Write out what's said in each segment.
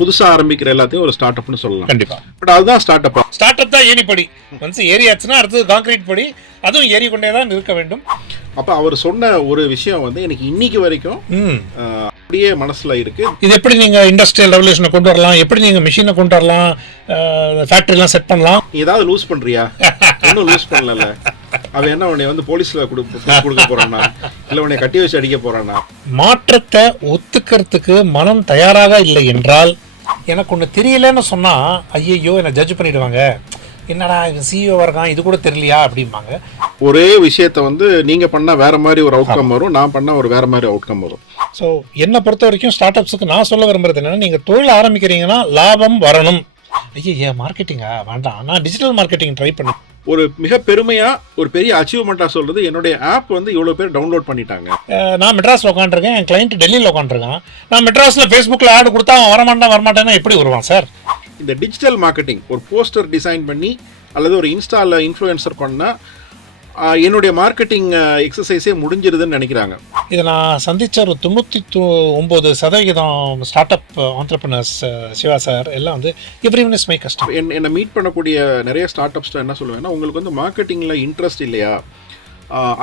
புதுசா ஆரம்பிக்கிற எல்லாத்தையும் ஒரு ஸ்டார்ட் அப்னு சொல்லலாம். கண்டிப்பா. பட் அதுதான் ஸ்டார்ட் அப். ஸ்டார்ட் அப் தான் ஏணிப்படி. ஒன்ஸ் ஏறியாச்சுன்னா அடுத்தது கான்கிரீட் படி, அதுவும் ஏறி கொண்டே தான் இருக்க வேண்டும். அப்ப அவர் சொன்ன ஒரு விஷயம் வந்து எனக்கு இன்னைக்கு வரைக்கும் அப்படியே மனசுல இருக்கு. இது எப்படி நீங்க இண்டஸ்ட்ரியல் ரெவல்யூஷனை கொண்டு வரலாம், எப்படி நீங்க மிஷினை கொண்டு வரலாம், ஃபேக்டரிலாம் செட் பண்ணலாம். ஏதாவது லூஸ் பண்றியா? ஒன்றும் லூஸ் பண்ணல. அவன் என்ன உன்னை வந்து போலீஸ்ல கொடுக்க போறானா, இல்ல உன்னை கட்டி வச்சு அடிக்க போறானா? மாற்றத்தை ஒத்துக்கிறதுக்கு மனம் தயாராக இல்லை என்றால், எனக்கு ஒன்று தெரியலன்னு சொன்னா ஐயோ என்னை ஜட்ஜ் பண்ணிடுவாங்க, என்னடா இவன் சிஇஓ இருக்கான் இது கூட தெரியலையா அப்படிம்பாங்க. ஒரே விஷயத்த வந்து நீங்க பண்ணா வேற மாதிரி ஒரு அவுட்கம் வரும், நான் பண்ணா ஒரு வேற மாதிரி அவுட்கம் வரும். ஸோ என்னை பொறுத்த வரைக்கும் ஸ்டார்ட் அப்ஸுக்கு நான் சொல்ல விரும்புறது என்னன்னா, நீங்க தொழில் ஆரம்பிக்கிறீங்கன்னா லாபம் வரணும். ஐயா மார்க்கெட்டிங்கா வேண்டாம், நான் டிஜிட்டல் மார்க்கெட்டிங் ட்ரை பண்ணேன். ஒரு மிக பெருமையா ஒரு பெரிய அச்சீவ்மெண்ட்டா சொல்றது, என்னுடைய ஆப் வந்து இவ்வளவு பேர் டவுன்லோட் பண்ணிட்டாங்க. நான் மெட்ராஸ்ல உட்காந்துருக்கேன், என் கிளைண்ட் டெல்லியில் உட்காந்துருக்கான். நான் மெட்ராஸ்ல ஃபேஸ்புக்கில் ஆடு கொடுத்தா அவன் வரமாட்டேன்னா எப்படி வருவான் சார்? இந்த டிஜிட்டல் மார்க்கெட்டிங் ஒரு போஸ்டர் டிசைன் பண்ணி அல்லது ஒரு இன்ஸ்டால இன்ஃப்ளூயன்சர் பண்ணா என்னுடைய மார்க்கெட்டிங் எக்ஸசைஸே முடிஞ்சிருதுன்னு நினைக்கிறாங்க. இதை நான் சந்திச்ச ஒரு 99% start up entrepreneurs, Siva sir எல்லாம் வந்து எவ்ரிவன் இஸ் மை கஸ்டமர். என்னை மீட் பண்ணக்கூடிய நிறைய ஸ்டார்ட் அப்ஸ் என்ன சொல்லுவேன்னா, உங்களுக்கு வந்து மார்க்கெட்டிங்கில் இன்ட்ரெஸ்ட் இல்லையா,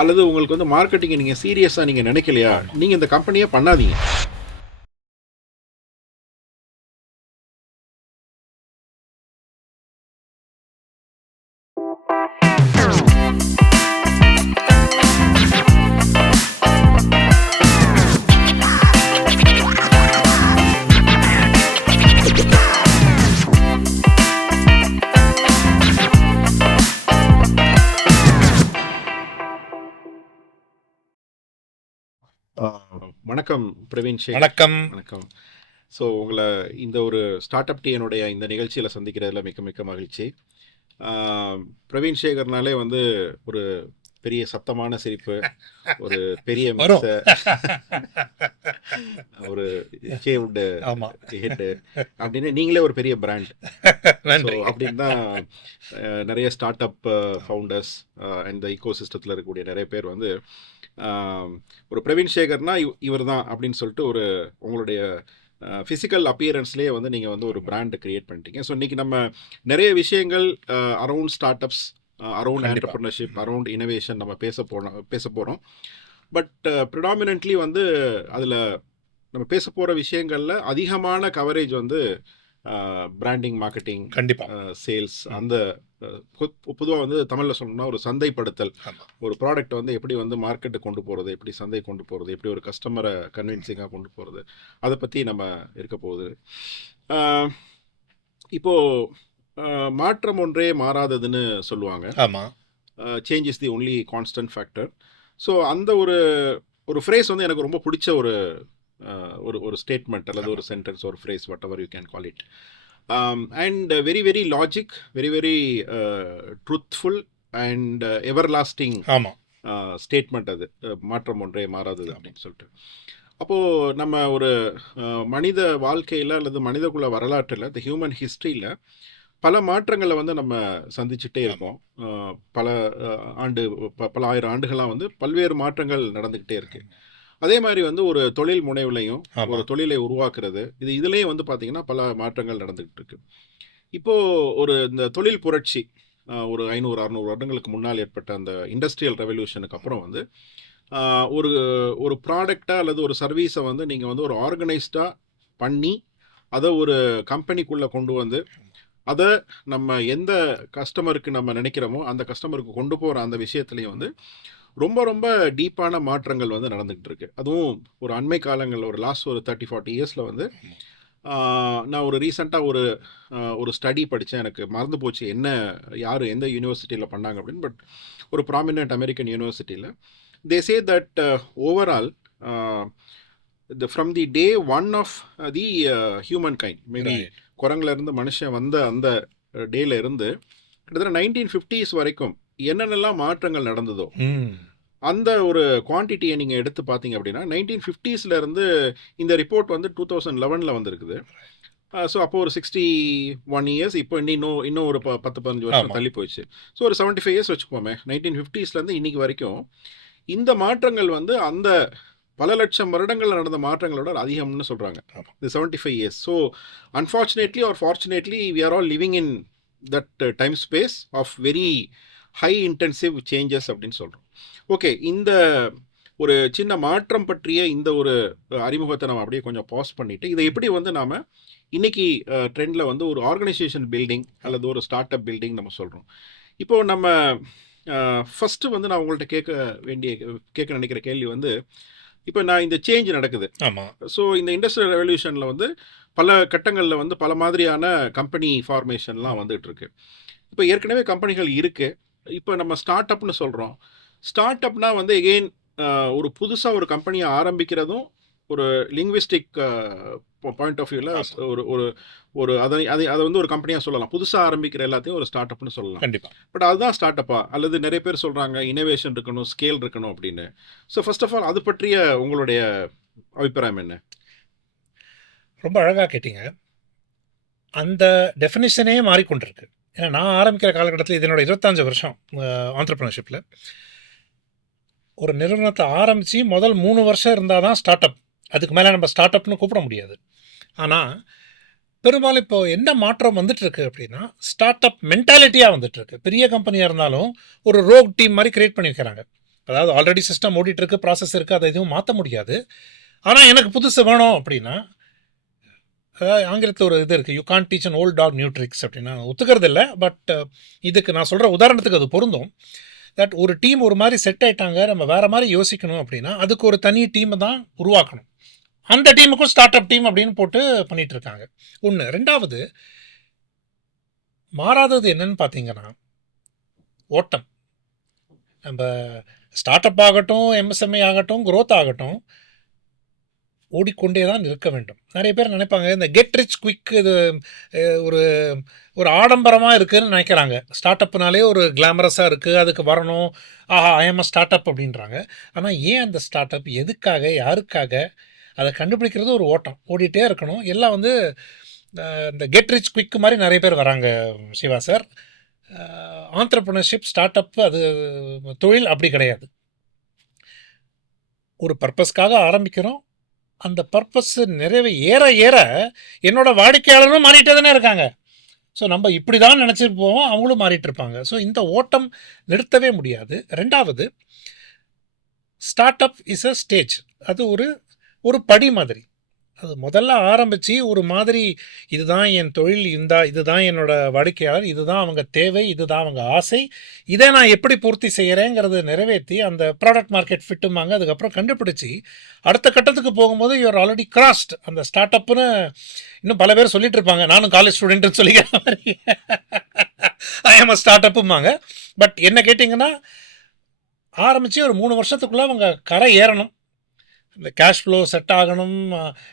அல்லது உங்களுக்கு வந்து மார்க்கெட்டிங்கை நீங்கள் சீரியஸாக நீங்கள் நினைக்கலையா, நீங்கள் இந்த கம்பெனியே பண்ணாதீங்க. வணக்கம் பிரவீன் சேகர். வணக்கம். வணக்கம். ஸோ உங்களை இந்த ஒரு ஸ்டார்ட் அப் டீனுடைய இந்த நிகழ்ச்சியில் சந்திக்கிறதுல மிக்க மிக்க மகிழ்ச்சி. பிரவீன் சேகர்னாலே வந்து ஒரு பெரிய சத்தமான சிரிப்பு, ஒரு பெரிய ஒரு சேவ்டு ஹெட் அப்படின்னு நீங்களே ஒரு பெரிய பிராண்ட் அப்படின்னு தான் நிறைய ஸ்டார்ட் அப் ஃபவுண்டர்ஸ் இந்த ஈகோ சிஸ்டத்தில் இருக்கக்கூடிய நிறைய பேர் வந்து ஒரு பிரவீன் சேகர்னா இவர் தான் அப்படின்னு சொல்லிட்டு ஒரு உங்களுடைய ஃபிசிக்கல் அப்பியரன்ஸ்லேயே வந்து நீங்கள் வந்து ஒரு பிராண்ட் கிரியேட் பண்ணிட்டீங்க. ஸோ இன்றைக்கி நம்ம நிறைய விஷயங்கள் around start ups, around entrepreneurship, around innovation நம்ம பேச போகிறோம். பட் ப்ரிடாமினன்ட்லி வந்து அதில் நம்ம பேச போகிற விஷயங்களில் அதிகமான கவரேஜ் வந்து பிராண்டிங், மார்க்கெட்டிங், கண்டிப்பாக சேல்ஸ், அந்த பொதுவாக வந்து தமிழில் சொல்லணும்னா ஒரு சந்தைப்படுத்தல், ஒரு ப்ராடக்ட் வந்து எப்படி வந்து மார்க்கெட்டுக்கு கொண்டு போகிறது, எப்படி சந்தை கொண்டு போகிறது, எப்படி ஒரு கஸ்டமரை கன்வின்சிங்காக கொண்டு போகிறது, அதை பற்றி நம்ம இருக்க போகுது. இப்போது மாற்றம் ஒன்றே மாறாததுன்னு சொல்லுவாங்க. ஆமாம், change is the only constant factor. So அந்த ஒரு ஃப்ரேஸ் வந்து எனக்கு ரொம்ப பிடிச்ச ஒரு ஸ்டேட்மெண்ட் அல்லது ஒரு சென்டென்ஸ், ஒரு phrase, what ever you can call it. And very very logic, very very truthful and everlasting statement அது, மாற்றம் ஒன்றே மாறாதது அப்படின்னு சொல்லிட்டு. அப்போது நம்ம ஒரு மனித வாழ்க்கையில் அல்லது மனிதகுல வரலாற்றில், த ஹியூமன் ஹிஸ்ட்ரியில் பல மாற்றங்களை வந்து நம்ம சந்திச்சுட்டே இருக்கோம். பல ஆயிரம் ஆண்டுகளாக வந்து பல்வேறு மாற்றங்கள் நடந்துக்கிட்டே இருக்கு. அதே மாதிரி வந்து ஒரு தொழில் முனைவுலையும் ஒரு தொழிலை உருவாக்குறது, இதுலேயும் வந்து பார்த்திங்கன்னா பல மாற்றங்கள் நடந்துக்கிட்டு இருக்கு. இப்போது இந்த தொழில் புரட்சி ஒரு 500-600 வருடங்களுக்கு முன்னால் ஏற்பட்ட அந்த இண்டஸ்ட்ரியல் ரெவல்யூஷனுக்கு அப்புறம் வந்து ஒரு ப்ராடக்டாக அல்லது ஒரு சர்வீஸை வந்து நீங்கள் வந்து ஒரு ஆர்கனைஸ்டாக பண்ணி அதை ஒரு கம்பெனிக்குள்ளே கொண்டு வந்து அதை நம்ம எந்த கஸ்டமருக்கு நம்ம நினைக்கிறோமோ அந்த கஸ்டமருக்கு கொண்டு போகிற அந்த விஷயத்துலையும் வந்து ரொம்ப ரொம்ப டீப்பான மாற்றங்கள் வந்து நடந்துகிட்டு இருக்கு. அதுவும் ஒரு அண்மை காலங்களில் ஒரு லாஸ்ட் ஒரு 30-40 இயர்ஸில் வந்து நான் ஒரு ரீசெண்டாக ஒரு ஸ்டடி படித்தேன். எனக்கு மறந்து போச்சு யார் எந்த யூனிவர்சிட்டியில் பண்ணாங்க அப்படின்னு. பட் ஒரு ப்ராமினென்ட் அமெரிக்கன் யூனிவர்சிட்டியில் they say that overall from the day one of the human kind, maybe குரங்குலேருந்து மனுஷன் வந்த அந்த டேல இருந்து கிட்டத்தட்ட 1950s வரைக்கும் என்னென்னலாம் மாற்றங்கள் நடந்ததோ அந்த ஒரு குவான்டிட்டியை நீங்கள் எடுத்து பார்த்தீங்க அப்படின்னா 1950s இருந்து இந்த ரிப்போர்ட் வந்து 2011 வந்திருக்குது. ஸோ அப்போ ஒரு 61 இயர்ஸ், இப்போ இன்னும் ஒரு 10-15 வருஷம் தள்ளி போயிடுச்சு. ஸோ ஒரு 75 இயர்ஸ் வச்சுக்கோமே. 1950s இன்னைக்கு வரைக்கும் இந்த மாற்றங்கள் வந்து அந்த பல லட்சம் வருடங்கள் நடந்த மாற்றங்களோட அதிகம்னு சொல்கிறாங்க. இது 75 years. So unfortunately or fortunately we are all living in that time space of very high intensive changes அப்படின்னு சொல்கிறோம். ஓகே, இந்த ஒரு சின்ன மாற்றம் பற்றிய இந்த ஒரு அறிமுகத்தை நம்ம அப்படியே கொஞ்சம் பாஸ் பண்ணிவிட்டு இதை எப்படி வந்து நாம் இன்னைக்கு ட்ரெண்டில் வந்து ஒரு ஆர்கனைசேஷன் பில்டிங் அல்லது ஒரு ஸ்டார்ட் அப் பில்டிங் நம்ம சொல்கிறோம். இப்போது நம்ம ஃபஸ்ட்டு வந்து நான் உங்கள்கிட்ட கேட்க நினைக்கிற கேள்வி வந்து, இப்போ நான் இந்த சேஞ்ச் நடக்குது. ஆமாம். ஸோ இந்த இண்டஸ்ட்ரியல் ரெவல்யூஷனில் வந்து பல கட்டங்களில் வந்து பல மாதிரியான கம்பெனி ஃபார்மேஷன்லாம் வந்துட்டு இருக்கு. இப்போ ஏற்கனவே கம்பெனிகள் இருக்குது. இப்போ நம்ம ஸ்டார்ட் அப்னு சொல்கிறோம். ஸ்டார்ட் அப்னா வந்து எகெயின் ஒரு புதுசாக ஒரு கம்பெனியை ஆரம்பிக்கிறதும் ஒரு லிங்குவிஸ்டிக் பாயிண்ட் ஆஃப் வியூவில் ஒரு ஒரு ஒரு அதை வந்து ஒரு கம்பெனியாக சொல்லலாம். புதுசாக ஆரம்பிக்கிற எல்லாத்தையும் ஒரு ஸ்டார்ட் அப்னு சொல்லலாம். கண்டிப்பாக. பட் அதுதான் ஸ்டார்ட் அப்பா? அல்லது நிறைய பேர் சொல்கிறாங்க இனோவேஷன் இருக்கணும், ஸ்கேல் இருக்கணும் அப்படின்னு. ஸோ ஃபர்ஸ்ட் ஆஃப் ஆல் அது பற்றிய உங்களுடைய அபிப்பிராயம் என்ன? ரொம்ப அழகாக கேட்டீங்க. அந்த டெஃபினிஷனே மாறிக்கொண்டிருக்கு. ஏன்னா நான் ஆரம்பிக்கிற காலகட்டத்தில் இது என்னோட 25 வருஷம் ஆண்டர்ப்ரனர்ஷிப்பில். ஒரு நிறுவனத்தை ஆரம்பித்து முதல் 3 வருஷம் இருந்தால் தான் ஸ்டார்ட் அப். அதுக்கு மேலே நம்ம ஸ்டார்ட் அப்னு கூப்பிட முடியாது. ஆனால் பெரும்பாலும் இப்போ என்ன மாற்றம் வந்துட்டுருக்கு அப்படின்னா, ஸ்டார்ட் அப் மென்டாலிட்டியாக வந்துட்டுருக்கு. பெரிய கம்பெனியாக இருந்தாலும் ஒரு ரோக் டீம் மாதிரி கிரியேட் பண்ணி வைக்கிறாங்க. அதாவது ஆல்ரெடி சிஸ்டம் ஓடிட்டுருக்கு, ப்ராசஸ் இருக்குது, அதை எதுவும் மாற்ற முடியாது. ஆனால் எனக்கு புதுசு வேணும் அப்படின்னா, அதாவது ஆங்கிலத்தில் ஒரு இது இருக்குது, you can teach an old dog new tricks அப்படின்னா ஒத்துக்கிறது இல்லை. பட் இதுக்கு நான் சொல்கிற உதாரணத்துக்கு அது பொருந்தும். தட் ஒரு டீம் ஒரு மாதிரி செட் ஆகிட்டாங்க, நம்ம வேறு மாதிரி யோசிக்கணும் அப்படின்னா அதுக்கு ஒரு தனி டீமை தான் உருவாக்கணும். அந்த டீமுக்கும் ஸ்டார்ட் அப் டீம் அப்படின்னு போட்டு பண்ணிகிட்டு இருக்காங்க. ஒன்று. ரெண்டாவது, மாறாதது என்னன்னு பார்த்தீங்கன்னா ஓட்டம். நம்ம ஸ்டார்ட் அப் ஆகட்டும், எம்எஸ்எம்ஐ ஆகட்டும், க்ரோத் ஆகட்டும், ஓடிக்கொண்டே தான் இருக்க வேண்டும். நிறைய பேர் நினைப்பாங்க இந்த கெட் ரிச் குவிக் இது ஒரு ஒரு ஆடம்பரமாக இருக்குதுன்னு நினைக்கிறாங்க. ஸ்டார்ட் அப்னாலே ஒரு கிளாமரஸாக இருக்குது, அதுக்கு வரணும், ஆஹா ஐஎம் ஸ்டார்ட் அப் அப்படின்றாங்க. ஆனால் ஏன் அந்த ஸ்டார்ட் அப், எதுக்காக, யாருக்காக, அதை கண்டுபிடிக்கிறது ஒரு ஓட்டம். ஓடிட்டே இருக்கணும். எல்லாம் வந்து இந்த கெட் ரிச் குவிக் மாதிரி நிறைய பேர் வராங்க Siva sir. Entrepreneurship, start up அது தொழில் அப்படி கிடையாது. ஒரு பர்பஸ்க்காக ஆரம்பிக்கிறோம். அந்த பர்பஸ் நிறைவே ஏற ஏற என்னோடய வாடிக்கையாளரும் மாறிட்டே தானே இருக்காங்க. ஸோ நம்ம இப்படி தான் நினச்சிட்டு போவோம், அவங்களும் மாறிட்டு இருப்பாங்க. ஸோ இந்த ஓட்டம் நிறுத்தவே முடியாது. ரெண்டாவது, start up is a stage. அது ஒரு படி மாதிரி. அது முதல்ல ஆரம்பித்து ஒரு மாதிரி இதுதான் என் தொழில், இதுதான் என்னோட வாடிக்கையாளர், இதுதான் அவங்க தேவை, இதுதான் அவங்க ஆசை, இதை நான் எப்படி பூர்த்தி செய்கிறேங்கிறது நிறைவேற்றி அந்த ப்ராடக்ட் மார்க்கெட் ஃபிட்டுமாங்க. அதுக்கப்புறம் கண்டுபிடிச்சி அடுத்த கட்டத்துக்கு போகும்போது யூஆர் ஆல்ரெடி கிராஸ்ட். அந்த ஸ்டார்ட் அப்னு இன்னும் பல பேர் சொல்லிட்டு இருப்பாங்க, நானும் காலேஜ் ஸ்டூடெண்ட்டுன்னு சொல்லிக்கிற மாதிரி ஐஎம் ஸ்டார்ட் அப்புமாங்க. பட் என்ன கேட்டிங்கன்னா, ஆரம்பித்து ஒரு 3 வருஷத்துக்குள்ளே அவங்க கரை ஏறணும், இந்த கேஷ் ஃப்ளோ செட் ஆகணும்.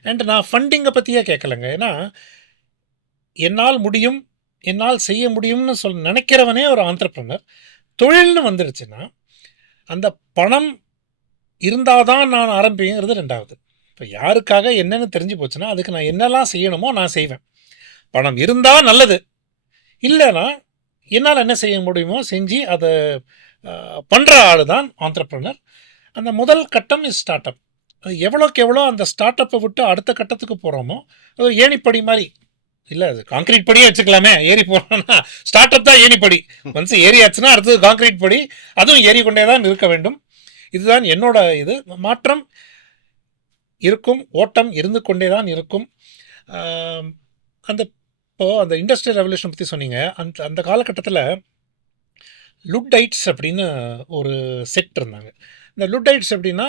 அண்ட் நான் ஃபண்டிங்கை பற்றியே கேட்கலைங்க. ஏன்னா என்னால் முடியும், என்னால் செய்ய முடியும்னு நினைக்கிறவனே ஒரு ஆண்டர்ப்ரனர். தொழில்னு வந்துடுச்சுன்னா அந்த பணம் இருந்தால் தான் நான் ஆரம்பிங்கிறது ரெண்டாவது. இப்போ யாருக்காக என்னென்னு தெரிஞ்சு போச்சுன்னா அதுக்கு நான் என்னெல்லாம் செய்யணுமோ நான் செய்வேன். பணம் இருந்தால் நல்லது, இல்லைன்னா என்னால் என்ன செய்ய முடியுமோ செஞ்சு அதை பண்ணுற ஆள் தான் ஆண்டர்ப்ரனர். அந்த முதல் கட்டம் இஸ் ஸ்டார்ட் அப். அது எவ்வளோக்கு எவ்வளோ அந்த ஸ்டார்ட் அப்பை விட்டு அடுத்த கட்டத்துக்கு போகிறோமோ, அது ஏணிப்படி மாதிரி இல்லை, அது கான்க்ரீட் படியே வச்சுக்கலாமே. ஏறி போனோன்னா ஸ்டார்ட் அப் தான் ஏணிப்படி. ஒன்ஸ் ஏறியாச்சுன்னா அடுத்தது கான்க்ரீட் படி, அதுவும் ஏறிக்கொண்டே தான் இருக்க வேண்டும். இதுதான் என்னோட இது. மாற்றம் இருக்கும், ஓட்டம் இருந்து கொண்டே தான் இருக்கும். இப்போது அந்த இண்டஸ்ட்ரியல் ரெவல்யூஷன் பற்றி சொன்னீங்க. அந்த காலகட்டத்தில் லுட்டைட்ஸ் அப்படின்னு ஒரு செட் இருந்தாங்க. இந்த லுட்டைட்ஸ் அப்படின்னா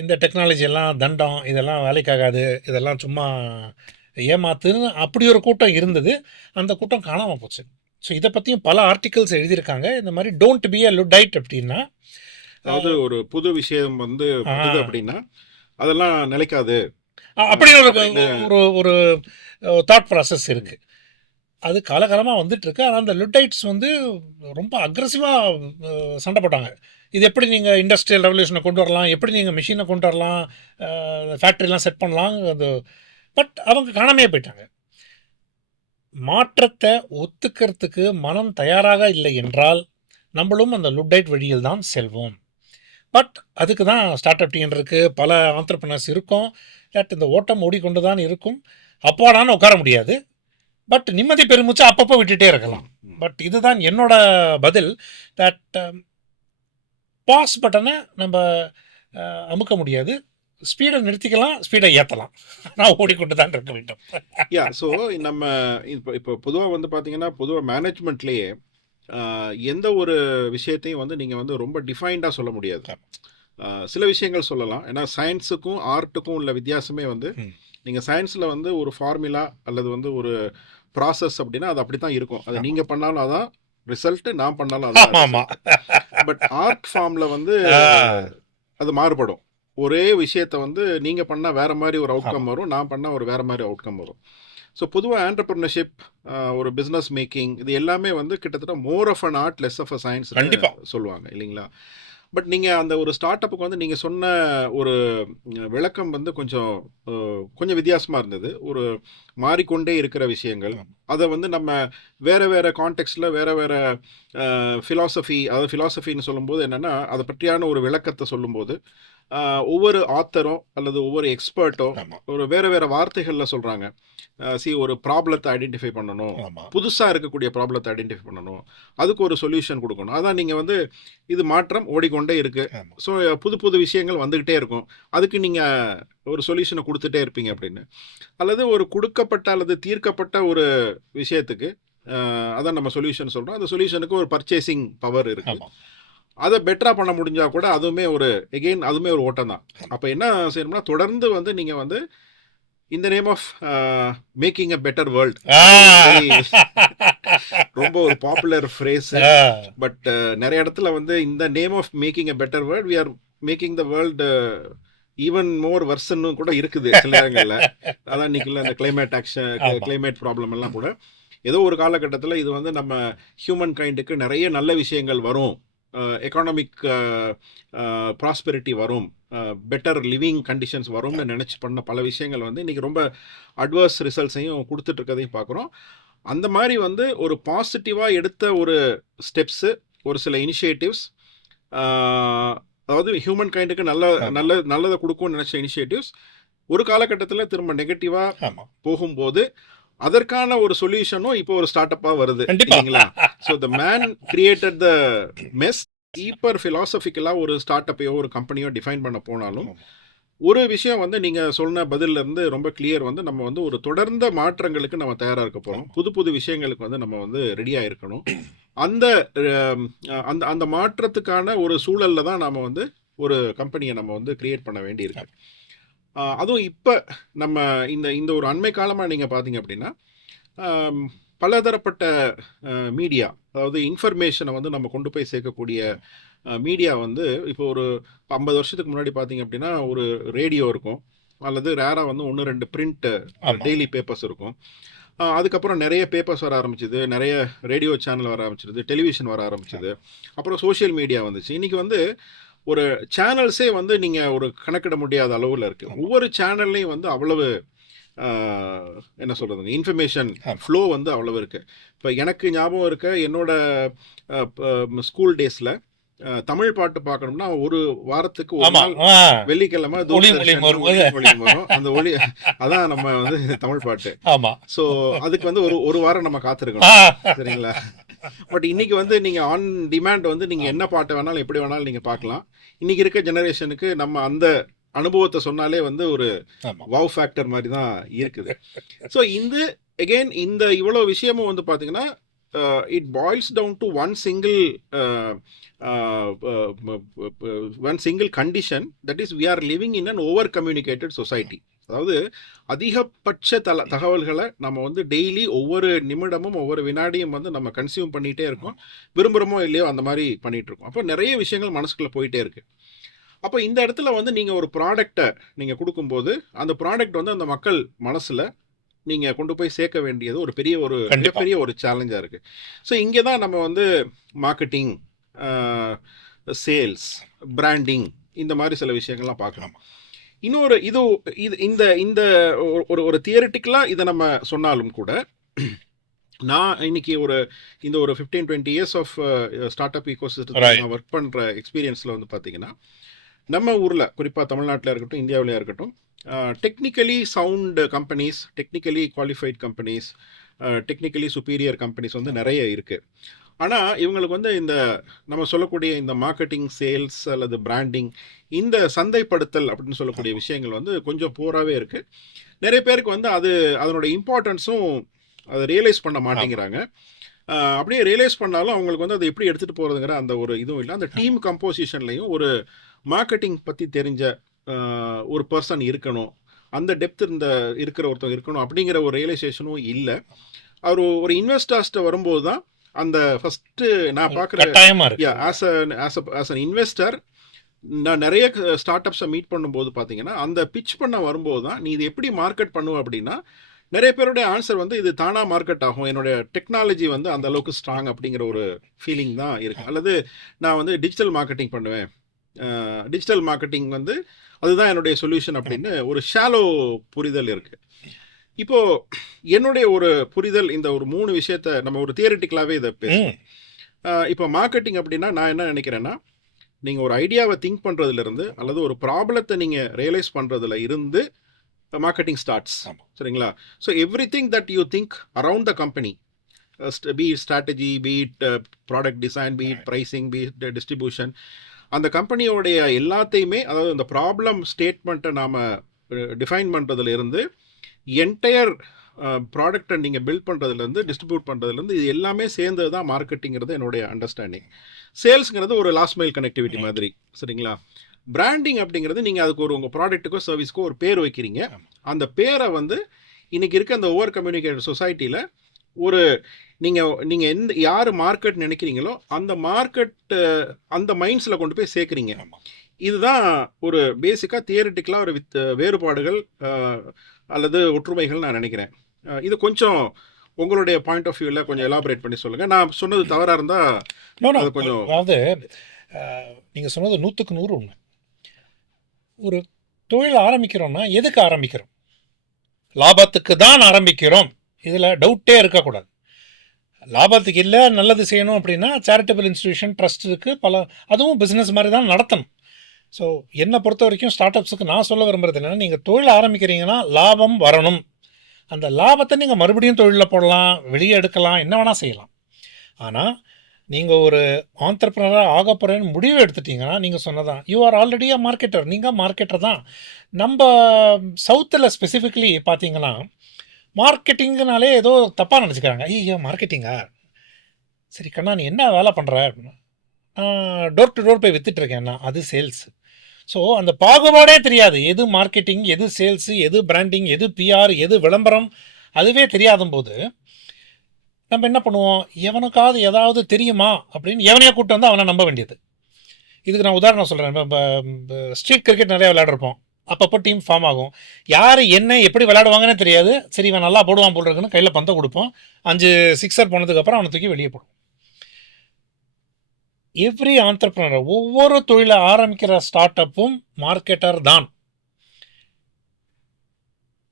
இந்த டெக்னாலஜி எல்லாம் தண்டம், இதெல்லாம் வேலைக்காகாது, இதெல்லாம் சும்மா ஏமாத்துன்னு அப்படி ஒரு கூட்டம் இருந்தது. அந்த கூட்டம் காணாமல் போச்சு. ஸோ இதை பற்றியும் பல ஆர்டிகல்ஸ் எழுதியிருக்காங்க. இந்த மாதிரி டோன்ட் பி அ லுட்டைட் அப்படின்னா, அதாவது ஒரு புது விஷயம் வந்து அப்படின்னா அதெல்லாம் நிலைக்காது அப்படின்னு ஒரு தாட் ப்ராசஸ் இருக்குது. அது காலகாலமாக வந்துட்டுருக்கு. ஆனால் அந்த லுட்டைட்ஸ் வந்து ரொம்ப அக்ரெசிவாக சண்டை போட்டாங்க. இது எப்படி நீங்கள் இண்டஸ்ட்ரியல் ரெவல்யூஷனை கொண்டு வரலாம், எப்படி நீங்கள் மிஷினை கொண்டு வரலாம், ஃபேக்ட்ரிலாம் செட் பண்ணலாம். அது பட் அவங்க காணாமையே போயிட்டாங்க. மாற்றத்தை ஒத்துக்கிறதுக்கு மனம் தயாராக இல்லை என்றால் நம்மளும் அந்த லுட்டைட் வழியில் தான் செல்வோம். பட் அதுக்கு தான் ஸ்டார்ட் அப் டீம் இருக்குது, பல ஆண்டர்பிரினர்ஸ் இருக்கும். தட் இந்த ஓட்டம் ஓடிக்கொண்டு தான் இருக்கும். அப்பாடான்னு உட்கார முடியாது, பட் நிம்மதி பெருமூச்சு அப்பப்போ விட்டுட்டே இருக்கலாம். பட் இதுதான் என்னோட பதில். தட் பாஸ் பட்டனை நம்ம அமுக்க முடியாது, ஸ்பீடை நிறுத்திக்கலாம், ஸ்பீடை ஏற்றலாம், நான் ஓடிக்கொண்டு தான் இருக்க வேண்டும். யா ஸோ நம்ம இப்போ பொதுவாக வந்து பார்த்தீங்கன்னா, பொதுவாக மேனேஜ்மெண்ட்லேயே எந்த ஒரு விஷயத்தையும் வந்து நீங்கள் வந்து ரொம்ப டிஃபைன்டாக சொல்ல முடியாது. சில விஷயங்கள் சொல்லலாம். ஏன்னா சயின்ஸுக்கும் ஆர்ட்டுக்கும் உள்ள வித்தியாசமே வந்து, நீங்கள் சயின்ஸில் வந்து ஒரு ஃபார்முலா அல்லது வந்து ஒரு ப்ராசஸ் அப்படின்னா அது அப்படி தான் இருக்கும். அது நீங்கள் பண்ணாலும் அதான் ரிசல்ட்டு, நான் பண்ணாலும் அதான். ஆமாம். பட் ஆர்ட் ஃபார்மில் வந்து அது மாறுபடும். ஒரே விஷயத்தை வந்து நீங்கள் பண்ணால் வேறு மாதிரி ஒரு அவுட்கம் வரும், நான் பண்ணால் ஒரு வேறு மாதிரி அவுட்கம் வரும். ஸோ பொதுவாக ஆண்டர்பிரினர்ஷிப், ஒரு பிஸ்னஸ் மேக்கிங், இது எல்லாமே வந்து கிட்டத்தட்ட more of an art, less of a science சொல்லுவாங்க இல்லைங்களா? பட் நீங்கள் அந்த ஒரு ஸ்டார்ட் அப்புக்கு வந்து நீங்கள் சொன்ன ஒரு விளக்கம் வந்து கொஞ்சம் வித்தியாசமாக இருந்தது. ஒரு மாறிக்கொண்டே இருக்கிற விஷயங்கள், அதை வந்து நம்ம வேறு வேறு கான்டெக்ஸ்டில் வேறு வேறு ஃபிலாசபி, அதாவது ஃபிலாசபின்னு சொல்லும்போது என்னென்னா அதை பற்றியான ஒரு விளக்கத்தை சொல்லும்போது ஒவ்வொரு ஆத்தரும் அல்லது ஒவ்வொரு எக்ஸ்பர்ட்டும் ஒரு வேறு வேறு வார்த்தைகளில் சொல்கிறாங்க. ஒரு ப்ராப்ளத்தை ஐடென்டிஃபை பண்ணணும், புதுசாக இருக்கக்கூடிய ப்ராப்ளத்தை ஐடென்டிஃபை பண்ணணும், அதுக்கு ஒரு சொல்யூஷன் கொடுக்கணும். அதான் நீங்கள் வந்து இது மாற்றம் ஓடிக்கொண்டே இருக்குது. ஸோ புது புது விஷயங்கள் வந்துக்கிட்டே இருக்கும், அதுக்கு நீங்கள் ஒரு சொல்யூஷனை கொடுத்துட்டே இருப்பீங்க அப்படின்னு. அல்லது ஒரு கொடுக்கப்பட்ட அல்லது தீர்க்கப்பட்ட ஒரு விஷயத்துக்கு அதான் நம்ம சொல்யூஷன் சொல்கிறோம். அந்த சொல்யூஷனுக்கு ஒரு பர்ச்சேசிங் பவர் இருக்குது. அதை பெட்டராக பண்ண முடிஞ்சால் கூட அதுவுமே அதுவுமே ஒரு ஓட்டம் தான். அப்போ என்ன செய்யணும்னா, தொடர்ந்து வந்து நீங்கள் வந்து இந்த name of making a better world, ரொம்ப ஒரு பாப்புலர் ஃப்ரேஸ். பட் நிறைய இடத்துல வந்து இந்த name of making a better world, we are making the world even more வர்சன்னு கூட இருக்குது சில நேரங்களில். அதான் இன்னைக்குள்ள இந்த கிளைமேட் ஆக்ஷன், கிளைமேட் ப்ராப்ளம் எல்லாம் கூட ஏதோ ஒரு காலகட்டத்தில் இது வந்து நம்ம ஹியூமன் கைண்டுக்கு நிறைய நல்ல விஷயங்கள் வரும், எக்கானமிக் ப்ராஸ்பெரிட்டி வரும், பெட்டர் லிவிங் கண்டிஷன்ஸ் வரும்னு நினச்சி பண்ண பல விஷயங்கள் வந்து இன்றைக்கி ரொம்ப அட்வர்ஸ் ரிசல்ட்ஸையும் கொடுத்துட்ருக்கதையும் பார்க்குறோம். அந்த மாதிரி வந்து ஒரு பாசிட்டிவாக எடுத்த ஒரு ஸ்டெப்ஸு, ஒரு சில இனிஷியேட்டிவ்ஸ், அதாவது ஹியூமன் கைண்டுக்கு நல்லதை கொடுக்கும்னு நினச்ச இனிஷியேட்டிவ்ஸ் ஒரு காலகட்டத்தில் திரும்ப நெகட்டிவாக போகும்போது அதற்கான ஒரு சொல்யூஷனும் இப்போ ஒரு ஸ்டார்ட் அப்பாக வருது இல்லைங்களா? So the man created the mess. ஈப்பர் ஃபிலாசபிக்கலாக ஒரு ஸ்டார்ட் அப்பையோ ஒரு கம்பெனியோ டிஃபைன் பண்ண போனாலும் ஒரு விஷயம் வந்து நீங்கள் சொன்ன பதிலிருந்து ரொம்ப கிளியர், வந்து நம்ம வந்து ஒரு தொடர்ந்த மாற்றங்களுக்கு நம்ம தயாராக இருக்க போகிறோம். புது புது விஷயங்களுக்கு வந்து நம்ம வந்து ரெடியாக இருக்கணும். அந்த அந்த அந்த மாற்றத்துக்கான ஒரு சூழலில் தான் நாம் வந்து ஒரு கம்பெனியை நம்ம வந்து கிரியேட் பண்ண வேண்டியிருக்கு. அதுவும் இப்போ நம்ம இந்த ஒரு அண்மை காலமாக நீங்கள் பார்த்தீங்க அப்படின்னா பலதரப்பட்ட மீடியா, அதாவது இன்ஃபர்மேஷனை வந்து நம்ம கொண்டு போய் சேர்க்கக்கூடிய மீடியா வந்து இப்போ ஒரு 50 வருஷத்துக்கு முன்னாடி பார்த்தீங்க அப்படின்னா ஒரு ரேடியோ இருக்கும், அல்லது ரேராக வந்து 1-2 பிரிண்ட் டெய்லி பேப்பர்ஸ் இருக்கும். அதுக்கப்புறம் நிறைய பேப்பர்ஸ் வர ஆரம்பிச்சிது, நிறைய ரேடியோ சேனல் வர ஆரம்பிச்சிது, டெலிவிஷன் வர ஆரம்பிச்சிது, அப்புறம் சோஷியல் மீடியா வந்துச்சு. இன்றைக்கி வந்து ஒரு சேனல்ஸே வந்து நீங்கள் ஒரு கணக்கிட முடியாத அளவில் இருக்குது. ஒவ்வொரு சேனல்லையும் வந்து அவ்வளவு என்ன சொல்கிறது, இன்ஃபர்மேஷன் ஃப்ளோ வந்து அவ்வளவு இருக்குது. இப்போ எனக்கு ஞாபகம் இருக்க என்னோட ஸ்கூல் டேஸில் தமிழ் பாட்டு பார்க்கணும்னா ஒரு வாரத்துக்கு ஒரு நாள் வெள்ளிக்கிழமை வரும். அந்த ஒளி அதான் நம்ம வந்து தமிழ் பாட்டு. ஸோ அதுக்கு வந்து ஒரு வாரம் நம்ம காத்திருக்கணும், சரிங்களா? பட் இன்னைக்கு வந்து நீங்கள் ஆன் டிமாண்ட் வந்து நீங்கள் என்ன பாட்டு வேணாலும் எப்படி வேணாலும் நீங்கள் பார்க்கலாம். இன்னைக்கு இருக்க ஜெனரேஷனுக்கு நம்ம அந்த அனுபவத்தை சொன்னாலே வந்து ஒரு வாவ் ஃபேக்டர் மாதிரி தான் இருக்குது. ஸோ இந்த இவ்வளோ விஷயமும் வந்து பார்த்தீங்கன்னா it boils down to one single condition, that is we are living in an over communicated society. அதாவது அதிகபட்ச தகவல்களை நம்ம வந்து டெய்லி ஒவ்வொரு நிமிடமும் ஒவ்வொரு வினாடியும் வந்து நம்ம கன்சியூம் பண்ணிகிட்டே இருக்கோம், விரும்புகிறோமோ இல்லையோ அந்த மாதிரி பண்ணிகிட்டு இருக்கோம். அப்போ நிறைய விஷயங்கள் மனசுக்குள்ளே போயிட்டே இருக்குது. அப்போ இந்த இடத்துல வந்து நீங்கள் ஒரு ப்ராடக்டை நீங்கள் கொடுக்கும்போது அந்த ப்ராடக்ட் வந்து அந்த மக்கள் மனசில் நீங்கள் கொண்டு போய் சேர்க்க வேண்டியது ஒரு மிகப்பெரிய ஒரு சேலஞ்சாக இருக்குது. ஸோ இங்கே தான் நம்ம வந்து மார்க்கெட்டிங், சேல்ஸ், பிராண்டிங், இந்த மாதிரி சில விஷயங்கள்லாம் பார்க்கலாம். இன்னொரு இந்த ஒரு தியரிட்டிக்கலாக இதை நம்ம சொன்னாலும் கூட நான் இன்னைக்கு இந்த ஒரு 15-20 இயர்ஸ் ஆஃப் ஸ்டார்ட் அப் ஈகோசிஸ்டத்தில் Right. நான் ஒர்க் பண்ணுற எக்ஸ்பீரியன்ஸில் வந்து பார்த்தீங்கன்னா, நம்ம ஊரில் குறிப்பாக தமிழ்நாட்டில் இருக்கட்டும், இந்தியாவிலே இருக்கட்டும், technically sound companies, technically qualified companies, technically superior companies வந்து நிறைய இருக்குது. ஆனால் இவங்களுக்கு வந்து இந்த நம்ம சொல்லக்கூடிய இந்த மார்க்கெட்டிங், சேல்ஸ் அல்லது பிராண்டிங், இந்த சந்தைப்படுத்தல் அப்படின்னு சொல்லக்கூடிய விஷயங்கள் வந்து கொஞ்சம் போராகவே இருக்குது. நிறைய பேருக்கு வந்து அதனோட இம்பார்ட்டன்ஸும் அதை ரியலைஸ் பண்ண மாட்டேங்கிறாங்க. அப்படியே ரியலைஸ் பண்ணாலும் அவங்களுக்கு வந்து அதை எப்படி எடுத்துகிட்டு போகிறதுங்கிற அந்த ஒரு இதுவும் இல்லை. அந்த டீம் கம்போசிஷன்லையும் ஒரு மார்க்கெட்டிங் பற்றி தெரிஞ்ச ஒரு பர்சன் இருக்கணும், அந்த டெப்த் இருக்கிற ஒருத்தர் இருக்கணும் அப்படிங்கிற ஒரு ரியலைசேஷனும் இல்லை. அவர் ஒரு இன்வெஸ்டர்ஸ்ட்டு வரும்போது தான் அந்த ஃபஸ்ட்டு நான் பார்க்குற கட்டாயமா இருக்கு. ஆஸ் அன் இன்வெஸ்டர் நான் நிறைய ஸ்டார்ட் அப்ஸை மீட் பண்ணும்போது பார்த்தீங்கன்னா, அந்த பிச் பண்ண வரும்போது தான் நீ இது எப்படி மார்க்கெட் பண்ணுவ அப்படின்னா, நிறைய பேருடைய ஆன்சர் வந்து இது தானாக மார்க்கெட் ஆகும், என்னுடைய டெக்னாலஜி வந்து அந்த அளவுக்கு ஸ்ட்ராங் அப்படிங்கிற ஒரு ஃபீலிங் தான் இருக்குது. அல்லது நான் வந்து டிஜிட்டல் மார்க்கெட்டிங் பண்ணுவேன், டிஜிட்டல் மார்க்கெட்டிங் வந்து அதுதான் என்னுடைய சொல்யூஷன் அப்படின்னு ஒரு ஷாலோ புரிதல் இருக்குது. இப்போது என்னுடைய ஒரு புரிதல், இந்த ஒரு 3 விஷயத்தை நம்ம ஒரு தியரிட்டிக்கலாகவே இதை பேசுவோம். இப்போ மார்க்கெட்டிங் அப்படின்னா நான் என்ன நினைக்கிறேன்னா, நீங்கள் ஒரு ஐடியாவை திங்க் பண்ணுறதுலேருந்து அல்லது ஒரு ப்ராப்ளத்தை நீங்கள் ரியலைஸ் பண்ணுறதுல இருந்து மார்க்கெட்டிங் ஸ்டார்ட்ஸ். சரிங்களா? So every thing that you think around the company, be it strategy, be it product design, be it pricing, be it distribution, அந்த கம்பெனியோடைய எல்லாத்தையுமே, அதாவது அந்த ப்ராப்ளம் ஸ்டேட்மெண்ட்டை நாம் டிஃபைன் பண்ணுறதுலேருந்து என்டையர் ப்ராடக்டை நீங்கள் பில்ட் பண்ணுறதுலேருந்து டிஸ்ட்ரிபியூட் பண்ணுறதுலேருந்து இது எல்லாமே சேர்ந்தது தான் மார்க்கெட்டிங்கிறது என்னுடைய அண்டர்ஸ்டாண்டிங். சேல்ஸுங்கிறது ஒரு லாஸ்ட் மைல் கனெக்டிவிட்டி மாதிரி. சரிங்களா? பிராண்டிங் அப்படிங்கிறது நீங்கள் அதுக்கு உங்கள் ப்ராடக்ட்டுக்கோ சர்வீஸ்க்கோ ஒரு பேர் வைக்கிறீங்க. அந்த பேரை வந்து இன்றைக்கி இருக்க அந்த ஓவர் கம்யூனிகேட்டட் சொசைட்டியில் ஒரு நீங்கள் யார் மார்க்கெட் நினைக்கிறீங்களோ அந்த மார்க்கெட் அந்த மைண்ட்ஸில் கொண்டு போய் சேர்க்குறீங்க. இதுதான் ஒரு பேசிக்காக தியரிட்டிக்கலாக ஒரு வேறுபாடுகள் அல்லது ஒற்றுமைகள் நான் நினைக்கிறேன். இது கொஞ்சம் உங்களுடைய பாயிண்ட் ஆஃப் வியூவில் கொஞ்சம் எலாபரேட் பண்ணி சொல்லுங்கள். நான் சொன்னது தவறாக இருந்தால் அது கொஞ்சம். அதாவது நீங்கள் சொன்னது 100க்கு 100 உண்மை. ஒரு தொழில் ஆரம்பிக்கிறோம்னா எதுக்கு ஆரம்பிக்கிறோம்? லாபத்துக்கு தான் ஆரம்பிக்கிறோம், இதில் டவுட்டே இருக்கக்கூடாது. லாபத்துக்கு இல்லை, நல்லது செய்யணும் அப்படின்னா சேரிட்டபிள் இன்ஸ்டிடியூஷன், ட்ரஸ்ட் இருக்குது, அதுவும் பிஸ்னஸ் மாதிரி தான் நடத்தணும். ஸோ என்னை பொறுத்த வரைக்கும் ஸ்டார்ட் அப்ஸுக்கு நான் சொல்ல விரும்புகிறது என்னென்னா, நீங்கள் தொழில் ஆரம்பிக்கிறீங்கன்னா லாபம் வரணும். அந்த லாபத்தை நீங்கள் மறுபடியும் தொழிலில் போடலாம், வெளியே எடுக்கலாம், என்ன வேணால் செய்யலாம். ஆனால் நீங்கள் ஒரு ஆண்டர்ப்ரனராக ஆக போகிறேன்னு முடிவு எடுத்துட்டிங்கன்னா, நீங்கள் சொன்னதான், you are already a marketer, நீங்கள் மார்க்கெட்டர் தான். நம்ம சவுத்தில் ஸ்பெசிஃபிக்லி பார்த்தீங்கன்னா, மார்க்கெட்டிங்குனாலே ஏதோ தப்பாக நினச்சிக்கிறாங்க. ஐயோ மார்க்கெட்டிங்கா, சரி கண்ணா நீ என்ன வேலை பண்ணுற அப்படின்னா, டோர் டு டோர் போய் விற்றுட்ருக்கேன்னா அது சேல்ஸு. ஸோ அந்த பாகுபாடே தெரியாது, எது மார்க்கெட்டிங், எது சேல்ஸு, எது பிராண்டிங், எது பிஆர், எது விளம்பரம், அதுவே தெரியாத போது நம்ம என்ன பண்ணுவோம், எவனுக்காவது ஏதாவது தெரியுமா அப்படின்னு எவனையே கூப்பிட்டு வந்து அவனை நம்ப வேண்டியது. இதுக்கு நான் உதாரணம் சொல்கிறேன். இப்போ ஸ்ட்ரீட் கிரிக்கெட் நிறையா விளையாடுறப்போம், அப்பப்போ டீம் ஃபார்ம் ஆகும், யார் என்ன எப்படி விளையாடுவாங்கன்னே தெரியாது. சரி இவன் நல்லா போடுவான் போல் இருக்குன்னு கையில் பந்தை கொடுப்போம், 5 சிக்ஸர் போனதுக்கப்புறம் அவனை தூக்கி வெளியே போடுவோம். எவ்ரி ஆண்டர்ப்ரனர், ஒவ்வொரு தொழிலை ஆரம்பிக்கிற ஸ்டார்ட் அப்பும் மார்க்கெட்டர் தான்.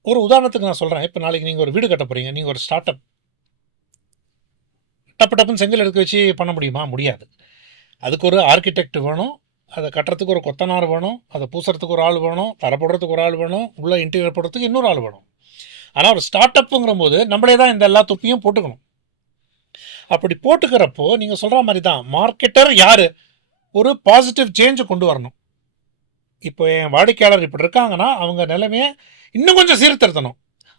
ஒரு உதாரணத்துக்கு நான் சொல்கிறேன். இப்போ நாளைக்கு நீங்கள் ஒரு வீடு கட்ட போகிறீங்க, நீங்கள் ஒரு ஸ்டார்ட் அப், டப்புன்னு செங்கல் எடுக்க வச்சு பண்ண முடியுமா? முடியாது. அதுக்கு ஒரு ஆர்கிடெக்ட் வேணும், அதை கட்டுறதுக்கு ஒரு கொத்தனார் வேணும், அதை பூசுறதுக்கு ஒரு ஆள் வேணும், தர போடுறதுக்கு ஒரு ஆள் வேணும், உள்ளே இன்டீரியர் போடுறதுக்கு இன்னொரு ஆள் வேணும். ஆனால் ஒரு ஸ்டார்ட் அப்புங்கிற போது நம்மளே தான் இந்த எல்லா துப்பியும் போட்டுக்கணும். அப்படி போட்டுக்கிறப்போ நீங்கள் சொல்கிற மாதிரி தான் மார்க்கெட்டர் யார், ஒரு பாசிட்டிவ் சேஞ்சை கொண்டு வரணும். இப்போ என் வாடிக்கையாளர் இப்படி இருக்காங்கன்னா அவங்க நிலைமையை இன்னும் கொஞ்சம் சீர்திருத்தணும்.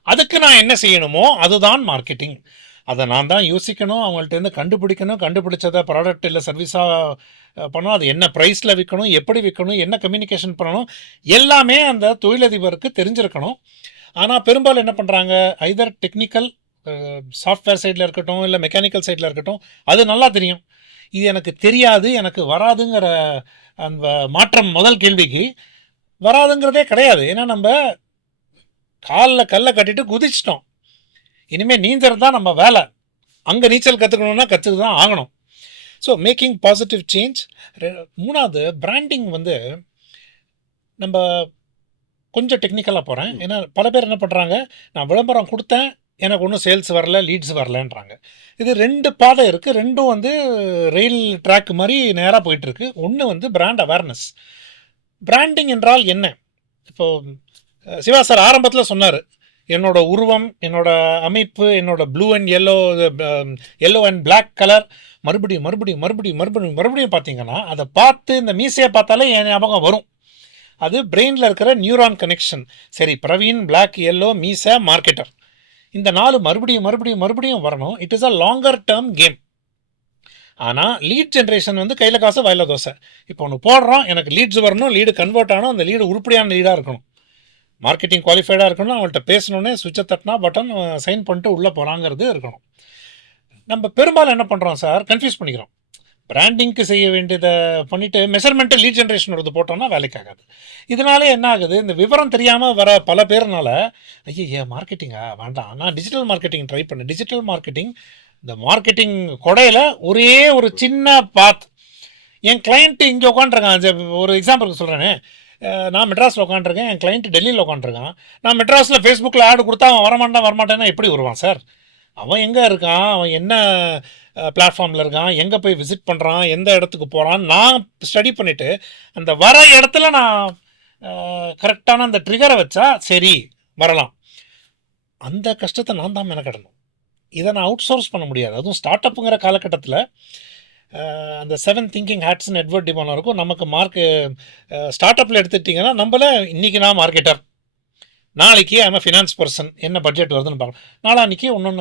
அதுக்கு நான் என்ன செய்யணுமோ அதுதான் மார்க்கெட்டிங். அதை நான் தான் யோசிக்கணும், அவங்கள்ட்டேருந்து கண்டுபிடிக்கணும், கண்டுபிடிச்சதை ப்ராடக்ட் இல்லை சர்வீஸாக பண்ணணும், அது என்ன ப்ரைஸில் விற்கணும், எப்படி விற்கணும், என்ன கம்யூனிகேஷன் பண்ணணும், எல்லாமே அந்த தொழிலதிபருக்கு தெரிஞ்சிருக்கணும். ஆனால் பெரும்பாலும் என்ன பண்ணுறாங்க, ஐதர் டெக்னிக்கல் சாஃப்ட்வேர் சைடில் இருக்கட்டும் இல்லை மெக்கானிக்கல் சைடில் இருக்கட்டும், அது நல்லா தெரியும், இது எனக்கு தெரியாது, எனக்கு வராதுங்கிற அந்த மாற்றம் முதல் கேள்விக்கு வராதுங்கிறதே கிடையாது. ஏன்னா நம்ம காலில் கல்லை கட்டிட்டு குதிச்சிட்டோம், இனிமேல் நீந்தறது தான் நம்ம வேலை. அங்கே நீச்சல் கற்றுக்கணுன்னா கற்றுக்கு தான் ஆகணும். So making positive change. மூணாவது பிராண்டிங் வந்து நம்ம கொஞ்சம் டெக்னிக்கலாக போகிறேன். ஏன்னா பல பேர் என்ன பண்ணுறாங்க, நான் விளம்பரம் கொடுத்தேன், எனக்கு ஒன்றும் சேல்ஸ் வரல, லீட்ஸ் வரலன்றாங்க. இது 2 பாதை இருக்குது. ரெண்டும் வந்து ரயில் ட்ராக் மாதிரி நேராக போயிட்டுருக்கு. ஒன்று வந்து பிராண்ட் அவேர்னஸ். பிராண்டிங் என்றால் என்ன? இப்போ சிவா சார் ஆரம்பத்தில் சொன்னார், என்னோட உருவம், என்னோட அமைப்பு, என்னோட blue and yellow and black colour மறுபடியும் பார்த்தீங்கன்னா அதை பார்த்து இந்த மீசையை பார்த்தாலே என் ஞாபகம் வரும். அது பிரெயினில் இருக்கிற நியூரான் கனெக்ஷன். சரி, பிரவீன், பிளாக், எல்லோ, மீசை, மார்க்கெட்டர், இந்த 4 மறுபடியும் வரணும். It is a longer term game. ஆனால் லீட் ஜென்ரேஷன் வந்து கையில் காசு வாயில் தோசை. இப்போ ஒன்று போடுறோம், எனக்கு லீட்ஸ் வரணும், லீடு கன்வெர்ட் ஆகணும், அந்த லீடு உருப்படியான லீடாக இருக்கணும், மார்க்கெட்டிங் குவாலிஃபைடாக இருக்கணும், அவங்கள்ட்ட பேசணுன்னே சுவிட்சை தட்டினா பட்டன் சைன் பண்ணிட்டு உள்ளே போகிறாங்கிறது இருக்கணும். நம்ம பெரும்பாலும் என்ன பண்ணுறோம் சார், கன்ஃபியூஸ் பண்ணிக்கிறோம். பிராண்டிங்க்கு செய்ய வேண்டியதை பண்ணிவிட்டு மெஷர்மெண்ட்டு லீட் ஜென்ரேஷன் வருது போட்டோம்னா வேலைக்கு ஆகாது. இதனாலே என்ன ஆகுது, இந்த விவரம் தெரியாமல் வர பல பேர்னால ஐயா மார்க்கெட்டிங்கா வேண்டாம், நான் டிஜிட்டல் மார்க்கெட்டிங் ட்ரை பண்ணேன். டிஜிட்டல் மார்க்கெட்டிங், இந்த மார்க்கெட்டிங் கொடையில் ஒரே ஒரு சின்ன பாத். என் கிளைண்ட்டு இங்கே உட்காண்ட்ருக்கான். ஒரு எக்ஸாம்பிளுக்கு சொல்கிறேனே, நான் மெட்ராஸில் உட்காண்ட்ருக்கேன், என் கிளைண்ட்டு டெல்லியில் உட்காண்ட்ருக்கான். நான் மெட்ராஸில் ஃபேஸ்புக்கில் ஆடு கொடுத்தா அவன் வரமாட்டேன்னா எப்படி வருவான் சார்? அவன் எங்கே இருக்கான், அவன் என்ன பிளாட்ஃபார்மில் இருக்கான், எங்கே போய் விசிட் பண்ணுறான், எந்த இடத்துக்கு போகிறான், நான் ஸ்டடி பண்ணிவிட்டு அந்த வர இடத்துல நான் கரெக்டான அந்த ட்ரிகரை வச்சா சரி வரலாம். அந்த கஷ்டத்தை நான் தான் மெனக்கடணும். இதை நான் அவுட் சோர்ஸ் பண்ண முடியாது. அதுவும் ஸ்டார்ட் அப்புங்கிற காலகட்டத்தில் அந்த 7 திங்கிங் ஹேட்ஸ்னு எட்வர்ட் டிமான் இருக்கும். நமக்கு ஸ்டார்ட் அப்பில் எடுத்துட்டிங்கன்னா நம்மள இன்றைக்கி நான் மார்க்கெட்டர், நாளைக்கு ஐம் ஃபினான்ஸ் பர்சன், என்ன பட்ஜெட் வருதுன்னு பார்க்கலாம். நாளான்னைக்கு ஒன்று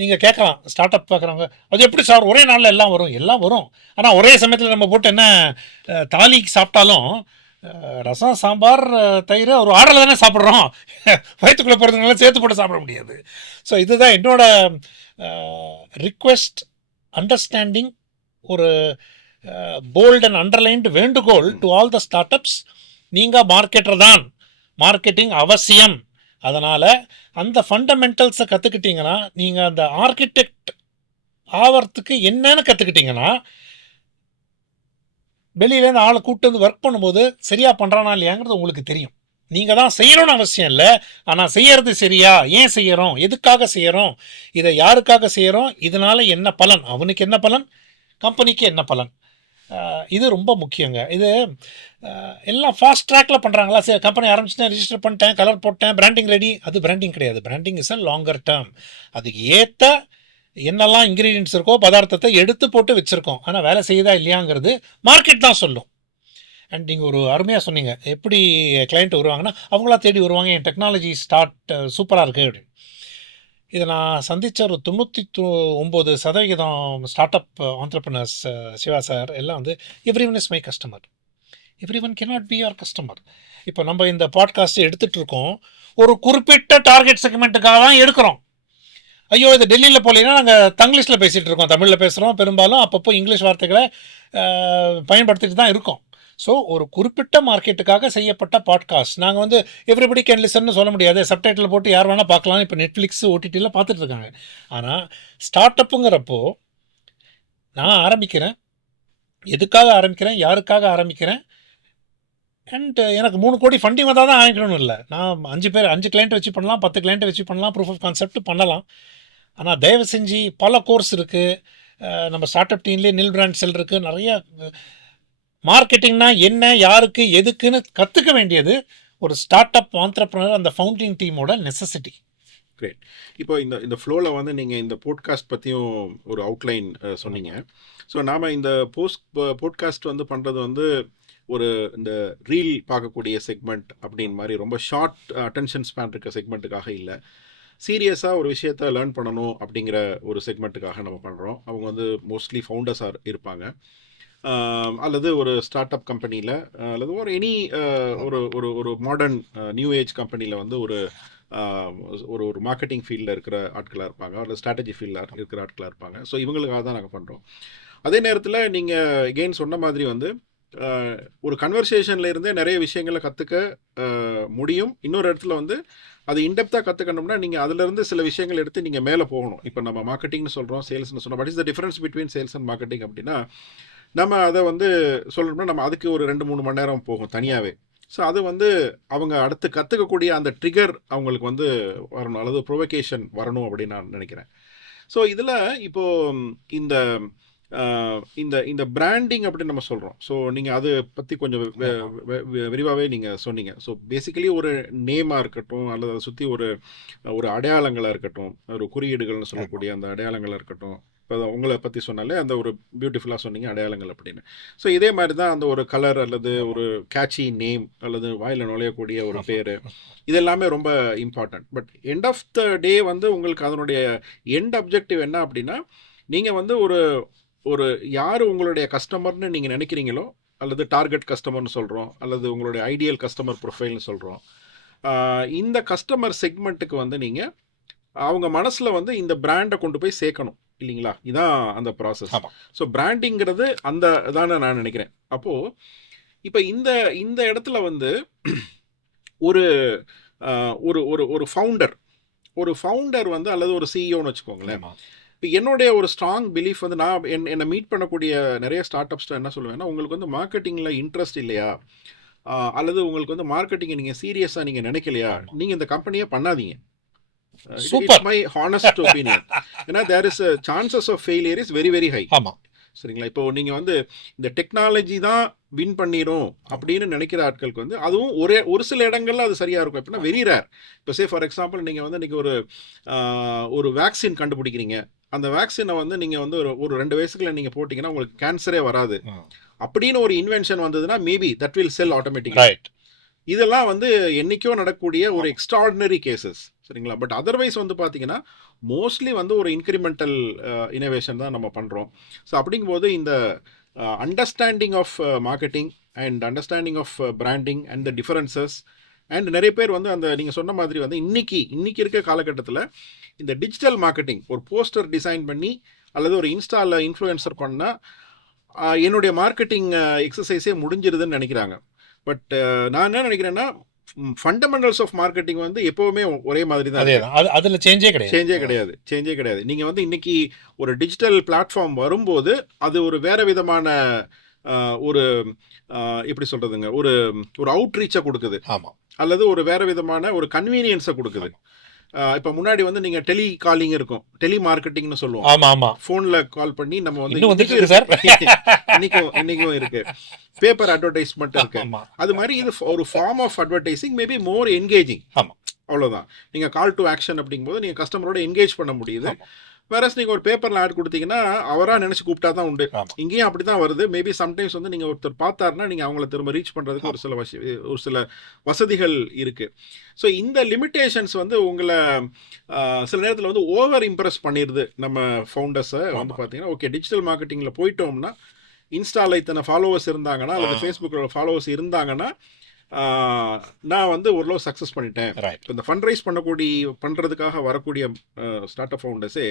நீங்கள் கேட்கலாம், ஸ்டார்ட் அப் பார்க்குறவங்க, அது எப்படி சார் ஒரே நாளில் எல்லாம் வரும். ஆனால் ஒரே சமயத்தில் நம்ம போட்டு என்ன தாலிக்கு சாப்பிட்டாலும் ரசம், சாம்பார், தயிர் ஒரு ஆர்டரில் தானே சாப்பிட்றோம். வயிற்றுக்குள்ளே போகிறதுனால சேர்த்து போட்டு சாப்பிட முடியாது. ஸோ இதுதான் என்னோட ரிக்வெஸ்ட், அண்டர்ஸ்டாண்டிங், ஒரு போல்ட் அண்ட் அண்டர்லைன்டு வேண்டுகோள் to all the start ups. நீங்கள் மார்க்கெட்டர் தான், மார்க்கெட்டிங் அவசியம். அதனால் அந்த ஃபண்டமெண்டல்ஸை கற்றுக்கிட்டிங்கன்னா, நீங்கள் அந்த ஆர்கிடெக்ட் ஆகிறதுக்கு என்னன்னு கற்றுக்கிட்டிங்கன்னா, வெளியிலேருந்து ஆளை கூப்பிட்டு வந்து ஒர்க் பண்ணும்போது சரியாக பண்ணுறானா இல்லையாங்கிறது உங்களுக்கு தெரியும். நீங்கள் தான் செய்யணும்னு அவசியம் இல்லை, ஆனால் செய்யறது சரியா, ஏன் செய்கிறோம், எதுக்காக செய்கிறோம், இதை யாருக்காக செய்கிறோம், இதனால் என்ன பலன், அவனுக்கு என்ன பலன், கம்பெனிக்கு என்ன பலன், இது ரொம்ப முக்கியங்க. இது எல்லாம் ஃபாஸ்ட் ட்ராக்கில் பண்ணுறாங்களா, சரி கம்பெனி ஆரம்பிச்சுட்டேன், ரிஜிஸ்டர் பண்ணிட்டேன், கலர் போட்டேன், பிராண்டிங் ரெடி. அது பிராண்டிங் கிடையாது. Branding is a longer term. அதுக்கு ஏற்ற என்னெல்லாம் இன்க்ரீடியன்ட்ஸ் இருக்கோ பதார்த்தத்தை எடுத்து போட்டு வச்சுருக்கோம். ஆனால் வேலை செய்யுதா இல்லையாங்கிறது மார்க்கெட் தான் சொல்லும். அண்ட் நீங்கள் ஒரு அருமையாக சொன்னீங்க, எப்படி கிளைண்ட் வருவாங்கன்னா அவங்களா தேடி வருவாங்க, என் டெக்னாலஜி சூப்பராக இருக்குது அப்படின்னு. இதை நான் சந்தித்த ஒரு 99% start up entrepreneurs, Siva sir எல்லாம் வந்து everyone is my customer, everyone cannot be your customer. இப்போ நம்ம இந்த பாட்காஸ்ட் எடுத்துகிட்டு இருக்கோம், ஒரு குறிப்பிட்ட டார்கெட் செக்மெண்ட்டுக்காக தான் எடுக்கிறோம். ஐயோ இது டெல்லியில் போலேன்னா நாங்கள் தங்கிலீஷில் பேசிகிட்டு இருக்கோம், தமிழில் பேசுகிறோம், பெரும்பாலும் அப்பப்போ இங்கிலீஷ் வார்த்தைகளை பயன்படுத்திட்டு தான் இருக்கோம். ஸோ ஒரு குறிப்பிட்ட மார்க்கெட்டுக்காக செய்யப்பட்ட பாட்காஸ்ட். நாங்கள் வந்து எவ்ரிபடி கேன் லிசன்னு சொல்ல முடியாது, சப்டைட்டில் போட்டு யார் வேணால் பார்க்கலாம். இப்போ நெட்ஃப்ளிக்ஸ், ஓடிடியில் பார்த்துட்ருக்காங்க. ஆனால் ஸ்டார்ட் அப்புங்கிறப்போ நான் ஆரம்பிக்கிறேன், எதுக்காக ஆரம்பிக்கிறேன், யாருக்காக ஆரம்பிக்கிறேன், அண்ட் எனக்கு 3 கோடி ஃபண்டிங் வந்தால் தான் ஆரம்பிக்கணும்னு இல்லை. நான் 5 கிளைண்ட் வச்சு பண்ணலாம், 10 கிளைண்ட் வச்சு பண்ணலாம், ப்ரூஃப் ஆஃப் கான்செப்ட் பண்ணலாம். ஆனால் தயவு செஞ்சு பல கோர்ஸ் இருக்குது. நம்ம ஸ்டார்ட் அப் டீம்லேயே நில் பிராண்ட் செல் இருக்குது. நிறைய மார்க்கெட்டிங்னா என்ன, யாருக்கு, எதுக்குன்னு கற்றுக்க வேண்டியது ஒரு ஸ்டார்ட் அப் ஆண்டர்ப்ரனர், அந்த ஃபவுண்டிங் டீமோட நெசசிட்டி. கிரேட். இப்போ இந்த ஃப்ளோவில் வந்து நீங்கள் இந்த போட்காஸ்ட் பற்றியும் ஒரு அவுட்லைன் சொன்னீங்க. ஸோ நாம் இந்த போட்காஸ்ட் வந்து பண்ணுறது வந்து ஒரு இந்த ரீல் பார்க்கக்கூடிய செக்மெண்ட் அப்படின்னு மாதிரி ரொம்ப ஷார்ட் அட்டென்ஷன் ஸ்பேன் இருக்க செக்மெண்ட்டுக்காக இல்லை, சீரியஸாக ஒரு விஷயத்தை லேர்ன் பண்ணணும் அப்படிங்கிற ஒரு செக்மெண்ட்டுக்காக நம்ம பண்ணுறோம். அவங்க வந்து மோஸ்ட்லி ஃபவுண்டர்ஸாக இருப்பாங்க, அல்லது ஒரு ஸ்டார்ட் அப் கம்பெனியில், அல்லது ஒரு எனி ஒரு ஒரு ஒரு மாடர்ன் நியூ ஏஜ் கம்பெனியில் வந்து ஒரு ஒரு மார்க்கெட்டிங் ஃபீல்டில் இருக்கிற ஆட்களாக இருப்பாங்க, அல்லது ஸ்ட்ராட்டஜி ஃபீல்டில் இருக்கிற ஆட்களாக இருப்பாங்க. ஸோ இவங்களுக்காக தான் நாங்கள் பண்ணுறோம். அதே நேரத்தில் நீங்கள் எகெயின் சொன்ன மாதிரி வந்து ஒரு கன்வர்சேஷனில் இருந்தே நிறைய விஷயங்களை கற்றுக்க முடியும். இன்னொரு இடத்துல வந்து அது இன்டெப்த்தாக கற்றுக்கணும்னா நீங்கள் அதிலிருந்து சில விஷயங்கள் எடுத்து நீங்கள் மேலே போகணும். இப்போ நம்ம மார்க்கெட்டிங்னு சொல்கிறோம், சேல்ஸ்னு சொல்கிறோம். What is the difference between sales and marketing அப்படின்னா, நம்ம அதை வந்து சொல்லணும்னா நம்ம அதுக்கு ஒரு 2-3 மணி நேரம் போகும் தனியாகவே. ஸோ அது வந்து அவங்க அடுத்து கற்றுக்கக்கூடிய அந்த ட்ரிகர் அவங்களுக்கு வந்து வரணும், அல்லது ப்ரொவகேஷன் வரணும் அப்படின்னு நான் நினைக்கிறேன். ஸோ இதில் இப்போது இந்த இந்த இந்த பிராண்டிங் அப்படின்னு நம்ம சொல்கிறோம். ஸோ நீங்கள் அதை பற்றி கொஞ்சம் விரிவாகவே நீங்கள் சொன்னீங்க. ஸோ பேசிக்கலி ஒரு நேமாக இருக்கட்டும், அல்லது அதை சுற்றி ஒரு ஒரு அடையாளங்களாக இருக்கட்டும், ஒரு குறியீடுகள்னு சொல்லக்கூடிய அந்த அடையாளங்களாக இருக்கட்டும். இப்போ உங்களை பற்றி சொன்னாலே அந்த ஒரு பியூட்டிஃபுல்லாக சொன்னீங்க அடையாளங்கள் அப்படின்னு. ஸோ இதே மாதிரி தான் அந்த ஒரு கலர் அல்லது ஒரு கேட்சி நேம் அல்லது வாயில் நுழையக்கூடிய ஒரு பேர், இதெல்லாமே ரொம்ப important. But end of the day வந்து உங்களுக்கு அதனுடைய எண்ட் அப்ஜெக்டிவ் என்ன அப்படின்னா, நீங்கள் வந்து ஒரு ஒரு யார் உங்களுடைய கஸ்டமர்னு நீங்கள் நினைக்கிறீங்களோ, அல்லது டார்கெட் கஸ்டமர்னு சொல்கிறோம், அல்லது உங்களுடைய ஐடியல் கஸ்டமர் ப்ரொஃபைல்னு சொல்கிறோம், இந்த கஸ்டமர் செக்மெண்ட்டுக்கு வந்து நீங்கள் அவங்க மனசில் வந்து இந்த பிராண்டை கொண்டு போய் சேர்க்கணும் இல்லைங்களா? இதான் அந்த ப்ராசஸ். ஸோ பிராண்டிங்கிறது அந்த தானே நான் நினைக்கிறேன். அப்போது இப்போ இந்த இந்த இடத்துல வந்து ஒரு ஒரு ஒரு ஒரு ஃபவுண்டர் வந்து அல்லது ஒரு சிஇஓன்னு வச்சுக்கோங்களேன். இப்போ என்னுடைய ஒரு ஸ்ட்ராங் பிலீஃப் வந்து நான் என்னை மீட் பண்ணக்கூடிய நிறைய ஸ்டார்ட் அப்ஸ்ட்டு என்ன சொல்லுவேன்னா, உங்களுக்கு வந்து மார்க்கெட்டிங்கில் இன்ட்ரெஸ்ட் இல்லையா, அல்லது உங்களுக்கு வந்து மார்க்கெட்டிங்கை நீங்கள் சீரியஸாக நீங்கள் நினைக்கலையா, நீங்கள் இந்த கம்பெனியே பண்ணாதீங்க. It's my honest opinion. ஏன்னா there is a chances of failure is very very high. ஆமாம், சரிங்களா? இப்போ நீங்கள் வந்து இந்த டெக்னாலஜி தான் வின் பண்ணிடும் அப்படின்னு நினைக்கிற ஆட்களுக்கு வந்து அதுவும் ஒரு சில இடங்கள்ல அது சரியாக இருக்கும். எப்படின்னா வெரி ரேர். இப்போ சே ஃபார் எக்ஸாம்பிள் நீங்கள் வந்து இன்றைக்கி ஒரு வேக்சின் கண்டுபிடிக்கிறீங்க. அந்த வேக்சினை வந்து நீங்கள் வந்து ஒரு 2 வயசுக்குள்ள நீங்கள் போட்டிங்கன்னா உங்களுக்கு கேன்சரே வராது அப்படின்னு ஒரு இன்வென்ஷன் வந்ததுன்னா maybe that will sell automatically. இதெல்லாம் வந்து என்றைக்கோ நடக்கக்கூடிய ஒரு எக்ஸ்ட்ராடினரி கேசஸ், சரிங்களா? பட் அதர்வைஸ் வந்து பார்த்தீங்கன்னா மோஸ்ட்லி வந்து ஒரு இன்க்ரிமெண்டல் இனோவேஷன் தான் நம்ம பண்ணுறோம். ஸோ அப்படிங்கும்போது இந்த understanding of marketing and understanding of branding and the differences and நிறைய பேர் வந்து அந்த நீங்கள் சொன்ன மாதிரி வந்து இன்னைக்கு இருக்க காலகட்டத்தில் இந்த டிஜிட்டல் மார்க்கெட்டிங் ஒரு போஸ்டர் டிசைன் பண்ணி அல்லது ஒரு இன்ஸ்டாவில் இன்ஃப்ளூயன்சர் பண்ணால் என்னுடைய மார்க்கெட்டிங் எக்ஸசைஸே முடிஞ்சிருதுன்னு நினைக்கிறாங்க. பட் நான் என்ன நினைக்கிறேன்னா, ஃபண்டமெண்டல்ஸ் ஆஃப் மார்க்கெட்டிங் வந்து எப்போவுமே ஒரே மாதிரி தான். அதில் சேஞ்சே கிடையாது. நீங்கள் வந்து இன்னைக்கு ஒரு டிஜிட்டல் பிளாட்ஃபார்ம் வரும்போது அது ஒரு வேறு விதமான ஒரு எப்படி சொல்கிறதுங்க, ஒரு அவுட்ரீச்சை கொடுக்குது. ஆமாம். அல்லது ஒரு வேறு விதமான ஒரு கன்வீனியன்ஸை கொடுக்குது. இப்போ முன்னாடி வந்து நீங்கள் டெலி காலிங் இருக்கும், டெலி மார்க்கெட்டிங்னு சொல்லுவோம். ஆமாம், ஃபோனில் கால் பண்ணி நம்ம வந்து இன்னைக்கும் இருக்கு. பேப்பர் அட்வர்டைஸ்மெண்ட் இருக்கு. அது மாதிரி இது ஒரு form of advertising, maybe more engaging. அவ்வளோதான். நீங்கள் கால் டு ஆக்ஷன் அப்படிங்கும்போது நீங்கள் கஸ்டமரோட என்கேஜ் பண்ண முடியுது. வேறஸ் நீங்கள் ஒரு பேப்பரில் ஆட் கொடுத்தீங்கன்னா அவராக நினச்சி கூப்பிட்டா தான் உண்டு. இங்கேயும் அப்படி தான் வருது. மேபி சம்டைம்ஸ் வந்து நீங்கள் ஒருத்தர் பார்த்தாருன்னா நீங்கள் அவங்கள திரும்ப ரீச் பண்ணுறதுக்கு ஒரு சில வசதிகள் இருக்குது. ஸோ இந்த லிமிட்டேஷன்ஸ் வந்து உங்களை சில நேரத்தில் வந்து ஓவர் இம்ப்ரெஸ் பண்ணிடுது நம்ம ஃபவுண்டர்ஸை. வந்து பார்த்தீங்கன்னா ஓகே டிஜிட்டல் மார்க்கெட்டிங்கில் போயிட்டோம்னா, இன்ஸ்டாவில் இத்தனை ஃபாலோவர்ஸ் இருந்தாங்கன்னா அல்லது ஃபேஸ்புக்கில் ஃபாலோவர்ஸ் இருந்தாங்கன்னா நான் வந்து ஓரளவு சக்ஸஸ் பண்ணிட்டேன். இப்போ இந்த ஃபண்ட் ரைஸ் பண்ணுறதுக்காக வரக்கூடிய ஸ்டார்ட் அப் ஃபவுண்டர்ஸே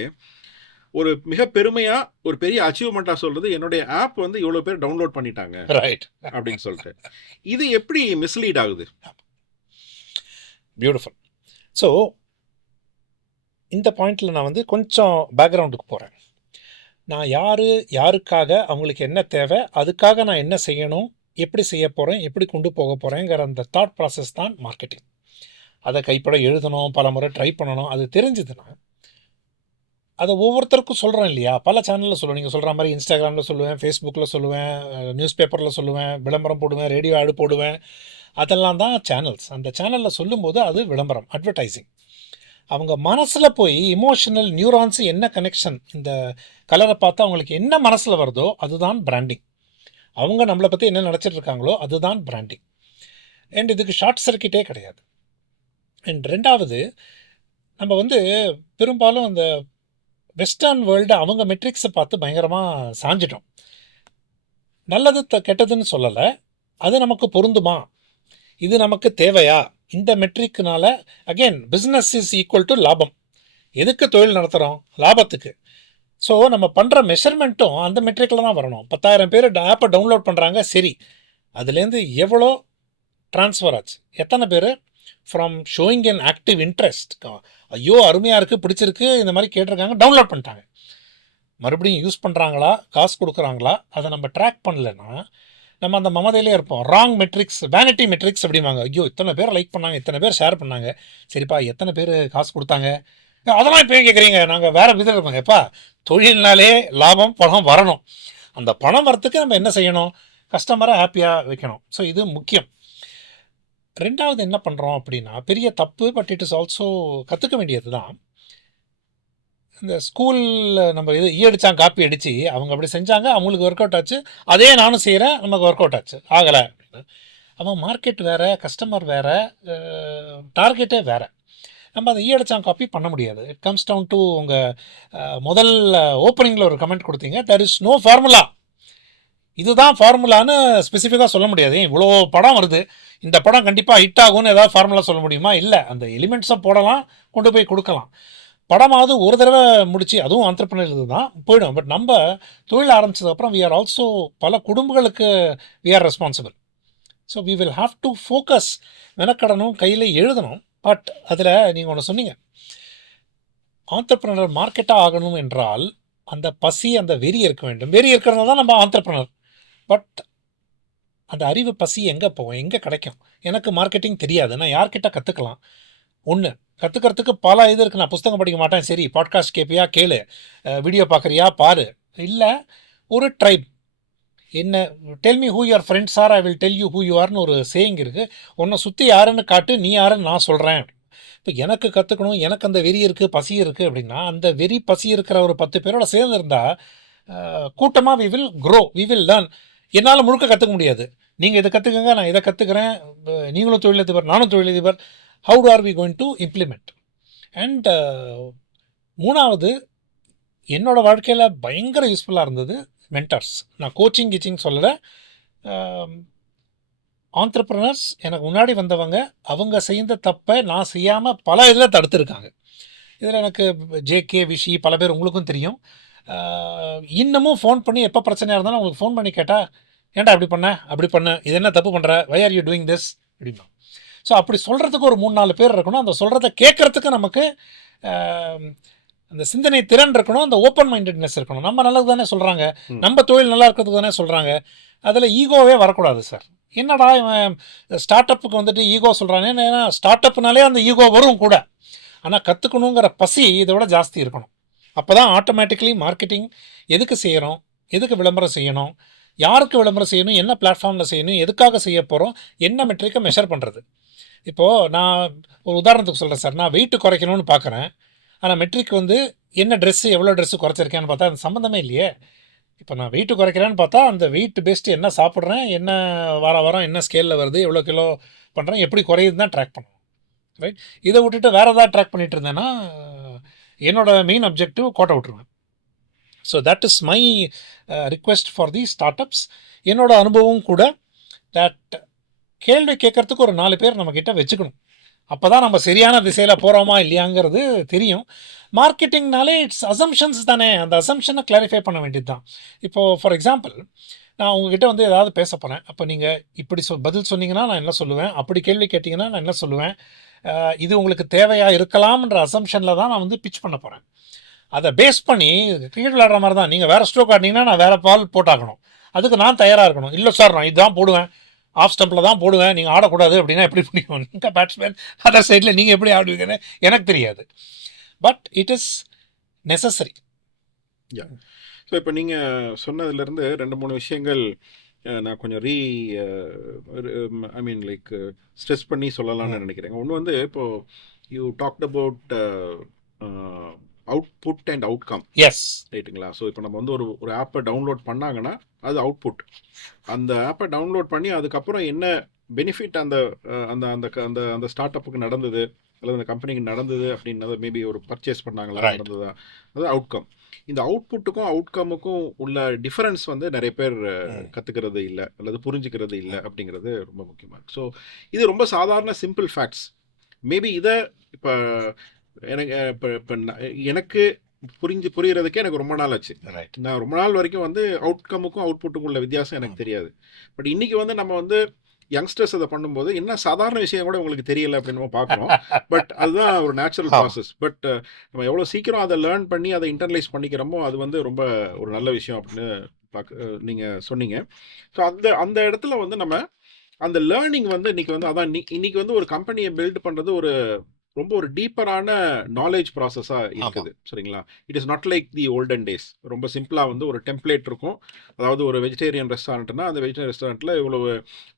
ஒரு மிக பெருமையாக ஒரு பெரிய அச்சீவ்மெண்ட்டாக சொல்கிறது, என்னுடைய ஆப் வந்து இவ்வளோ பேர் டவுன்லோட் பண்ணிட்டாங்க அப்படின்னு சொல்லிட்டு. இது எப்படி மிஸ்லீட் ஆகுது? பியூட்டிஃபுல். ஸோ இந்த பாயிண்டில் நான் வந்து கொஞ்சம் பேக்ரவுண்டுக்கு போகிறேன். நான் யாருக்காக, அவங்களுக்கு என்ன தேவை, அதுக்காக நான் என்ன செய்யணும், எப்படி செய்ய போகிறேன், எப்படி கொண்டு போக போகிறேங்கிற அந்த தாட் ப்ராசஸ் தான் மார்க்கெட்டிங். அதை கைப்பட எழுதணும், பல முறை ட்ரை பண்ணணும். அது தெரிஞ்சதுன்னா அதை ஒவ்வொருத்தருக்கும் சொல்கிறேன் இல்லையா? பல சேனலில் சொல்லுவேன். நீங்கள் சொல்கிற மாதிரி இன்ஸ்டாகிராமில் சொல்லுவேன், ஃபேஸ்புக்கில் சொல்லுவேன், நியூஸ் பேப்பரில் சொல்லுவேன், விளம்பரம் போடுவேன், ரேடியோ ஆடு போடுவேன். அதெல்லாம் தான் சேனல்ஸ். அந்த சேனலில் சொல்லும்போது அது விளம்பரம், அட்வர்டைசிங். அவங்க மனசில் போய் இமோஷனல் நியூரான்ஸு என்ன கனெக்ஷன், இந்த கலரை பார்த்து அவங்களுக்கு என்ன மனசில் வருதோ அதுதான் பிராண்டிங். அவங்க நம்மளை பற்றி என்ன நினச்சிட்டு இருக்காங்களோ அதுதான் பிராண்டிங். அண்ட் இதுக்கு ஷார்ட் சர்க்கிட்டே கிடையாது. அண்ட் ரெண்டாவது, நம்ம வந்து பெரும்பாலும் அந்த வெஸ்டர்ன் வேர்ல்டு அவங்க மெட்ரிக்ஸை பார்த்து பயங்கரமாக சாஞ்சிட்டோம். நல்லது கெட்டதுன்னு சொல்லலை, அது நமக்கு பொருந்துமா, இது நமக்கு தேவையா, இந்த மெட்ரிக்னால again business is equal to லாபம். எதுக்கு தொழில் நடத்துகிறோம்? லாபத்துக்கு. ஸோ நம்ம பண்ணுற மெஷர்மெண்ட்டும் அந்த மெட்ரிக்கில் தான் வரணும். 10,000 பேர் ஆப்பை டவுன்லோட் பண்ணுறாங்க, சரி, அதுலேருந்து எவ்வளோ ட்ரான்ஸ்ஃபர் ஆச்சு, எத்தனை பேர் from showing an active interest, ஐயோ அருமையாக இருக்குது, பிடிச்சிருக்கு, இந்த மாதிரி கேட்டிருக்காங்க, டவுன்லோட் பண்ணிட்டாங்க, மறுபடியும் யூஸ் பண்ணுறாங்களா, காசு கொடுக்குறாங்களா, அதை நம்ம ட்ராக் பண்ணலைன்னா நம்ம அந்த மமதையிலே இருப்போம். ராங் மெட்ரிக்ஸ், வேனிட்டி மெட்ரிக்ஸ் அப்படிம்பாங்க. ஐயோ! இத்தனை பேர் லைக் பண்ணாங்க, இத்தனை பேர் ஷேர் பண்ணாங்க. சரிப்பா, எத்தனை பேர் காசு குடுத்தாங்க? அதெல்லாம் இப்ப ஏன் கேட்குறீங்க? நாங்க வேற விதத்துல இருப்போங்க. எப்பா, தொழில்னாலே லாபம், பணம் வரணும். அந்த பணம் வரத்துக்கு நம்ம என்ன செய்யணும்? கஸ்டமரை ஹாப்பியா வைக்கணும். ஸோ இது முக்கியம். 2வது என்ன பண்றோம் அப்படின்னா, பெரிய தப்பு, பட் இட் இஸ் ஆல்சோ கத்துக்க வேண்டியது தான். இந்த ஸ்கூல்ல நம்ம இது அடிச்சான் காப்பி அடிச்சு, அவங்க அப்படி செஞ்சாங்க, அவங்களுக்கு ஒர்க் அவுட் ஆச்சு. அதே நானும் செய்றேன், நமக்கு ஒர்க் அவுட் ஆச்சு. ஆகல அப்படின்னு. அவன் மார்க்கெட் வேற, கஸ்டமர் வேற, டார்கெட்டே வேற. நம்ம அதை அடிச்சான் காப்பி பண்ண முடியாது. இட் கம்ஸ் டவுன் டு உங்க முதல் ஓப்பனிங்ல ஒரு கமெண்ட் கொடுத்தீங்க. There is no formula. இதுதான் ஃபார்முலான்னு ஸ்பெசிஃபிக்காக சொல்ல முடியாது. இவ்வளோ படம் வருது, இந்த படம் கண்டிப்பாக ஹிட் ஆகும்னு ஏதாவது ஃபார்முலா சொல்ல முடியுமா? இல்லை. அந்த எலிமெண்ட்ஸை போடலாம், கொண்டு போய் கொடுக்கலாம். படமாவது ஒரு தடவை முடிச்சு, அதுவும் ஆண்டர்பிரினர் தான் போயிடும். பட் நம்ம தொழில் ஆரம்பிச்சதுக்கப்புறம் வி ஆர் ஆல்சோ பல குடும்பங்களுக்கு we are responsible. So we will have to focus. மெனக்கடணும், கையில் எழுதணும். பட் அதில் நீங்கள் ஒன்று சொன்னீங்க, ஆண்டர்பிரினர் மார்க்கெட்டாக ஆகணும் என்றால் அந்த பசி, அந்த வெறி இருக்க வேண்டும். வெறி இருக்கிறது தான் நம்ம ஆண்டர்பிரினர். பட் அந்த அறிவு பசி எங்கே போகும், எங்கே கிடைக்கும்? எனக்கு மார்க்கெட்டிங் தெரியாது, நான் யார்கிட்ட கற்றுக்கலாம்? ஒன்று, கற்றுக்கிறதுக்கு பல இது இருக்குது. நான் புஸ்தகம் படிக்க மாட்டேன், சரி பாட்காஸ்ட் கேட்பியா கேளு, வீடியோ பார்க்குறியா பாரு. இல்லை, ஒரு ட்ரைப். என்ன, tell me who your friends are, I will tell you who you ஆர்னு ஒரு சேயிங் இருக்குது. உன்னை சுற்றி யாருன்னு காட்டு, நீ யாருன்னு நான் சொல்கிறேன். இப்போ எனக்கு கற்றுக்கணும், எனக்கு அந்த வெறி இருக்குது, பசி இருக்குது அப்படின்னா, அந்த வெறி பசி இருக்கிற ஒரு 10 பேரோட சேர்ந்து இருந்தால் கூட்டமாக we will grow, we will learn. என்னால் முழுக்க கற்றுக்க முடியாது. நீங்கள் இதை கற்றுக்கங்க, நான் இதை கற்றுக்கிறேன், நீங்களும் தொழிலதிபர், நானும் தொழிலதிபர். How are we going to implement? And 3வது, என்னோட வாழ்க்கையில் பயங்கர யூஸ்ஃபுல்லாக இருந்தது மென்டர்ஸ். நான் கோச்சிங் கீச்சிங் சொல்லலை. ஆண்டர்பிரினர்ஸ் எனக்கு முன்னாடி வந்தவங்க, அவங்க செய்த தப்பை நான் செய்யாமல் பல இதில் தடுத்துருக்காங்க. இதில் எனக்கு ஜேகே, விஷி, பல பேர் உங்களுக்கும் தெரியும். இன்னமும் ஃபோன் பண்ணி எப்போ பிரச்சனையாக இருந்தாலும் உங்களுக்கு ஃபோன் பண்ணி கேட்டால், ஏன்டா அப்படி பண்ண, இது என்ன தப்பு பண்ணுற, why are you doing this அப்படின்னா. ஸோ அப்படி சொல்கிறதுக்கு ஒரு 3-4 பேர் இருக்கணும். அந்த சொல்கிறத கேட்குறதுக்கு நமக்கு அந்த சிந்தனை திறன் இருக்கணும், அந்த ஓப்பன் மைண்டட்னஸ் இருக்கணும். நம்ம நல்லது தானே சொல்கிறாங்க, நம்ம தொழில் நல்லா இருக்கிறதுக்கு தானே சொல்கிறாங்க. அதில் ஈகோவே வரக்கூடாது சார். என்னடா இவன் ஸ்டார்ட் அப்புக்கு வந்துட்டு ஈகோ சொல்கிறானே. ஏன்னா ஸ்டார்ட் அப்னாலே அந்த ஈகோ வரும் கூட. ஆனால் கற்றுக்கணுங்கிற பசி இதை விட ஜாஸ்தி இருக்கணும். அப்போ தான் ஆட்டோமேட்டிக்கலி மார்க்கெட்டிங் எதுக்கு செய்கிறோம், எதுக்கு விளம்பரம் செய்யணும், யாருக்கு விளம்பரம் செய்யணும், என்ன பிளாட்ஃபார்மில் செய்யணும், எதுக்காக செய்ய போகிறோம், என்ன மெட்ரிக்கை மெஷர் பண்ணுறது. இப்போது நான் ஒரு உதாரணத்துக்கு சொல்கிறேன் சார். நான் வெயிட்டு குறைக்கணும்னு பார்க்குறேன். ஆனால் மெட்ரிக் வந்து என்ன ட்ரெஸ்ஸு, எவ்வளோ ட்ரெஸ்ஸு குறைச்சிருக்கேன்னு பார்த்தா அது சம்மந்தமே இல்லையே. இப்போ நான் வெயிட்டு குறைக்கிறேன்னு பார்த்தா அந்த வெயிட் பேஸ்ட்டு என்ன சாப்பிட்றேன், என்ன வாரம் என்ன ஸ்கேலில் வருது, எவ்வளோ கிலோ பண்ணுறேன், எப்படி குறையுது தான் ட்ராக் பண்ணுவோம். ரைட். இதை விட்டுட்டு வேறு ஏதாவது ட்ராக் பண்ணிகிட்டு இருந்தேன்னா என்னோடய மெயின் அப்ஜெக்டிவ் கோட்டை விட்டுருவேன். So that is my request for the start ups. என்னோடய அனுபவம் கூட தட் கேள்வி கேட்குறதுக்கு ஒரு 4 பேர் நம்மக்கிட்ட வச்சுக்கணும். அப்போ தான் நம்ம சரியான திசையில் போகிறோமா இல்லையாங்கிறது தெரியும். மார்க்கெட்டிங்னாலே இட்ஸ் அசம்ஷன்ஸ் தானே. அந்த அசம்ஷனை கிளாரிஃபை பண்ண வேண்டியது தான். இப்போது ஃபார் எக்ஸாம்பிள், நான் உங்ககிட்ட வந்து ஏதாவது பேச போகிறேன். அப்போ நீங்கள் இப்படி பதில் சொன்னீங்கன்னா நான் என்ன சொல்லுவேன், அப்படி கேள்வி கேட்டிங்கன்னா நான் என்ன சொல்லுவேன், இது உங்களுக்கு தேவையாக இருக்கலாம்ன்ற அசம்ஷனில் தான் நான் வந்து பிச் பண்ண போகிறேன். அதை பேஸ் பண்ணி கிரிக்கெட் விளையாடுற மாதிரி தான். நீங்கள் வேறு ஸ்ட்ரோக் ஆடினீங்கன்னா நான் வேறு பால் போட்டாகணும். அதுக்கு நான் தயாராக இருக்கணும். இல்லை சார், நான் இதுதான் போடுவேன், ஆஃப் ஸ்டம்பில் தான் போடுவேன், நீங்கள் ஆடக்கூடாது அப்படின்னா எப்படி முடியும்? நீங்கள் பேட்ஸ்மேன், அதர் சைடில் நீங்கள் எப்படி ஆடுவீங்கன்னு எனக்கு தெரியாது. But it is necessary. So இப்போ நீங்கள் சொன்னதுலேருந்து 2-3 விஷயங்கள் நான் கொஞ்சம் ஐ மீன் லைக் ஸ்ட்ரெஸ் பண்ணி சொல்லலாம்னு நினைக்கிறேன். ஒன்று வந்து இப்போது you talked about output and outcome. Yes, ரைட்டுங்களா? ஸோ இப்போ நம்ம வந்து ஒரு ஆப்பை டவுன்லோட் பண்ணாங்கன்னா அது அவுட்புட். அந்த ஆப்பை டவுன்லோட் பண்ணி அதுக்கப்புறம் என்ன பெனிஃபிட் அந்த அந்த அந்த அந்த அந்த ஸ்டார்ட் அப்புக்கு நடந்தது அல்லது அந்த கம்பெனிக்கு நடந்தது அப்படின்னது, மேபி ஒரு பர்ச்சேஸ் பண்ணாங்களா நடந்ததா, அது அவுட்கம். இந்த அவுட்புட்டுக்கும் அவுட்கமுக்கும் உள்ள டிஃபரன்ஸ் வந்து நிறைய பேர் கற்றுக்கிறது இல்லை அல்லது புரிஞ்சுக்கிறது இல்லை அப்படிங்கிறது ரொம்ப முக்கியமாக இருக்குது. ஸோ இது ரொம்ப சாதாரண சிம்பிள் ஃபேக்ட்ஸ். மேபி இதை இப்போ எனக்கு புரிகிறதுக்கே எனக்கு ரொம்ப நாள் ஆச்சு. நான் ரொம்ப நாள் வரைக்கும் வந்து அவுட்கமுக்கும் அவுட்புட்டுக்கும் உள்ள வித்தியாசம் எனக்கு தெரியாது. பட் இன்னைக்கு வந்து நம்ம வந்து யங்ஸ்டர்ஸ் அதை பண்ணும்போது என்ன சாதாரண விஷயம் கூட உங்களுக்கு தெரியல அப்படின்னு நம்ம பார்க்குறோம். பட் அதுதான் ஒரு நேச்சுரல் ப்ராசஸ். பட் நம்ம எவ்வளோ சீக்கிரம் அதை லேர்ன் பண்ணி அதை இன்டர்னலைஸ் பண்ணிக்கிறோமோ அது வந்து ரொம்ப ஒரு நல்ல விஷயம் அப்படின்னு நீங்கள் சொன்னீங்க. ஸோ அந்த அந்த இடத்துல வந்து நம்ம அந்த லேர்னிங் வந்து இன்னைக்கு வந்து அதான் இன்னைக்கு வந்து ஒரு கம்பெனியை பில்ட் பண்ணுறது ஒரு ரொம்ப ஒரு டீப்பரான நாலேஜ் ப்ராசஸாக இருக்குது. சரிங்களா? It is not like the olden days. ரொம்ப சிம்பிளாக வந்து ஒரு டெம்ப்ளேட் இருக்கும். அதாவது ஒரு வெஜிடேரியன் ரெஸ்டாரண்ட்னா அந்த வெஜிடேரியன் ரெஸ்டாரண்ட்டில் இவ்வளவு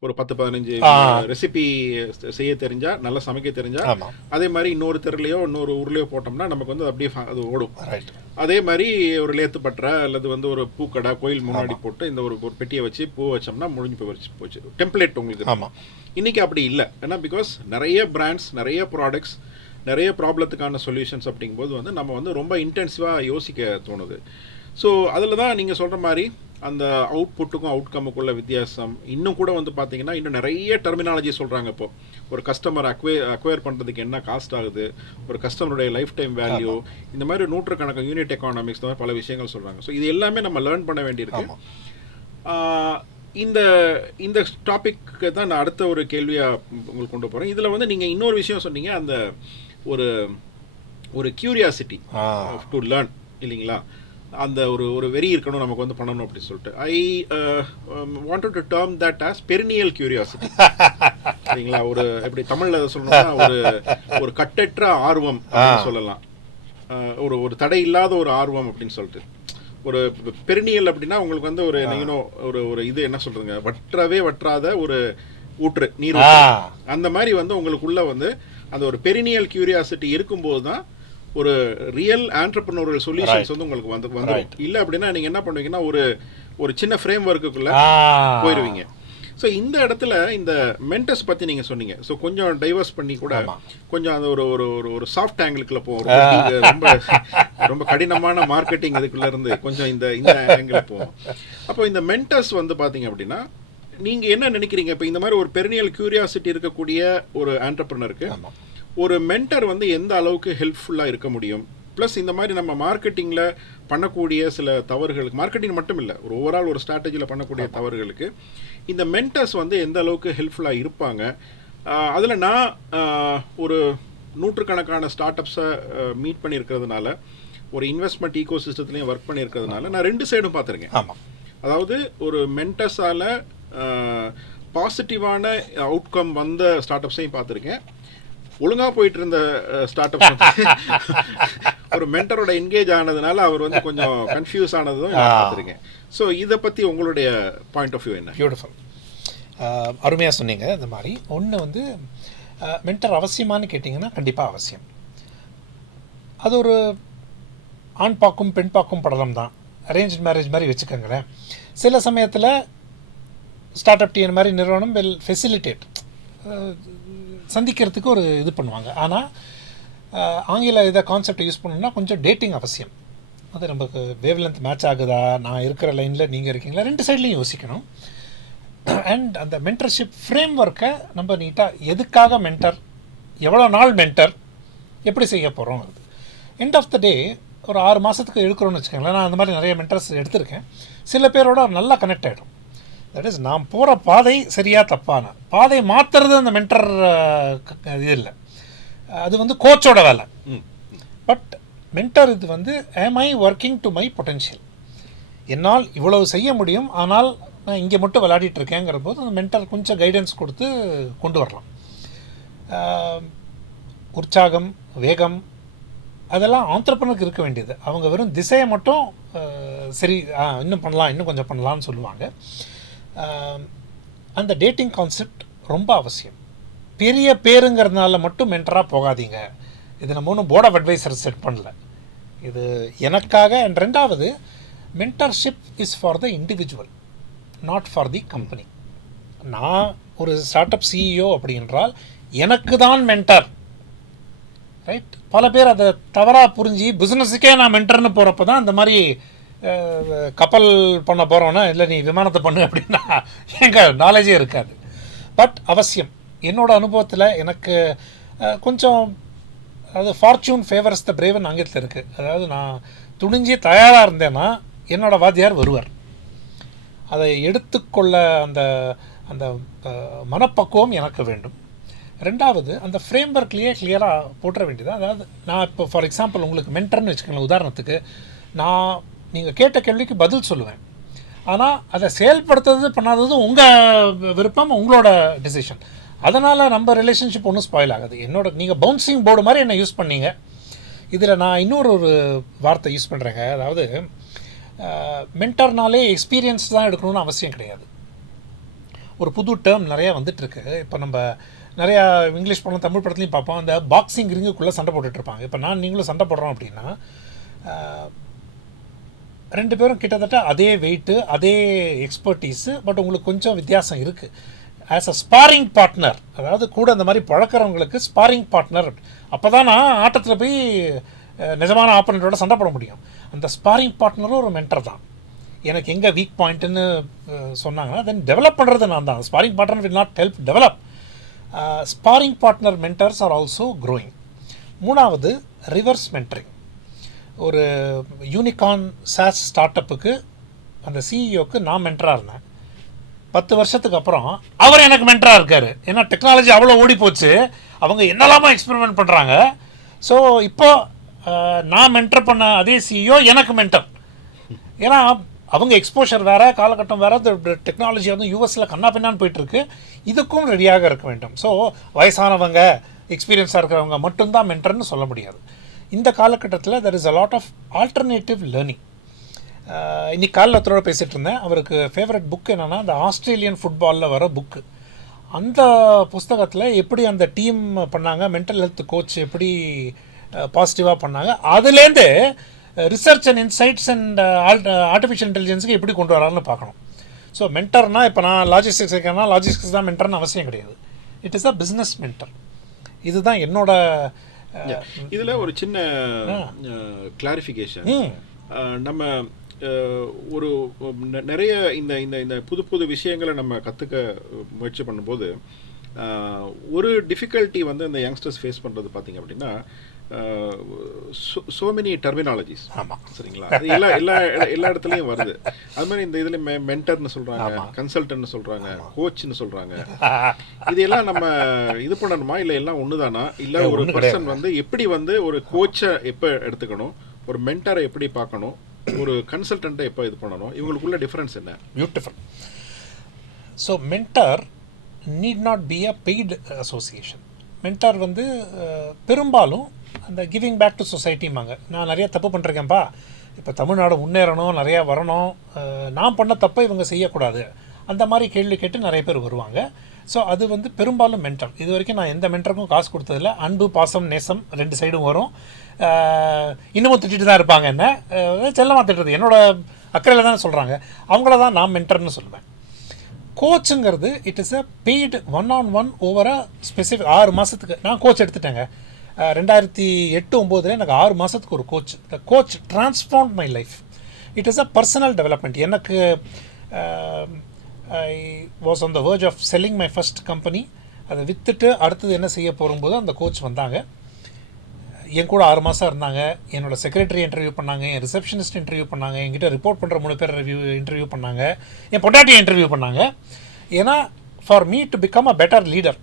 ஒரு 10-15 ரெசிபி செய்ய தெரிஞ்சா, நல்லா சமைக்க தெரிஞ்சா, அதே மாதிரி இன்னொரு தெருலையோ இன்னொரு ஊர்லேயோ போட்டோம்னா நமக்கு வந்து அப்படியே அது ஓடும். அதே மாதிரி ஒரு லேத்து பற்ற அல்லது வந்து ஒரு பூக்கடை கோயில் முன்னாடி போட்டு இந்த ஒரு பெட்டியை வச்சு பூ வச்சோம்னா முடிஞ்சு போச்சு. டெம்ப்ளேட் உங்களுக்கு. இன்னைக்கு அப்படி இல்லை. ஏன்னா பிகாஸ் நிறைய பிராண்ட்ஸ், நிறைய ப்ராடக்ட்ஸ், நிறைய ப்ராப்ளத்துக்கான சொல்யூஷன்ஸ் அப்படிங்கும்போது வந்து நம்ம வந்து ரொம்ப இன்டென்சிவாக யோசிக்க தோணுது. ஸோ அதில் தான் நீங்கள் சொல்கிற மாதிரி அந்த அவுட்புட்டுக்கும் அவுட்கமுக்குள்ள வித்தியாசம். இன்னும் கூட வந்து பார்த்தீங்கன்னா இன்னும் நிறைய டெர்மினாலஜி சொல்கிறாங்க. இப்போ ஒரு கஸ்டமர் அக்வயர் பண்ணுறதுக்கு என்ன காஸ்ட் ஆகுது, ஒரு கஸ்டமருடைய லைஃப் டைம் வேல்யூ, இந்த மாதிரி நூற்றுக்கணக்கான யூனிட் எக்கானாமிக்ஸ், இந்த மாதிரி பல விஷயங்கள் சொல்கிறாங்க. ஸோ இது எல்லாமே நம்ம லேர்ன் பண்ண வேண்டியிருக்கு. இந்த இந்த டாபிக்கு தான் நான் அடுத்த ஒரு கேள்வியாக உங்களுக்கு கொண்டு போகிறேன். இதில் வந்து நீங்கள் இன்னொரு விஷயம் சொன்னீங்க, அந்த ஒரு ஒரு கியூரியாசிட்டி டு லேர்ன் இல்லைங்களா? அந்த ஒரு வெறி இருக்கணும் நமக்கு வந்து பண்ணணும் அப்படின்னு சொல்லிட்டு. I wanted to term that as perennial curiosity. சரிங்களா? ஒரு எப்படி தமிழில் அதை சொல்லணும்னா ஒரு கட்டற்ற ஆர்வம் அப்படின்னு சொல்லலாம். ஒரு தடை இல்லாத ஒரு ஆர்வம் அப்படின்னு சொல்லிட்டு. ஒரு பெரினியல் அப்படின்னா உங்களுக்கு வந்து ஒரு ஒரு இது என்ன சொல்றதுங்க, வற்றாத ஒரு ஊற்று நீர், அந்த மாதிரி வந்து உங்களுக்குள்ள வந்து அந்த ஒரு பெரினியல் கியூரியாசிட்டி இருக்கும்போது தான் ஒரு ரியல் ஆண்டர்பிரனோரியல் சொல்யூஷன்ஸ் வந்து உங்களுக்கு வந்துடும். இல்லை அப்படின்னா நீங்க என்ன பண்ணுவீங்கன்னா ஒரு சின்ன ஃப்ரேம் ஒர்க்குள்ள போயிடுவீங்க. ஸோ இந்த இடத்துல இந்த மென்டர்ஸ் பற்றி நீங்கள் சொன்னீங்க. ஸோ கொஞ்சம் டைவர்ஸ் பண்ணி கூட கொஞ்சம் அந்த ஒரு சாஃப்ட் ஆங்கிளுக்குள்ள போவோம். ரொம்ப ரொம்ப கடினமான மார்க்கெட்டிங் இதுக்குள்ள இருந்து கொஞ்சம் இந்த ஆங்கிள் போவோம். அப்போ இந்த மென்டர்ஸ் வந்து பார்த்தீங்க அப்படின்னா நீங்கள் என்ன நினைக்கிறீங்க? இப்போ இந்த மாதிரி ஒரு பெரினியல் கியூரியாசிட்டி இருக்கக்கூடிய ஒரு ஆண்டர்பிரனருக்கு ஒரு மென்டர் வந்து எந்த அளவுக்கு ஹெல்ப்ஃபுல்லாக இருக்க முடியும்? ப்ளஸ் இந்த மாதிரி நம்ம மார்க்கெட்டிங்கில் பண்ணக்கூடிய சில தவறுகளுக்கு, மார்க்கெட்டிங் மட்டும் இல்லை, ஒரு ஓவரால் ஒரு ஸ்ட்ராட்டஜியில் பண்ணக்கூடிய தவறுகளுக்கு இந்த மென்டர்ஸ் வந்து எந்த அளவுக்கு ஹெல்ப்ஃபுல்லாக இருப்பாங்க? அதில் நான் ஒரு நூற்றுக்கணக்கான ஸ்டார்ட் அப்ஸை மீட் பண்ணியிருக்கிறதுனால, ஒரு இன்வெஸ்ட்மெண்ட் ஈகோ சிஸ்டத்துலேயும் ஒர்க் பண்ணியிருக்கிறதுனால நான் ரெண்டு சைடும் பார்த்துருக்கேன். அதாவது ஒரு மென்டர்ஸால் பாசிட்டிவான அவுட்கம் வந்த ஸ்டார்ட் அப்ஸையும் பார்த்துருக்கேன். ஒழுங்காக போயிட்டு இருந்த ஸ்டார்ட் அப் ஒரு மென்டரோட என்கேஜ் ஆனதுனால அவர் வந்து கொஞ்சம் கன்ஃபியூஸ் ஆனதும் பார்த்துருக்கேன். ஸோ இதை பற்றி உங்களுடைய பாயிண்ட் ஆஃப் வியூ என்ன? பியூட்டிஃபுல், அருமையாக சொன்னீங்க. இந்த மாதிரி ஒன்று வந்து மென்டர் அவசியமானு கேட்டிங்கன்னா கண்டிப்பாக அவசியம். அது ஒரு ஆண் பாக்கும் பெண் பாக்கும் படலம் தான். அரேஞ்ச் மேரேஜ் மாதிரி வச்சுக்கோங்களேன். சில சமயத்தில் ஸ்டார்ட் அப் டிஎன் மாதிரி நிறுவனம் வெல் ஃபெசிலிட்டேட் சந்திக்கிறதுக்கு ஒரு இது பண்ணுவாங்க. ஆனால் ஆங்கில இதை கான்செப்டை யூஸ் பண்ணணும்னா கொஞ்சம் டேட்டிங் அவசியம். அது நமக்கு வேவ் லென்த் மேட்ச் ஆகுதா, நான் இருக்கிற லைனில் நீங்கள் இருக்கீங்களா, ரெண்டு சைட்லையும் யோசிக்கணும். அண்ட் அந்த மென்டர்ஷிப் ஃப்ரேம் ஒர்க்கை நம்ம நீட்டாக எதுக்காக மென்டர், எவ்வளோ நாள் மென்டர், எப்படி செய்ய போகிறோம். எண்ட் ஆஃப் த டே ஒரு 6 மாதத்துக்கு எடுக்கிறோன்னு வச்சுக்கோங்களேன். நான் அந்த மாதிரி நிறைய மென்டர்ஸ் எடுத்திருக்கேன். சில பேரோட நல்லா கனெக்ட் ஆகிடும். தட் இஸ், நான் போகிற பாதை சரியாக தப்பான பாதை மாற்றுறது அந்த மென்டர் இது இல்லை, அது வந்து கோச்சோட வேலை. பட் மென்டர் இது வந்து ஆம் I working to my potential, என்னால் இவ்வளவு செய்ய முடியும், ஆனால் நான் இங்கே மட்டும் விளையாடிட்டு இருக்கேங்கிற போது அந்த மென்டர் கொஞ்சம் கைடன்ஸ் கொடுத்து கொண்டு வரலாம். உற்சாகம், வேகம், அதெல்லாம் ஆண்டர்பிரனருக்கு இருக்க வேண்டியது. அவங்க வெறும் திசையை மட்டும் சரி இன்னும் பண்ணலாம், இன்னும் கொஞ்சம் பண்ணலான்னு சொல்லுவாங்க. அந்த டேட்டிங் கான்செப்ட் ரொம்ப அவசியம். பெரிய பேருங்கிறதுனால மட்டும் மென்டராக போகாதீங்க. இது நம்ம ஒன்றும் போர்ட் ஆஃப் அட்வைசர் செட் பண்ணல, இது எனக்காக. அண்ட் ரெண்டாவது, mentorship is for the individual, not for the company. நான் ஒரு ஸ்டார்ட் அப் சிஇஓ அப்படின்றால் எனக்கு தான் மென்டர், ரைட்? பல பேர் அதை தவறாக புரிஞ்சு பிஸ்னஸுக்கே நான் மென்டர்னு போகிறப்ப தான் இந்த மாதிரி கப்பல் பண்ண போகிறோன்னா, இல்லை நீ விமானத்தை பண்ணு அப்படின்னா எங்கள் நாலேஜே இருக்காது. பட் அவசியம். என்னோடய அனுபவத்தில் எனக்கு கொஞ்சம் அதாவது ஃபார்ச்சூன் ஃபேவர்ஸ் த பிரேவன் ஆங்கிலத்தில் இருக்குது. அதாவது நான் துணிஞ்சு தயாராக இருந்தேன்னா என்னோடய வாத்தியார் வருவார். அதை எடுத்துக்கொள்ள அந்த அந்த மனப்பக்குவம் எனக்கு வேண்டும். ரெண்டாவது, அந்த ஃப்ரேம் ஒர்க்லேயே கிளியராக போட்டுற வேண்டியது. அதாவது நான் இப்போ ஃபார் எக்ஸாம்பிள் உங்களுக்கு மென்டர்னு வச்சுக்கோங்களேன், உதாரணத்துக்கு நான் நீங்கள் கேட்ட கேள்விக்கு பதில் சொல்லுவேன். ஆனால் அதை செயல்படுத்துறது பண்ணாதது உங்கள் விருப்பம், உங்களோட டிசிஷன். அதனால் நம்ம ரிலேஷன்ஷிப் ஒன்றும் ஸ்பாயில் ஆகாது. நீங்கள் பவுன்சிங் போர்டு மாதிரி என்னை யூஸ் பண்ணீங்க. இதில் நான் இன்னொரு வார்த்தை யூஸ் பண்ணுறேங்க. அதாவது மென்டர்னாலே எக்ஸ்பீரியன்ஸ் தான் எடுக்கணும்னு அவசியம் கிடையாது. ஒரு புது டேர்ம் நிறையா வந்துட்டுருக்கு. இப்போ நம்ம நிறையா இங்கிலீஷ் படம், தமிழ் படத்துலையும் பார்ப்போம். அந்த பாக்ஸிங் ரிங்குக்குள்ளே சண்டை போட்டுட்ருப்பாங்க. இப்போ நீங்களும் சண்டை போடுறோம் அப்படின்னா, ரெண்டு பேரும் கிட்டத்தட்ட அதே வெயிட்டு, அதே எக்ஸ்பர்டீஸு, பட் உங்களுக்கு கொஞ்சம் வித்தியாசம் இருக்குது. ஆஸ் அ ஸ்பாரிங் பார்ட்னர், அதாவது கூட அந்த மாதிரி பழக்கிறவங்களுக்கு ஸ்பாரிங் பார்ட்னர், அப்போ தான் நான் ஆட்டத்தில் போய் நிஜமான ஆப்பனண்ட்டோட சண்டை போட முடியும். அந்த ஸ்பாரிங் பார்ட்னரும் ஒரு மென்டர் தான். எனக்கு எங்கே வீக் பாயிண்ட்டுன்னு சொன்னாங்கன்னா தென் டெவலப் பண்ணுறது நான் தான். ஸ்பாரிங் partner will not help develop. ஸ்பாரிங் partner mentors are also growing. மூணாவது ரிவர்ஸ் மென்டரிங். ஒரு யூனிகார்ன் சாஸ் ஸ்டார்ட் அப்புக்கு அந்த சிஇஓக்கு நான் மென்டராக இருந்தேன். 10 வருஷத்துக்கு அப்புறம் அவர் எனக்கு மென்டராக இருக்கார். ஏன்னா டெக்னாலஜி அவ்வளோ ஓடி போச்சு, அவங்க என்னெல்லாமோ எக்ஸ்பெரிமெண்ட் பண்ணுறாங்க. ஸோ இப்போ நான் மென்டர் பண்ண அதே சிஇஓ எனக்கு மென்டர். ஏன்னா அவங்க எக்ஸ்போஷர் வேறு, காலகட்டம் வேறு, டெக்னாலஜி வந்து யூஎஸில் கண்ணா பின்னான்னு போயிட்டுருக்கு. இதுக்கும் ரெடியாக இருக்க வேண்டும். ஸோ வயசானவங்க, எக்ஸ்பீரியன்ஸாக இருக்கிறவங்க மட்டும்தான் மென்டர்னு சொல்ல முடியாது. இந்த காலகட்டத்தில் there is a lot of alternative learning. இன்னைக்கு காலையில் ஒருத்தரோட பேசிகிட்டு இருந்தேன். அவருக்கு ஃபேவரட் புக் என்னென்னா அந்த ஆஸ்திரேலியன் ஃபுட்பாலில் வர புக்கு. அந்த புஸ்தகத்தில் எப்படி அந்த டீம் பண்ணாங்க, மென்டல் ஹெல்த் கோச் எப்படி பாசிட்டிவாக பண்ணாங்க, அதுலேருந்து research and insights and artificial இன்டெலிஜென்ஸுக்கு எப்படி கொண்டு வரான்னு பார்க்கணும். ஸோ மென்டர்னால் இப்போ நான் லாஜிஸ்டிக்ஸ் இருக்கேன்னா லாஜிஸ்டிக்ஸ் தான் மென்டர்னு அவசியம் கிடையாது. It is a business mentor. இதுதான் என்னோட இதில் ஒரு சின்ன கிளாரிஃபிகேஷன். நம்ம ஒரு நிறைய இந்த இந்த இந்த புது புது விஷயங்களை நம்ம கற்றுக்க முயற்சி பண்ணும்போது ஒரு டிஃபிகல்ட்டி வந்து இந்த யங்ஸ்டர்ஸ் ஃபேஸ் பண்ணுறது பார்த்திங்க அப்படின்னா, so many terminologies. ஆமாம், சரிங்களா? அது எல்லா இடத்துலையும் வருது. அது மாதிரி இந்த இதில் மென்டர்னு சொல்கிறாங்க, கன்சல்டன்ட்னு சொல்கிறாங்க, கோச்னு சொல்கிறாங்க. இதெல்லாம் நம்ம இது பண்ணணுமா, இல்லை எல்லாம் ஒன்று தானா? இல்லை ஒரு பர்சன் வந்து எப்படி வந்து ஒரு கோச்சை எப்போ எடுத்துக்கணும், ஒரு மென்டரை எப்படி பார்க்கணும், ஒரு கன்சல்டண்ட்டை எப்போ இது பண்ணணும், இவங்களுக்குள்ள டிஃப்ரென்ஸ் என்ன? Beautiful. So mentor need not be a paid association. Mentor வந்து பெரும்பாலும் அந்த கிவிங் பேக் டு சொசைட்டிம்பாங்க. நான் நிறையா தப்பு பண்ணிருக்கேன்ப்பா, இப்போ தமிழ்நாடு முன்னேறணும், நிறையா வரணும், நான் பண்ண தப்பை இவங்க செய்யக்கூடாது, அந்த மாதிரி கேள்வி கேட்டு நிறைய பேர் வருவாங்க. ஸோ அது வந்து பெரும்பாலும் மென்டர். இது வரைக்கும் நான் எந்த மென்டருக்கும் காசு கொடுத்ததில்ல. அன்பு, பாசம், நேசம் ரெண்டு சைடும் வரும். இன்னமும் திட்டிட்டு தான் இருப்பாங்க, என்ன செல்லமாக திட்டுறது, என்னோட அக்கறையில் தானே சொல்கிறாங்க, அவங்கள தான் நான் மென்டர்னு சொல்லுவேன். கோச்சுங்கிறது it is a paid 1-on-1 over a specific 6 மாதத்துக்கு. நான் கோச் எடுத்துட்டேங்க 2008-09 எனக்கு 6 மாதத்துக்கு ஒரு coach. The coach transform my life. It is a personal development. எனக்கு I was on the verge of selling my first company. அதை விற்றுட்டு அடுத்தது என்ன செய்ய போகும்போது அந்த கோச் வந்தாங்க, என் கூட 6 மாதம் இருந்தாங்க. என்னோடய செக்ரட்டரி இன்டர்வியூ பண்ணாங்க, என் ரிசப்ஷனிஸ்ட் இன்டர்வியூ பண்ணாங்க, என்கிட்ட ரிப்போர்ட் பண்ணுற 3 பேர் இன்டர்வியூ பண்ணாங்க, என் பொட்டாட்டியை இன்டர்வியூ பண்ணாங்க. ஏன்னா for me to become a better leader.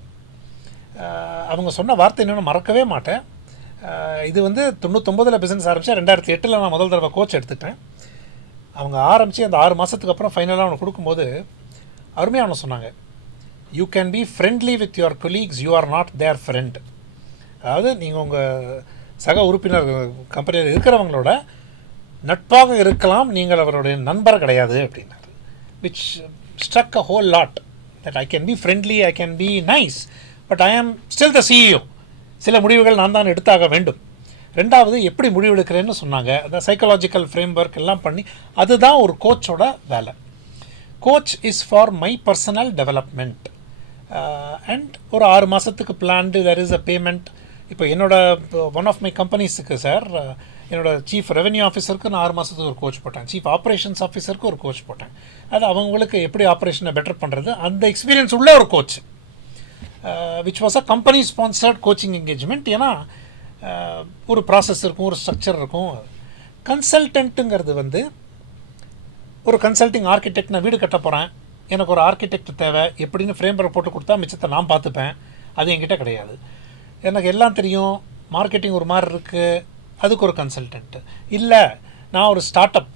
அவங்க சொன்ன வார்த்தை என்னென்னு மறக்கவே மாட்டேன். இது வந்து 99 பிஸ்னஸ் ஆரம்பித்தேன், 2008 நான் முதல் தடவை கோச் எடுத்துட்டேன். அவங்க ஆரம்பித்து அந்த 6 மாதத்துக்கு அப்புறம் ஃபைனலாக அவனை கொடுக்கும்போது அருமையாக அவனை சொன்னாங்க, you can be friendly with your colleagues, you are not their friend. அதாவது நீங்கள் உங்கள் சக உறுப்பினர் கம்பெனியில் இருக்கிறவங்களோட நட்பாக இருக்கலாம், நீங்கள் அவருடைய நண்பர் கிடையாது அப்படின்னாரு. Which struck a whole lot. That I can be friendly, I can be nice, but I ஆம் ஸ்டில் த சிஇஓ. சில முடிவுகள் நான் தான் எடுத்தாக வேண்டும். ரெண்டாவது எப்படி முடிவெடுக்கிறேன்னு சொன்னாங்க. அந்த சைக்காலஜிக்கல் ஃப்ரேம் ஒர்க் எல்லாம் பண்ணி, அதுதான் ஒரு கோச்சோட வேலை. Coach is for my personal development. And ஒரு 6 மாதத்துக்கு planned, there is a payment. இப்போ என்னோட ஒன் ஆஃப் மை கம்பெனிஸுக்கு சார், என்னோட சீஃப் ரெவென்யூ ஆஃபீஸருக்கு நான் 6 மாதத்துக்கு ஒரு கோச் போட்டேன், சீஃப் ஆப்ரேஷன்ஸ் ஆஃபீஸருக்கு ஒரு கோச் போட்டேன். அது அவங்களுக்கு எப்படி ஆப்ரேஷனை பெட்டர் பண்ணுறது, அந்த எக்ஸ்பீரியன்ஸ் உள்ள ஒரு coach, which was a company sponsored coaching engagement. ஏன்னா ஒரு ப்ராசஸ் இருக்கும், ஒரு ஸ்ட்ரக்சர் இருக்கும். கன்சல்டன்ட்டுங்கிறது வந்து ஒரு கன்சல்டிங் ஆர்கிடெக்ட், நான் வீடு கட்ட போகிறேன், எனக்கு ஒரு ஆர்கிடெக்ட் தேவை, எப்படின்னு ஃப்ரேம் ஒர்க் போட்டு கொடுத்தா மிச்சத்தை நான் பார்த்துப்பேன், அது என்கிட்ட கிடையாது. எனக்கு எல்லாம் தெரியும், மார்க்கெட்டிங் ஒரு மாதிரி இருக்குது, அதுக்கு ஒரு கன்சல்டன்ட்டு. இல்லை நான் ஒரு ஸ்டார்ட் அப்,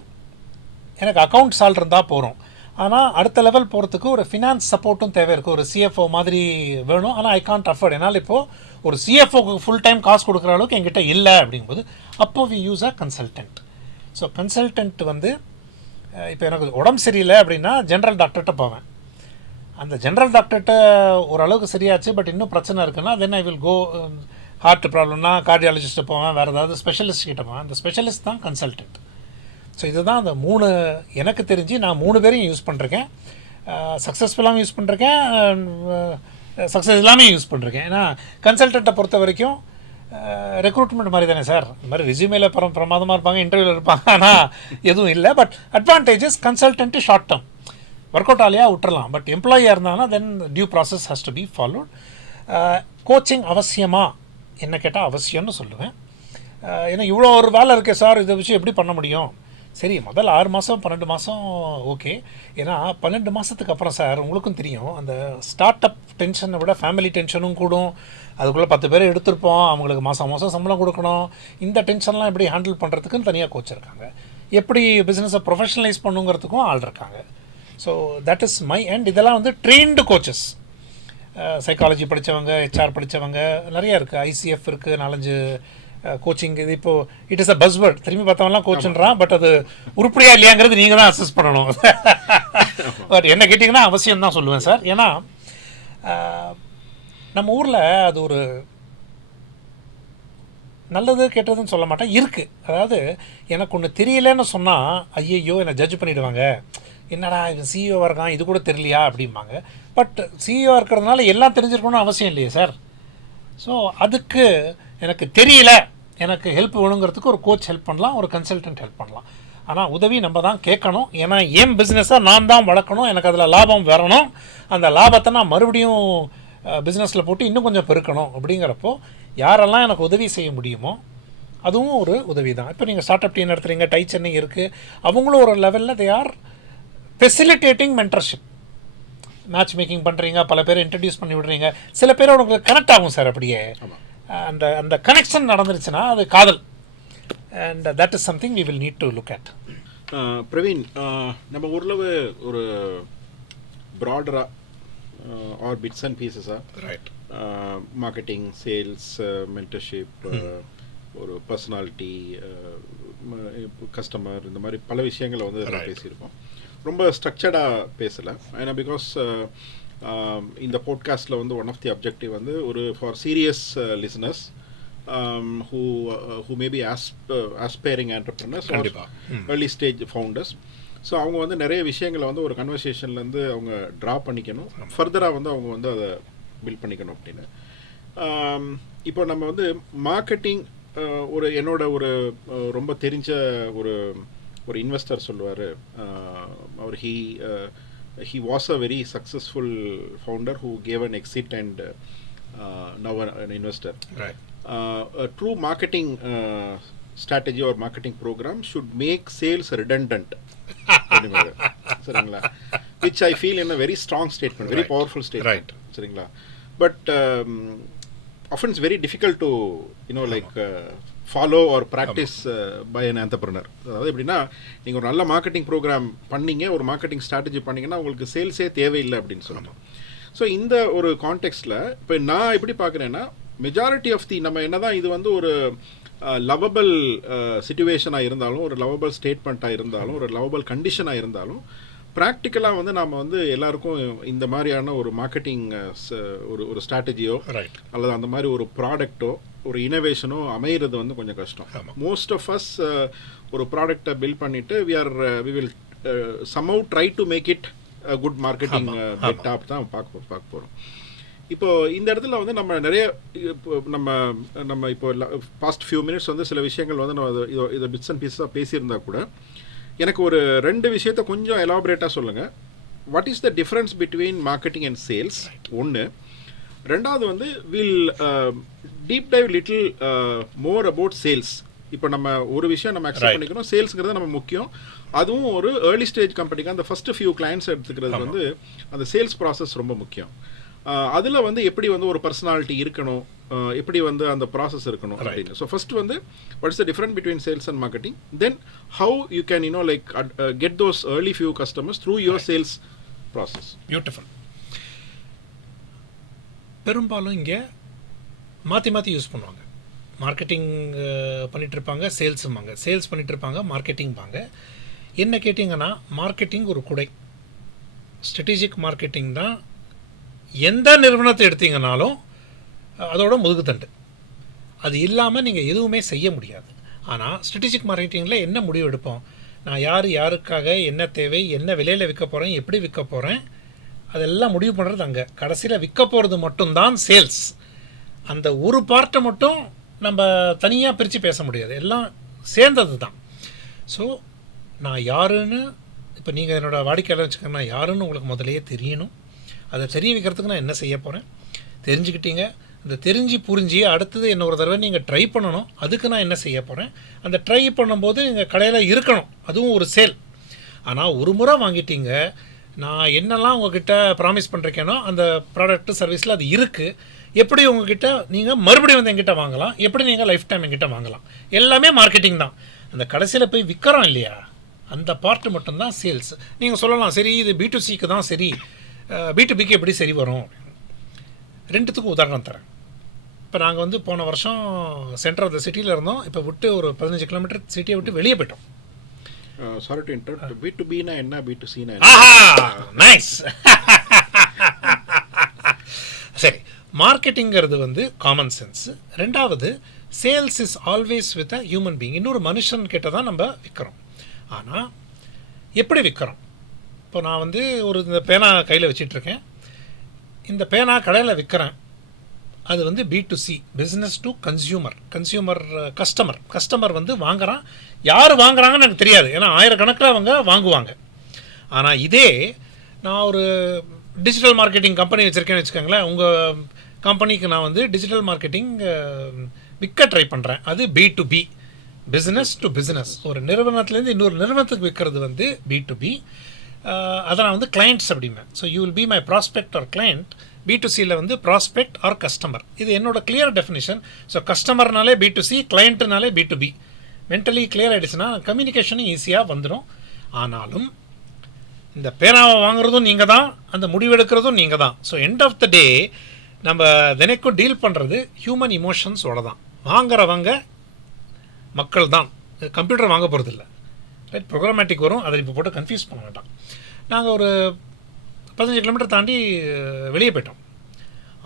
எனக்கு அக்கௌண்ட்ஸ் ஆள் இருந்தால் போகிறோம். ஆனால் அடுத்த லெவல் போகிறதுக்கு ஒரு ஃபினான்ஸ் சப்போர்ட்டும் தேவை இருக்குது. ஒரு சிஎஃப்ஓ மாதிரி வேணும். ஆனால் ஐ கான்ட் அஃபோர்ட். என்னால் இப்போது ஒரு சிஎஃப்ஓக்கு ஃபுல் டைம் காசு கொடுக்குற அளவுக்கு என்கிட்ட இல்லை அப்படிங்கும்போது அப்போ we use a consultant. So consultant வந்து இப்போ எனக்கு உடம்பு சரியில்லை அப்படின்னா ஜென்ரல் டாக்டர்கிட்ட போவேன். அந்த ஜென்ரல் டாக்டர்கிட்ட ஓரளவுக்கு சரியாச்சு, பட் இன்னும் பிரச்சனை இருக்குன்னா தென் ஐ வில் கோ ஹார்ட் ப்ராப்ளம்னா கார்டியாலஜிஸ்ட்டை போவேன், வேறு ஏதாவது ஸ்பெஷலிஸ்ட் கிட்ட போவேன். அந்த ஸ்பெஷலிஸ்ட் தான் கன்சல்டன்ட். ஸோ இதுதான் அந்த 3 எனக்கு தெரிஞ்சு நான் 3 பேரையும் யூஸ் பண்ணுறேன். சக்ஸஸ்ஃபுல்லாகவும் யூஸ் பண்ணுறேன், சக்ஸஸ் இல்லாமல் யூஸ் பண்ணுறேன். ஏன்னா கன்சல்டண்ட்டை பொறுத்த வரைக்கும் ரெக்ரூட்மெண்ட் மாதிரி தானே சார். இந்த மாதிரி ரெஸ்யூமேல பிரமாதமாக இருப்பாங்க, இன்டர்வியூவில் இருப்பாங்க, ஆனால் எதுவும் இல்லை. But advantages consultant short term work out ஆலையாக விட்டுறலாம். பட் எம்ப்ளாயியாக இருந்தாங்கன்னா then due process has to be followed. Coaching அவசியமா என்ன கேட்டால் அவசியம்னு சொல்லுவேன். ஏன்னா இவ்வளோ ஒரு வேலை இருக்கே சார், இதை விஷயம் எப்படி பண்ண முடியும்? சரி, முதல் 6 மாதம் 12 மாதம் ஓகே. ஏன்னா 12 மாதத்துக்கு அப்புறம் சார் உங்களுக்கும் தெரியும், அந்த ஸ்டார்ட் அப் டென்ஷனை விட ஃபேமிலி டென்ஷனும் கூடும். அதுக்குள்ளே 10 பேர் எடுத்திருப்போம், அவங்களுக்கு மாதம் சம்பளம் கொடுக்கணும். இந்த டென்ஷன்லாம் எப்படி ஹேண்டில் பண்ணுறதுக்குன்னு தனியாக கோச் இருக்காங்க. எப்படி பிஸ்னஸை ப்ரொஃபஷனலைஸ் பண்ணுங்கிறதுக்கும் ஆள் இருக்காங்க. So that is my and இதெல்லாம் வந்து ட்ரெயின்டு கோச்சஸ், சைக்காலஜி படித்தவங்க, ஹெச்ஆர் படித்தவங்க நிறையா இருக்குது. ஐசிஎஃப் இருக்குது, 4-5 கோச்சிங். இது இப்போது இட் இஸ் அ பஸ்வேர்ட். திரும்பி பார்த்தவங்கலாம் கோச்சுன்றான், பட் அது உருப்படியாக இல்லையாங்கிறது நீங்கள் தான் அசஸ் பண்ணணும். பட் என்ன கேட்டிங்கன்னா அவசியம் தான் சொல்லுவேன் சார். ஏன்னா நம்ம ஊரில் அது ஒரு நல்லது கெட்டதுன்னு சொல்ல மாட்டேன், இருக்குது. அதாவது எனக்கு ஒன்று தெரியலன்னு சொன்னால் ஐயையோ என்னை ஜட்ஜ் பண்ணிவிடுவாங்க, என்னடா இவன் சிஇஓவாக இருக்கான் இது கூட தெரியலையா அப்படிம்பாங்க. பட் சிஇஓ இருக்கிறதுனால எல்லாம் தெரிஞ்சிருக்கணும்னு அவசியம் இல்லையே சார். ஸோ அதுக்கு எனக்கு தெரியல, எனக்கு ஹெல்ப் வேணுங்கிறதுக்கு ஒரு கோச் ஹெல்ப் பண்ணலாம், ஒரு கன்சல்டன்ட் ஹெல்ப் பண்ணலாம். ஆனால் உதவி நம்ம தான் கேட்கணும். ஏன்னா என் பிஸ்னஸாக நான் தான் வளர்க்கணும், எனக்கு அதில் லாபம் வரணும். அந்த லாபத்தை நான் மறுபடியும் பிஸ்னஸில் போட்டு இன்னும் கொஞ்சம் பெருக்கணும். அப்படிங்கிறப்போ யாரெல்லாம் எனக்கு உதவி செய்ய முடியுமோ அதுவும் ஒரு உதவி தான். இப்போ நீங்கள் ஸ்டார்ட் அப் டீம் நடத்துகிறீங்க, டை சென்னை இருக்குது, அவங்களும் ஒரு லெவலில் they are facilitating mentorship. Matchmaking பண்ணுறீங்க, பல பேரை இன்ட்ரடியூஸ் பண்ணி விடுறீங்க, சில பேர் உங்களுக்கு கனெக்ட் ஆகும் சார். அப்படியே அந்த அந்த கனெக்ஷன் நடந்துருச்சுன்னா அது காதல். And that is something we will need to look at. Praveen, நம்ம ஓரளவு ஒரு ப்ராடராக ஆர் பிட்ஸ் அண்ட் பீசஸாக ரைட் மார்க்கெட்டிங், சேல்ஸ், மென்டர்ஷிப், ஒரு பர்சனாலிட்டி, கஸ்டமர், இந்த மாதிரி பல விஷயங்களை வந்து பேசியிருக்கோம். ரொம்ப ஸ்ட்ரக்சர்டாக பேசலை. ஏன்னா பிகாஸ் இந்த போட்காஸ்ட்டில் வந்து ஒன் ஆஃப் தி அப்ஜெக்டிவ் வந்து ஒரு for serious listeners who may be aspiring entrepreneurs or early stage founders. So அவங்க வந்து நிறைய விஷயங்களை வந்து ஒரு கன்வர்சேஷன்லேருந்து அவங்க ட்ரா பண்ணிக்கணும், ஃபர்தராக வந்து அவங்க வந்து அதை பில்ட் பண்ணிக்கணும் அப்படின்னு. இப்போ நம்ம வந்து மார்க்கெட்டிங், ஒரு என்னோட ஒரு ரொம்ப தெரிஞ்ச ஒரு இன்வெஸ்டர் சொல்லுவார், அவர் he was a very successful founder who gave an exit and now an investor. Right. A true marketing strategy or marketing program should make sales redundant. சரிங்களா? Which I feel in a very strong statement, very powerful statement. Right. சரிங்களா? But often it's very difficult to follow or practice by an entrepreneur. அதாவது எப்படின்னா, நீங்கள் ஒரு நல்ல marketing program பண்ணீங்க, ஒரு marketing strategy பண்ணிங்கன்னா உங்களுக்கு சேல்ஸே தேவையில்லை அப்படின்னு சொல்லணும். ஸோ இந்த ஒரு கான்டெக்ஸ்டில் இப்போ நான் எப்படி பார்க்குறேன்னா, மெஜாரிட்டி ஆஃப் தி நம்ம என்ன தான் இது வந்து ஒரு லவபிள் சிச்சுவேஷனாக இருந்தாலும், ஒரு லவபிள் ஸ்டேட்மெண்ட்டாக இருந்தாலும், ஒரு லவபிள் கண்டிஷனாக இருந்தாலும், ப்ராக்டிக்கலாக வந்து நாம் வந்து எல்லாருக்கும் இந்த மாதிரியான ஒரு மார்க்கெட்டிங் ஒரு ஸ்ட்ராட்டஜியோ அல்லது அந்த மாதிரி ஒரு ப்ராடக்டோ ஒரு இனோவேஷனோ அமைகிறது வந்து கொஞ்சம் கஷ்டம். மோஸ்ட் ஆஃப் அஸ் ஒரு ப்ராடக்டை பில்ட் பண்ணிவிட்டு we will somehow try to make it good marketing பெட்டாப் தான் பார்க்க போகிறோம். இப்போது இந்த இடத்துல வந்து நம்ம நிறைய நம்ம இப்போ பாஸ்ட் ஃபியூ மினிட்ஸ் வந்து சில விஷயங்கள் வந்து நம்ம இதை பிட்ஸ் அண்ட் பீஸஸாக பேசியிருந்தா கூட எனக்கு ஒரு 2 விஷயத்தை கொஞ்சம் எலாபரேட்டாக சொல்லுங்கள். What is the difference between marketing and sales? ஒன்று. ரெண்டாவது வந்து will deep dive little more about sales. இப்போ நம்ம ஒரு விஷயம் நம்ம அக்செப்ட் பண்ணிக்கணும், சேல்ஸுங்கிறது நம்ம முக்கியம். அதுவும் ஒரு ஏர்லி ஸ்டேஜ் கம்பெனிக்கு அந்த ஃபஸ்ட்டு ஃபியூ கிளைண்ட்ஸ் எடுத்துக்கிறது வந்து அந்த சேல்ஸ் ப்ராசஸ் ரொம்ப முக்கியம். அதில் வந்து எப்படி வந்து ஒரு பர்சனாலிட்டி இருக்கணும், எப்படி வந்து அந்த ப்ராசஸ் இருக்கணும் அப்படின்னு. ஸோ ஃபர்ஸ்ட் வந்து what is the difference between sales and marketing, then how you can like get those early few customers through your sales process. Beautiful. பெரும்பாலும் இங்கே மாற்றி மாற்றி யூஸ் பண்ணுவாங்க. மார்க்கெட்டிங் பண்ணிகிட்ருப்பாங்க, சேல்ஸும்பாங்க, சேல்ஸ் பண்ணிகிட்ருப்பாங்க, மார்க்கெட்டிங்பாங்க. என்ன கேட்டிங்கன்னா மார்க்கெட்டிங் ஒரு குடை, ஸ்ட்ராட்டஜிக் மார்க்கெட்டிங் தான் எந்த நிறுவனத்தை எடுத்தீங்கனாலும் அதோட முதுகுத்தண்டு. அது இல்லாமல் நீங்கள் எதுவுமே செய்ய முடியாது. ஆனால் ஸ்ட்ராட்டஜிக் மார்க்கெட்டிங்கில் என்ன முடிவு எடுப்போம், நான் யாருக்காக என்ன தேவை, என்ன விலையில் விற்க போகிறேன், எப்படி விற்க போகிறேன், அதெல்லாம் முடிவு பண்ணுறது அங்கே. கடைசியில் விற்க போகிறது மட்டும்தான் சேல்ஸ். அந்த ஒரு பார்ட்டை மட்டும் நம்ம தனியாக பிரித்து பேச முடியாது, எல்லாம் சேர்ந்தது தான். ஸோ நான் யாருன்னு, இப்போ நீங்கள் என்னோடய வாடிக்கையாளர் வச்சுக்கோங்க, நான் யாருன்னு உங்களுக்கு முதலையே தெரியணும். அதை தெரிய வைக்கிறதுக்கு நான் என்ன செய்ய போகிறேன், தெரிஞ்சுக்கிட்டீங்க. அந்த தெரிஞ்சு புரிஞ்சு அடுத்தது என்ன ஒரு தடவை நீங்கள் ட்ரை பண்ணணும். அதுக்கு நான் என்ன செய்ய போகிறேன், அந்த ட்ரை பண்ணும்போது நீங்கள் கடையில் இருக்கணும், அதுவும் ஒரு சேல். ஆனால் ஒரு முறை வாங்கிட்டீங்க, நான் என்னெல்லாம் உங்ககிட்ட ப்ராமிஸ் பண்ணுறேனோ அந்த ப்ராடக்ட்டு சர்வீஸில் அது இருக்குது. எப்படி உங்ககிட்ட நீங்கள் மறுபடியும் வந்து எங்கிட்ட வாங்கலாம், எப்படி நீங்கள் லைஃப் டைம் எங்கிட்ட வாங்கலாம், எல்லாமே மார்க்கெட்டிங் தான். அந்த கடைசியில் போய் விற்கிறோம் இல்லையா, அந்த பார்ட்டு மட்டும்தான் சேல்ஸ். நீங்கள் சொல்லலாம் சரி இது B2Cக்கு தான் சரி, B2Bக்கு எப்படி சரி வரும். ரெண்டுத்துக்கும் உதாரணம் தரேன். இப்போ நாங்கள் வந்து போன வருஷம் சென்டர் ஆஃப் த சிட்டியில் இருந்தோம். இப்போ விட்டு ஒரு 15 கிலோமீட்டர் சிட்டியை விட்டு வெளியே போயிட்டோம். சாரி டு இன்டரப்ட், B2Bனா என்ன, B2Cனா என்ன? நைஸ். சரி, மார்க்கெட்டிங்கிறது வந்து காமன் சென்ஸ். ரெண்டாவது, sales is always with a human being. இன்னொரு மனுஷன் கிட்ட தான் நம்ம விற்கிறோம். ஆனால் எப்படி விற்கிறோம், இப்போ நான் வந்து ஒரு இந்த பேனா கையில் வச்சிட்ருக்கேன், இந்த பேனா கடையில் விற்கிறேன். அது வந்து B2C, business to consumer. Customer வந்து வாங்குகிறான். யார் வாங்குறாங்கன்னு எனக்கு தெரியாது, ஏன்னா ஆயிரக்கணக்கில் அவங்க வாங்குவாங்க. ஆனால் இதே நான் ஒரு டிஜிட்டல் மார்க்கெட்டிங் கம்பெனி வச்சுருக்கேன்னு வச்சுக்கோங்களேன், உங்கள் கம்பெனிக்கு நான் வந்து டிஜிட்டல் மார்க்கெட்டிங் விற்க ட்ரை பண்ணுறேன். அது B2B, பிஸ்னஸ் டு பிஸ்னஸ். ஒரு நிறுவனத்துலேருந்து இன்னொரு நிறுவனத்துக்கு விற்கிறது வந்து B2B. அதை நான் வந்து கிளைண்ட்ஸ் அப்படிம்பேன். So you will be my prospect or client. B2Cயில் வந்து ப்ராஸ்பெக்ட் ஆர் கஸ்டமர். இது என்னோட கிளியர் டெஃபினிஷன். ஸோ கஸ்டமர்னாலே B2C, கிளைண்ட்டுனாலே B2B. மென்டலி கிளியர் ஆகிடுச்சுன்னா கம்யூனிகேஷனும் ஈஸியாக வந்துடும். ஆனாலும் இந்த பேனாவை வாங்குறதும் நீங்கள் தான், அந்த முடிவெடுக்கிறதும் நீங்கள் தான். ஸோ எண்ட் ஆஃப் த டே நம்ம தினைக்கும் டீல் பண்ணுறது ஹியூமன் இமோஷன்ஸோட தான். வாங்குறவங்க மக்கள் தான், கம்ப்யூட்டர் வாங்க போகிறது இல்லை. ரைட், ப்ரோக்ராமேட்டிக் வரும், அதை இப்போ போட்டு கன்ஃபியூஸ் பண்ண வேண்டாம். நாங்கள் ஒரு 15 கிலோமீட்டர் தாண்டி வெளியே போயிட்டோம்.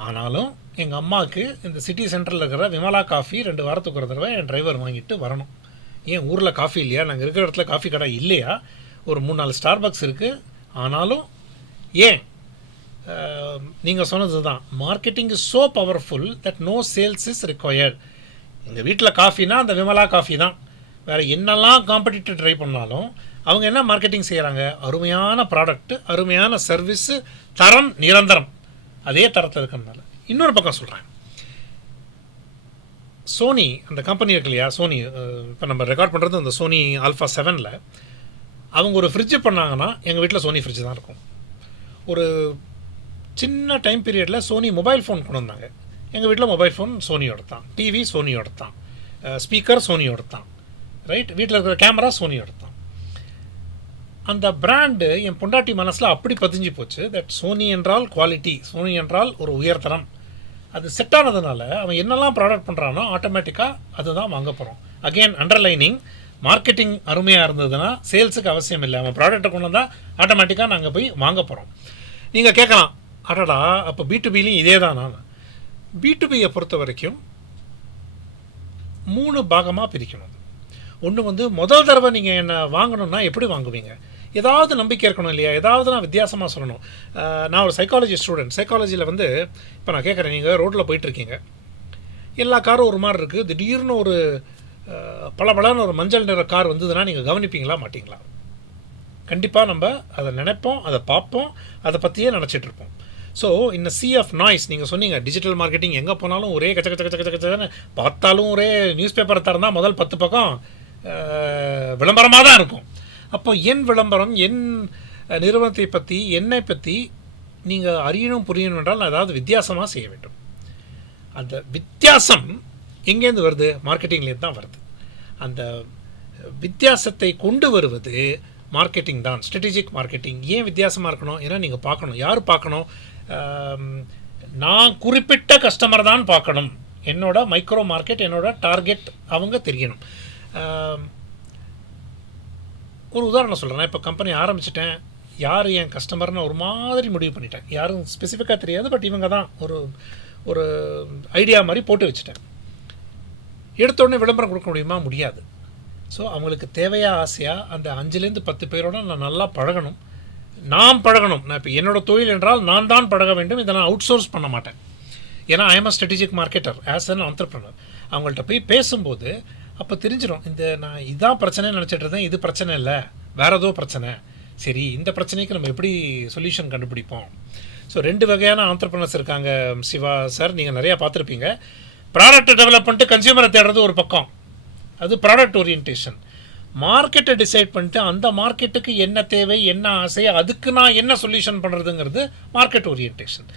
ஆனாலும் எங்கள் அம்மாவுக்கு இந்த சிட்டி சென்டரில் இருக்கிற விமலா காஃபி 2 வாரத்துக்கு ஒரு தடவை என் டிரைவர் வாங்கிட்டு வரணும். ஏன் ஊரில் காஃபி இல்லையா, நாங்கள் இருக்கிற இடத்துல காஃபி கடை இல்லையா, ஒரு 3-4 ஸ்டார்பக்ஸ் இருக்குது. ஆனாலும் ஏன், நீங்கள் சொன்னது தான், marketing is so powerful that no sales is required. எங்கள் வீட்டில் காஃபினா அந்த விமலா காஃபி தான். வேறு என்னெல்லாம் காம்படிட்டர் ட்ரை பண்ணாலும் அவங்க என்ன மார்க்கெட்டிங் செய்கிறாங்க, அருமையான ப்ராடக்ட்டு, அருமையான சர்வீஸு, தரம் நிரந்தரம், அதே தரத்தில் இருக்கிறதுனால. இன்னொரு பக்கம் சொல்கிறேன், சோனி அந்த கம்பெனி இருக்கு இல்லையா, சோனி, இப்போ நம்ம ரெக்கார்ட் பண்ணுறது அந்த சோனி ஆல்ஃபா 7ல் அவங்க ஒரு ஃப்ரிட்ஜு பண்ணாங்கன்னா எங்கள் வீட்டில் சோனி ஃப்ரிட்ஜு தான் இருக்கும். ஒரு சின்ன டைம் பீரியடில் சோனி மொபைல் ஃபோன் கொண்டு வந்தாங்க. எங்கள் வீட்டில் மொபைல் ஃபோன் சோனியோட தான், டிவி சோனியோட தான், ஸ்பீக்கர் சோனியோட தான், ரைட், வீட்டில் இருக்கிற கேமரா சோனியோட தான். அந்த பிராண்டு என் பொண்டாட்டி மனசில் அப்படி பதிஞ்சு போச்சு. தட் சோனி என்றால் குவாலிட்டி, சோனி என்றால் ஒரு உயர்தரம். அது செட் ஆனதுனால அவன் என்னெல்லாம் ப்ராடக்ட் பண்ணுறானோ ஆட்டோமேட்டிக்காக அதுதான் வாங்க போகிறோம். அகெயின் அண்டர்லைனிங், மார்க்கெட்டிங் அருமையாக இருந்ததுன்னா சேல்ஸுக்கு அவசியம் இல்லை, அவன் ப்ராடக்டை கொண்டு வந்தால் ஆட்டோமேட்டிக்காக நாங்கள் போய் வாங்க போகிறோம். நீங்கள் கேட்கலாம், அடடா அப்போ B2Bலையும் இதே தான். நான் B2Bயை பொறுத்த வரைக்கும் 3 பாகமாக பிரிக்கணும். ஒன்று வந்து முதல் தடவை நீங்கள் என்ன வாங்கணுன்னா எப்படி வாங்குவீங்க, ஏதாவது நம்பிக்கை இருக்கணும் இல்லையா, ஏதாவது நான் வித்தியாசமாக சொல்லணும். நான் ஒரு சைக்காலஜி ஸ்டூடெண்ட். சைக்காலஜியில் வந்து இப்போ நான் கேட்குறேன், நீங்கள் ரோட்டில் போயிட்டுருக்கீங்க, எல்லா காரும் ஒரு மாதிரி இருக்குது, திடீர்னு ஒரு பளபளன்னு ஒரு மஞ்சள் நிற கார் வந்ததுன்னா நீங்கள் கவனிப்பீங்களா மாட்டிங்களா? கண்டிப்பாக நம்ம அதை நினைப்போம், அதை பார்ப்போம், அதை பற்றியே நினச்சிட்ருப்போம். ஸோ இந்த சி ஆஃப் நாய்ஸ், நீங்கள் சொன்னீங்க டிஜிட்டல் மார்க்கெட்டிங் எங்கே போனாலும் ஒரே கச்ச கச்ச கச்ச கச்சன்னு பார்த்தாலும் ஒரே நியூஸ் பேப்பரை திறந்தால் முதல் 10 பக்கம் விளம்பரமாக தான் இருக்கும். அப்போ என் விளம்பரம், என் நிறுவனத்தை பற்றி, என்னை பற்றி நீங்கள் அறியணும் புரியணும் என்றால் அதாவது வித்தியாசமாக செய்ய வேண்டும். அந்த வித்தியாசம் எங்கேருந்து வருது? மார்க்கெட்டிங்லேருந்து தான் வருது. அந்த வித்தியாசத்தை கொண்டு வருவது மார்க்கெட்டிங் தான், ஸ்ட்ராட்டஜிக் மார்க்கெட்டிங். ஏன் வித்தியாசமாக இருக்கணும்? ஏன்னா நீங்கள் பார்க்கணும், யார் பார்க்கணும்? நான் குறிப்பிட்ட கஸ்டமர் தான் பார்க்கணும். என்னோட மைக்ரோ மார்க்கெட், என்னோட டார்கெட் அவங்க தெரியணும். ஒரு உதாரணம் சொல்கிறேன். இப்போ கம்பெனி ஆரம்பிச்சிட்டேன், யார் என் கஸ்டமர்னு ஒரு மாதிரி முடிவு பண்ணிட்டேன். யாரும் ஸ்பெசிஃபிக்காக தெரியாது, பட் இவங்க தான் ஒரு ஐடியா மாதிரி போட்டு வச்சுட்டேன். எடுத்தோடனே விளம்பரம் கொடுக்க முடியுமா? முடியாது. ஸோ அவங்களுக்கு தேவையாக ஆசையாக அந்த 5லேருந்து 10 பேரோட நான் நல்லா பழகணும். நான் இப்போ என்னோடய தொழில் என்றால் நான் தான் பழக வேண்டும். இதை நான் அவுட் சோர்ஸ் பண்ண மாட்டேன். ஏன்னா I am a strategic marketer as an entrepreneur. அவங்கள்ட்ட போய் பேசும்போது அப்போ தெரிஞ்சிடும், நான் இதான் பிரச்சனைன்னு நினச்சிட்டு இருந்தேன், இது பிரச்சனை இல்லை, வேறு ஏதோ பிரச்சனை. சரி, இந்த பிரச்சனைக்கு நம்ம எப்படி சொல்யூஷன் கண்டுபிடிப்போம்? ஸோ 2 வகையான ஆண்டர்ப்ரனர்ஸ் இருக்காங்க சிவா சார், நீங்கள் நிறையா பார்த்துருப்பீங்க. ப்ராடக்ட் டெவலப் பண்ணிட்டு கன்சியூமரை தேடுறது ஒரு பக்கம், அது ப்ராடக்ட் ஓரியன்டேஷன். மார்க்கெட்டை டிசைட் பண்ணிட்டு அந்த மார்க்கெட்டுக்கு என்ன தேவை, என்ன ஆசை, அதுக்கு நான் என்ன சொல்யூஷன் பண்ணுறதுங்கிறது மார்க்கெட் ஓரியன்டேஷன்.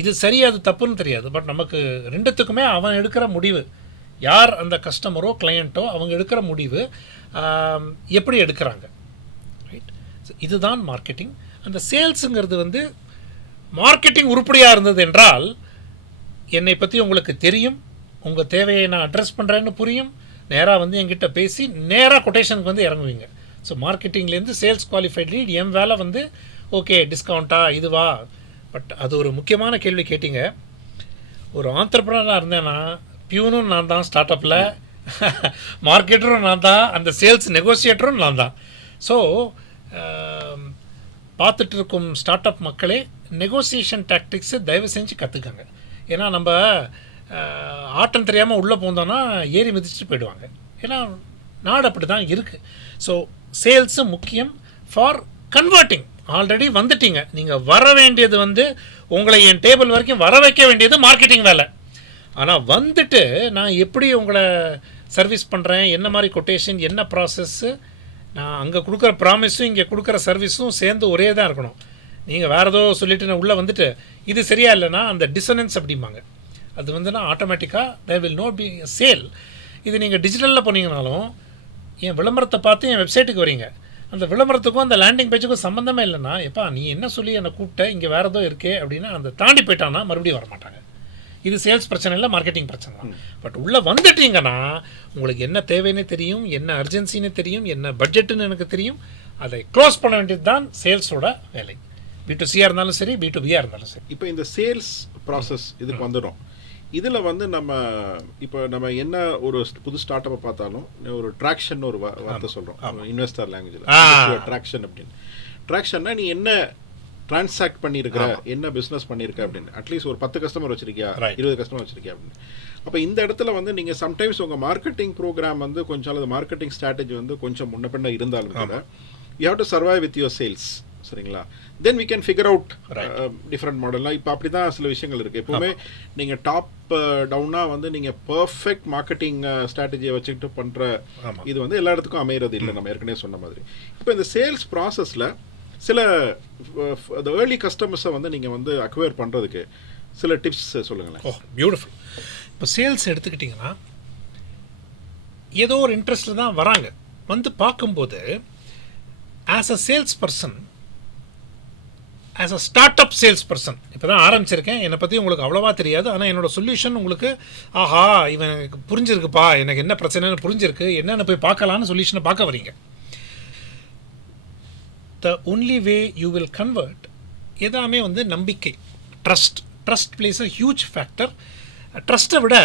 இது சரி, அது தப்புன்னு தெரியாது, பட் நமக்கு 2த்துக்குமே அவன் எடுக்கிற முடிவு, யார் அந்த கஸ்டமரோ கிளையண்ட்டோ அவங்க எடுக்கிற முடிவு எப்படி எடுக்கிறாங்க, ரைட்? இதுதான் மார்க்கெட்டிங். அந்த சேல்ஸுங்கிறது மார்க்கெட்டிங் உருப்படியாக இருந்தது என்றால் என்னை பற்றி உங்களுக்கு தெரியும், உங்கள் தேவையை நான் அட்ரஸ் பண்ணுறேன்னு புரியும், நேராக என்கிட்ட பேசி நேராக கொட்டேஷனுக்கு இறங்குவீங்க. ஸோ மார்க்கெட்டிங்லேருந்து சேல்ஸ் குவாலிஃபைட் லீட், என் வேலை ஓகே டிஸ்கவுண்ட்டா இதுவா. பட் அது ஒரு முக்கியமான கேள்வி கேட்டிங்க. ஒரு ஆண்டர்ப்ரனராக இருந்தேன்னா பியூனும் நான் தான், ஸ்டார்ட் அப்பில் மார்க்கெட்டரும் நான் தான், அந்த சேல்ஸ் நெகோசியேட்டரும் நான் தான். ஸோ பார்த்துட்டு இருக்கும் ஸ்டார்ட் அப் மக்களே, நெகோசியேஷன் டாக்டிக்ஸு தயவு செஞ்சு கற்றுக்கங்க. ஏன்னா நம்ம ஆட்டம் தெரியாமல் உள்ளே போந்தோன்னா ஏறி மிதிச்சுட்டு போயிடுவாங்க. ஏன்னா நாடு அப்படி தான் இருக்குது. ஸோ சேல்ஸு முக்கியம் ஃபார் கன்வெர்ட்டிங். ஆல்ரெடி வந்துட்டீங்க, நீங்கள் வர வேண்டியது உங்களை என் டேபிள் வரைக்கும் வர வைக்க வேண்டியது மார்க்கெட்டிங் வேலை. ஆனால் வந்துட்டு நான் எப்படி உங்களை சர்வீஸ் பண்ணுறேன், என்ன மாதிரி கொட்டேஷன், என்ன ப்ராசஸ்ஸு, நான் அங்கே கொடுக்குற ப்ராமிஸும் இங்கே கொடுக்குற சர்வீஸும் சேர்ந்து ஒரே தான் இருக்கணும். நீங்கள் வேறு ஏதோ சொல்லிவிட்டு நான் உள்ளே வந்துட்டு இது சரியா இல்லைன்னா அந்த டிசனன்ஸ் அப்படிம்பாங்க. அது ஆட்டோமேட்டிக்காக there will not be sale. இது நீங்கள் டிஜிட்டலில் போனீங்கனாலும் என் விளம்பரத்தை பார்த்து என் வெப்சைட்டுக்கு வரீங்க, அந்த விளம்பரத்துக்கும் அந்த லேண்டிங் பேஜுக்கும் சம்மந்தமே இல்லைன்னா, எப்பா நீ என்ன சொல்லி என்னை கூப்பிட்ட, இங்கே வேறு ஏதோ இருக்கே அப்படின்னா அந்த தாண்டி போயிட்டான்னா மறுபடியும் வரமாட்டாங்க. இது சேல்ஸ் பிரச்சனை இல்லை, மார்க்கெட்டிங் பிரச்சனை தான். பட் உள்ளே வந்துட்டீங்கன்னா உங்களுக்கு என்ன தேவைன்னு தெரியும், என்ன அர்ஜென்சின்னு தெரியும், என்ன பட்ஜெட்டுன்னு எனக்கு தெரியும். அதை க்ளோஸ் பண்ண வேண்டியது தான் சேல்ஸோட வேலை. B2C இருந்தாலும் சரி, B2B இருந்தாலும் சரி. இப்போ இந்த சேல்ஸ் ப்ராசஸ் இதுக்கு வந்துடும். இதில் நம்ம என்ன ஒரு புது ஸ்டார்ட் அப்பை பார்த்தாலும் ஒரு ட்ராக்ஷன் ஒரு வார்த்தை சொல்கிறோம் இன்வெஸ்டர் லாங்குவேஜில், ட்ராக்ஷன் அப்படின்னு. ட்ராக்ஷன்னா நீ என்ன டிரான்சாக்ட் பண்ணியிருக்கிற, என்ன பிஸ்னஸ் பண்ணியிருக்க அப்படின்னு. அட்லீஸ்ட் ஒரு 10 கஸ்டமர் வச்சிருக்கியா, 20 கஸ்டமர் வச்சிருக்கியா அப்படின்னு. அப்போ இந்த இடத்துல நீங்கள் சம்டைம்ஸ் உங்கள் மார்க்கெட்டிங் ப்ரோக்ராம் கொஞ்சம் அல்லது மார்க்கெட்டிங் ஸ்ட்ராட்டஜி கொஞ்சம் முன்ன பின்ன இருந்தாலும் கூட you have to survive with your sales. சரிங்களா? Then we can figure out different மாடல்லாம். இப்போ அப்படி தான் சில விஷயங்கள் இருக்குது. எப்போவுமே நீங்கள் டாப் டவுனாக நீங்கள் பர்ஃபெக்ட் மார்க்கெட்டிங் ஸ்ட்ராட்டஜியை வச்சுக்கிட்டு பண்ணுற இது எல்லா இடத்துக்கும் அமையிறது இல்லை, நம்ம ஏற்கனவே சொன்ன மாதிரி. இப்போ இந்த சேல்ஸ் ப்ராசஸில் சில ஏர்லி கஸ்டமர்ஸை நீங்கள் அக்வயர் பண்ணுறதுக்கு சில டிப்ஸ் சொல்லுங்களேன். பியூட்டிஃபுல். இப்போ சேல்ஸ் எடுத்துக்கிட்டிங்கன்னா ஏதோ ஒரு இன்ட்ரெஸ்ட்டில் தான் வராங்க. பார்க்கும்போது as a sales person, as a start up sales person, இப்போ தான் ஆரம்பிச்சிருக்கேன், என்னை பற்றி உங்களுக்கு அவ்வளோவா தெரியாது, ஆனால் என்னோடய சொல்யூஷன் உங்களுக்கு ஆஹா இவன் எனக்கு புரிஞ்சிருக்குப்பா, எனக்கு என்ன பிரச்சனைன்னு புரிஞ்சிருக்கு, என்னென்ன போய் பார்க்கலான்னு சொல்யூஷனை பார்க்க வரீங்க. The only way you will convert எல்லாமே நம்பிக்கை, trust plays a huge factor. ட்ரஸ்ட்டை விட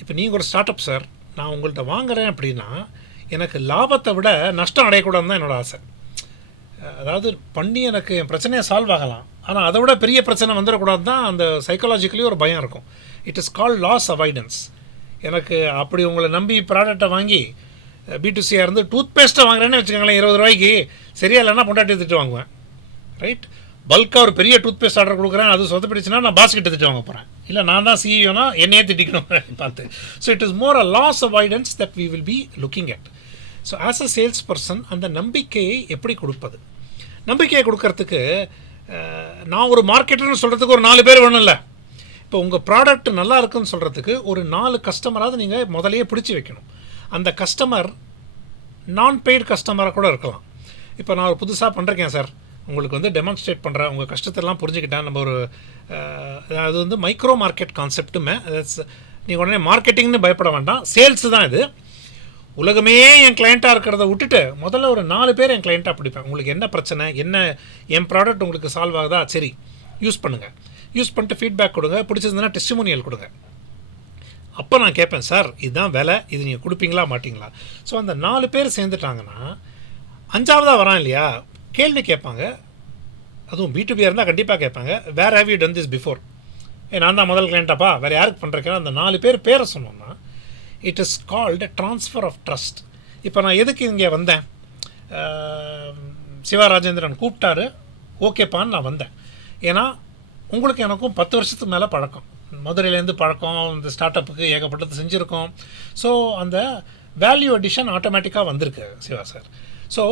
இப்போ நீங்கள் ஒரு ஸ்டார்ட் அப் சார், நான் உங்கள்கிட்ட வாங்குகிறேன் அப்படின்னா எனக்கு லாபத்தை விட நஷ்டம் அடையக்கூடாதுன்னு தான் என்னோடய ஆசை. அதாவது பண்ணி எனக்கு என் பிரச்சனையை சால்வ் ஆகலாம், ஆனால் அதை விட பெரிய பிரச்சனை வந்துடக்கூடாது தான் அந்த சைக்காலஜிக்கலி ஒரு பயம் இருக்கும். It is called loss avoidance. எனக்கு அப்படி உங்களை நம்பி ப்ராடக்டை வாங்கி B2C இருந்து டூத் பேஸ்ட்டை வாங்குறேன்னு வச்சுக்கோங்களேன், 20 ரூபாய்க்கு, சரியா இல்லைன்னா பொண்டாட்டி திட்டு வாங்குவேன், ரைட்? பல்காக ஒரு பெரிய டூத் பேஸ்ட் ஆர்டர் கொடுக்குறேன், அது சொதப்பிடுச்சுன்னா நான் பாஸ்கிட்ட திட்டு வாங்க போகிறேன், இல்லை நான் தான் சிஇஓனா என்னையே திட்டிக்கணும் பார்த்து. So it is more a loss avoidance that we will be looking at. So as a sales person அந்த நம்பிக்கையை எப்படி கொடுப்பது? நம்பிக்கையை கொடுக்கறதுக்கு நான் ஒரு மார்க்கெட்டர்னு சொல்கிறதுக்கு ஒரு 4 பேர் வேணும்ல. இப்போ உங்கள் ப்ராடக்ட் நல்லா இருக்குன்னு சொல்கிறதுக்கு ஒரு 4 கஸ்டமராவது நீங்கள் முதலையே பிடிச்சி வைக்கணும். அந்த கஸ்டமர் நான் பெய்டு கஸ்டமராக கூட இருக்கலாம். இப்போ நான் ஒரு புதுசாக பண்ணுறேன் சார், உங்களுக்கு வந்து டெமான்ஸ்ட்ரேட் பண்ணுறேன், உங்கள் கஷ்டத்தெல்லாம் புரிஞ்சுக்கிட்டேன். நம்ம ஒரு அது வந்து மைக்ரோ மார்க்கெட் கான்செப்ட்டுமே. நீங்கள் உடனே மார்க்கெட்டிங்னு பயப்பட வேண்டாம், சேல்ஸு தான் இது. உலகமே என் கிளைண்ட்டாக இருக்கிறத விட்டுட்டு முதல்ல ஒரு 4 பேர் என் கிளைண்ட்டாக பிடிப்பேன். உங்களுக்கு என்ன பிரச்சனை, என்ன என் ப்ராடக்ட் உங்களுக்கு சால்வ் ஆகுதா, சரி யூஸ் பண்ணுங்கள், யூஸ் பண்ணிட்டு ஃபீட்பேக் கொடுங்க, பிடிச்சிருந்ததுன்னா டெஸ்டிமோனியல் கொடுங்க. அப்போ நான் கேட்பேன், சார் இதுதான் விலை, இது நீங்கள் கொடுப்பீங்களா மாட்டிங்களா. ஸோ அந்த 4 பேர் சேர்ந்துட்டாங்கன்னா 5ஆவதாக வரான் இல்லையா, கேள்வி கேட்பாங்க. அதுவும் B2B இருந்தால் கண்டிப்பாக கேட்பாங்க, where have you done this before. நான் தான் முதல் கிளைண்ட்டாப்பா, வேறு யாருக்கு பண்ணுறேன். அந்த 4 பேர் பேரை சொன்னோன்னா it is called transfer of trust. இப்போ நான் எதுக்கு இங்கே வந்தேன், சிவராஜேந்திரன் கூப்பிட்டாரு, ஓகேப்பான்னு நான் வந்தேன். ஏன்னா உங்களுக்கு எனக்கும் 10 வருஷத்துக்கு மேலே பழக்கம், மதுரையிலேருந்து பழக்கம், இந்த ஸ்டார்ட் அப்புக்கு ஏகப்பட்டது செஞ்சுருக்கோம். ஸோ அந்த வேல்யூ அடிஷன் ஆட்டோமேட்டிக்காக வந்திருக்கு சிவா சார். ஸோ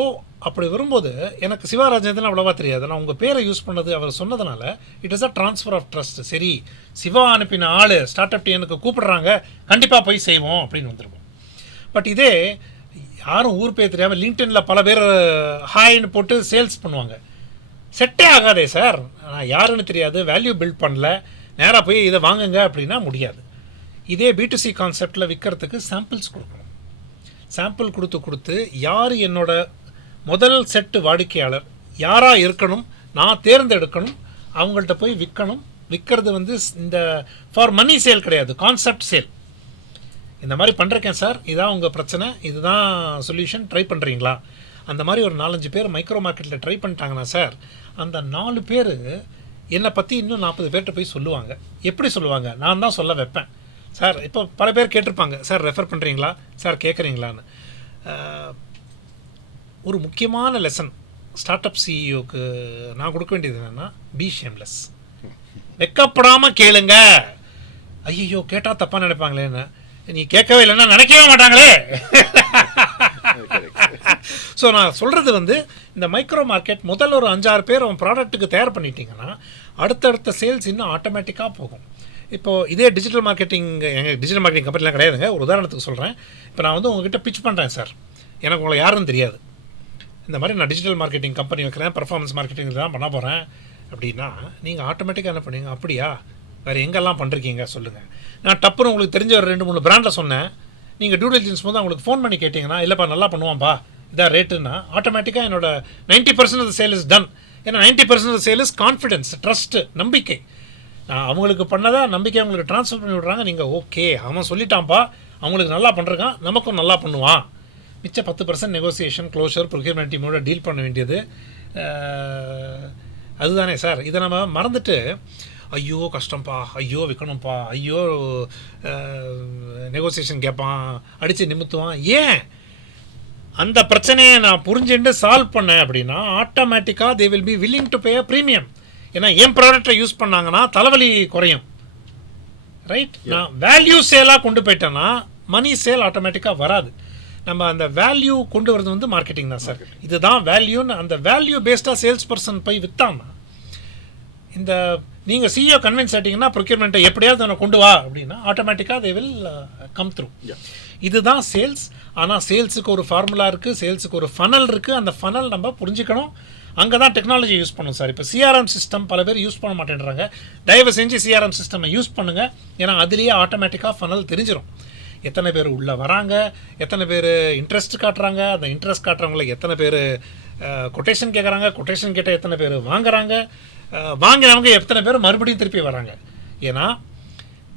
அப்படி வரும்போது எனக்கு சிவராஜேந்திரன் அவ்வளோவா தெரியாது, நான் உங்கள் பேரை யூஸ் பண்ணது அவர் சொன்னதுனால it is a transfer of trust. சரி, சிவா அனுப்பின ஆள் ஸ்டார்ட் அப் எனக்கு கூப்பிடுறாங்க, கண்டிப்பாக போய் செய்வோம் அப்படின்னு வந்துருவோம். பட் இதே யாரும் ஊர் பேர் தெரியாமல் லிங்க்டின்ல பல பேர் ஹாய்னு போட்டு சேல்ஸ் பண்ணுவாங்க, செட்டே ஆகாதே சார். நான் யாருன்னு தெரியாது, வேல்யூ பில்ட் பண்ணல, நேராக போய் இதை வாங்குங்க அப்படின்னா முடியாது. இதே B2C கான்செப்டில் விற்கிறதுக்கு சாம்பிள்ஸ் கொடுக்கணும். சாம்பிள் கொடுத்து யார் என்னோட முதல் செட்டு வாடிக்கையாளர் யாராக இருக்கணும் நான் தேர்ந்தெடுக்கணும், அவங்கள்ட்ட போய் விற்கணும். விற்கிறது வந்து இந்த ஃபார் மணி சேல் கிடையாது, கான்செப்ட் சேல். இந்த மாதிரி பண்ணுறேன் சார், இதான் உங்கள் பிரச்சனை, இதுதான் சொல்யூஷன், ட்ரை பண்ணுறீங்களா. அந்த மாதிரி ஒரு 4-5 பேர் மைக்ரோ மார்க்கெட்டில் ட்ரை பண்ணிட்டாங்கன்னா சார், அந்த 4 பேர் என்னை பற்றி இன்னும் 40 பேர்கிட்ட போய் சொல்லுவாங்க. எப்படி சொல்லுவாங்க, நான் தான் சொல்ல வைப்பேன். சார் இப்போ பல பேர் கேட்டிருப்பாங்க, சார் ரெஃபர் பண்ணுறீங்களா, சார் கேட்குறீங்களான்னு. ஒரு முக்கியமான லெசன் ஸ்டார்ட் அப் சிஇஓக்கு நான் கொடுக்க வேண்டியது என்னென்னா, பி ஷேம்லெஸ். வெக்கப்படாமல் கேளுங்க. ஐயோ கேட்டால் தப்பாக நினைப்பாங்களேன்னு, நீ கேட்கவே இல்லைன்னா நினைக்கவே மாட்டாங்களே. ஸோ நான் சொல்கிறது வந்து இந்த மைக்ரோ மார்க்கெட் முதல்ல ஒரு 5-6 பேர் அவன் ப்ராடக்ட்டுக்கு தயார் பண்ணிட்டீங்கன்னா அடுத்தடுத்த சேல்ஸ் இன்னும் ஆட்டோமேட்டிக்காக போகும். இப்போது இதே டிஜிட்டல் மார்க்கெட்டிங், எங்கள் டிஜிட்டல் மார்க்கெட்டிங் கம்பெனிலாம் கிடையாதுங்க. ஒரு உதாரணத்துக்கு சொல்கிறேன், இப்போ நான் வந்து உங்ககிட்ட பிச் பண்ணுறேன் சார், எனக்கு உங்களை யாருன்னு தெரியாது, இந்த மாதிரி நான் டிஜிட்டல் மார்க்கெட்டிங் கம்பெனி வைக்கிறேன், பர்ஃபார்மன்ஸ் மார்க்கெட்டிங் தான் பண்ண போகிறேன் அப்படின்னா நீங்கள் ஆட்டோமேட்டிக்காக என்ன பண்ணுவீங்க, அப்படியா வேறு எங்கெல்லாம் பண்ணுறீங்க சொல்லுங்கள். நான் டப்புன்னு உங்களுக்கு தெரிஞ்ச ஒரு 2-3 பிராண்டில் சொன்னேன், நீங்கள் டியூ டெலிஜென்ஸ் போது அவங்களுக்கு ஃபோன் பண்ணி கேட்டிங்கன்னா, இல்லைப்பா நல்லா பண்ணுவான்ப்பா இதான் ரேட்டுன்னா ஆட்டோமேட்டிக்காக என்னோட 90% ஆஃப் சேல் இஸ் டன். ஏன்னா 90% of sale is confidence, trust, நம்பிக்கை. நான் அவங்களுக்கு பண்ணதா நம்பிக்கை அவங்களுக்கு ட்ரான்ஸ்ஃபர் பண்ணி விட்றாங்க. நீங்கள் ஓகே அவன் சொல்லிட்டான்ப்பா, அவங்களுக்கு நல்லா பண்ணுறான், நமக்கும் நல்லா பண்ணுவான். மிச்ச 10% நெகோசியேஷன், க்ளோஷர், ப்ரொக்யூர்மெண்ட் டீமோட டீல் பண்ண வேண்டியது அதுதானே சார். இதை நம்ம மறந்துட்டு ஐயோ கஷ்டம்ப்பா, ஐயோ விற்கணும்ப்பா, ஐயோ நெகோசியேஷன் கேட்பான், அடித்து நிமித்துவான். ஏன் அந்த பிரச்சனையை நான் புரிஞ்சுட்டு சால்வ் பண்ணேன் அப்படின்னா ஆட்டோமேட்டிக்காக they will be willing to pay a premium. ஏன்னா என் ப்ராடக்டை யூஸ் பண்ணாங்கன்னா தலைவலி குறையும், ரைட். நான் வேல்யூ சேலாக கொண்டு போயிட்டேன்னா மணி சேல் ஆட்டோமேட்டிக்காக வராது. நம்ம அந்த வேல்யூ கொண்டு வரது வந்து மார்க்கெட்டிங் தான் சார். இதுதான் வேல்யூன்னு அந்த வேல்யூ பேஸ்டாக சேல்ஸ் பர்சன் போய் விற்றான்னா, இந்த நீங்கள் சிஇஓ கன்வின்ஸ் ஆகிட்டிங்கன்னா ப்ரொக்யூர்மெண்ட்டை எப்படியாவது நான் கொண்டு வா அப்படின்னா ஆட்டோமேட்டிக்காக தே வில் கம் த்ரூ. இதுதான் சேல்ஸ். ஆனால் சேல்ஸுக்கு ஒரு ஃபார்முலா இருக்குது, சேல்ஸுக்கு ஒரு ஃபனல் இருக்குது. அந்த ஃபனல் நம்ம புரிஞ்சுக்கணும். அங்கே தான் டெக்னாலஜி யூஸ் பண்ணணும் சார். இப்போ சிஆர்எம் சிஸ்டம் பல பேர் யூஸ் பண்ண மாட்டேன்றாங்க. தயவு செஞ்சு சிஆர்எம் சிஸ்டமை யூஸ் பண்ணுங்கள். ஏன்னா அதுலேயே ஆட்டோமேட்டிக்காக ஃபனல் தெரிஞ்சிடும். எத்தனை பேர் உள்ளே வராங்க, எத்தனை பேர் இன்ட்ரெஸ்ட் காட்டுறாங்க, அந்த இன்ட்ரெஸ்ட் காட்டுறவங்கள எத்தனை பேர் கொட்டேஷன் கேட்குறாங்க, கொட்டேஷன் கேட்டால் எத்தனை பேர் வாங்குறாங்க, வாங்கினவங்க எத்தனை பேர் மறுபடியும் திருப்பி வராங்க. ஏன்னா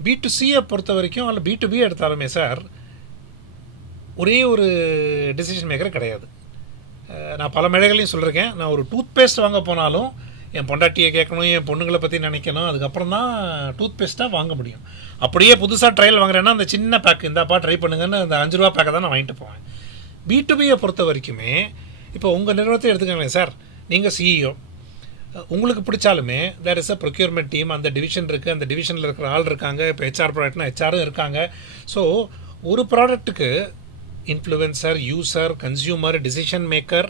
B2Cயை பொறுத்த வரைக்கும் அல்ல B2B எடுத்தாலுமே சார் ஒரே ஒரு டெசிஷன் மேக்கர் கிடையாது. நான் பல மேடைகளையும் சொல்லியிருக்கேன், நான் ஒரு டூத் பேஸ்ட் வாங்க போனாலும் என் பொண்டாட்டியை கேட்கணும், என் பொண்ணுங்களை பற்றி நினைக்கணும், அதுக்கப்புறம் தான் டூத் பேஸ்ட்டாக வாங்க முடியும். அப்படியே புதுசாக ட்ரையல் வாங்குறேன்னா அந்த சின்ன பேக் இந்தாப்பா ட்ரை பண்ணுங்கன்னு அந்த 5 ரூபா பேக்கை தான் நான் வாங்கிட்டு போவேன். B2Bயை பொறுத்த வரைக்குமே இப்போ உங்கள் நிறுவனத்தை எடுத்துக்கங்களேன் சார், நீங்கள் சிஇஓ, உங்களுக்கு பிடிச்சாலுமே there is a procurement team, அந்த டிவிஷன் இருக்குது, அந்த டிவிஷனில் இருக்கிற ஆள் இருக்காங்க. இப்போ ஹெச்ஆர் ப்ராடக்ட்னா ஹெச்ஆரும் இருக்காங்க. ஸோ ஒரு ப்ராடக்ட்டுக்கு influencer, user, consumer, decision maker,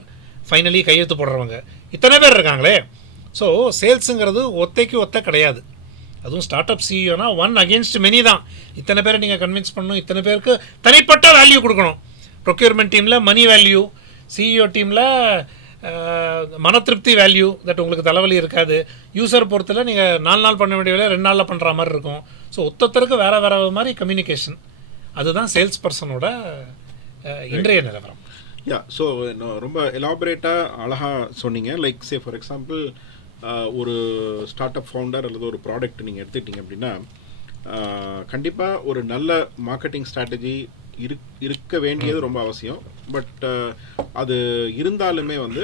finally கையெழுத்து போடுறவங்க இத்தனை பேர் இருக்காங்களே. ஸோ சேல்ஸுங்கிறது ஒத்தைக்கு ஒத்த கிடையாது. அதுவும் ஸ்டார்ட் அப் சிஇஓனா ஒன் அகேன்ஸ்ட் மெனி தான். இத்தனை பேரை நீங்கள் கன்வின்ஸ் பண்ணணும், இத்தனை பேருக்கு தனிப்பட்ட வேல்யூ கொடுக்கணும். ப்ரொக்யூர்மெண்ட் டீமில் மணி வேல்யூ, சிஇஓ டீமில் மன திருப்தி வேல்யூ, தட் உங்களுக்கு தலைவலி இருக்காது. யூசர் பொறுத்தில் நீங்கள் 4 நாள் பண்ண வேண்டிய வேலையை 2 நாளில் பண்ணுற மாதிரி இருக்கும். ஸோ ஒத்தொத்தருக்கு வேறு மாதிரி கம்யூனிகேஷன், அதுதான் சேல்ஸ் பர்சனோட இன்றைய நிலவரம். யா, ஸோ ரொம்ப எலாபரேட்டாக அழகாக சொன்னீங்க. லைக் சே ஃபார் எக்ஸாம்பிள் ஒரு ஸ்டார்ட் அப் ஃபவுண்டர் அல்லது ஒரு ப்ராடக்ட் நீங்கள் எடுத்துக்கிட்டீங்க அப்படின்னா கண்டிப்பாக ஒரு நல்ல மார்க்கெட்டிங் ஸ்ட்ராட்டஜி இருக்க வேண்டியது ரொம்ப அவசியம். பட் அது இருந்தாலுமே வந்து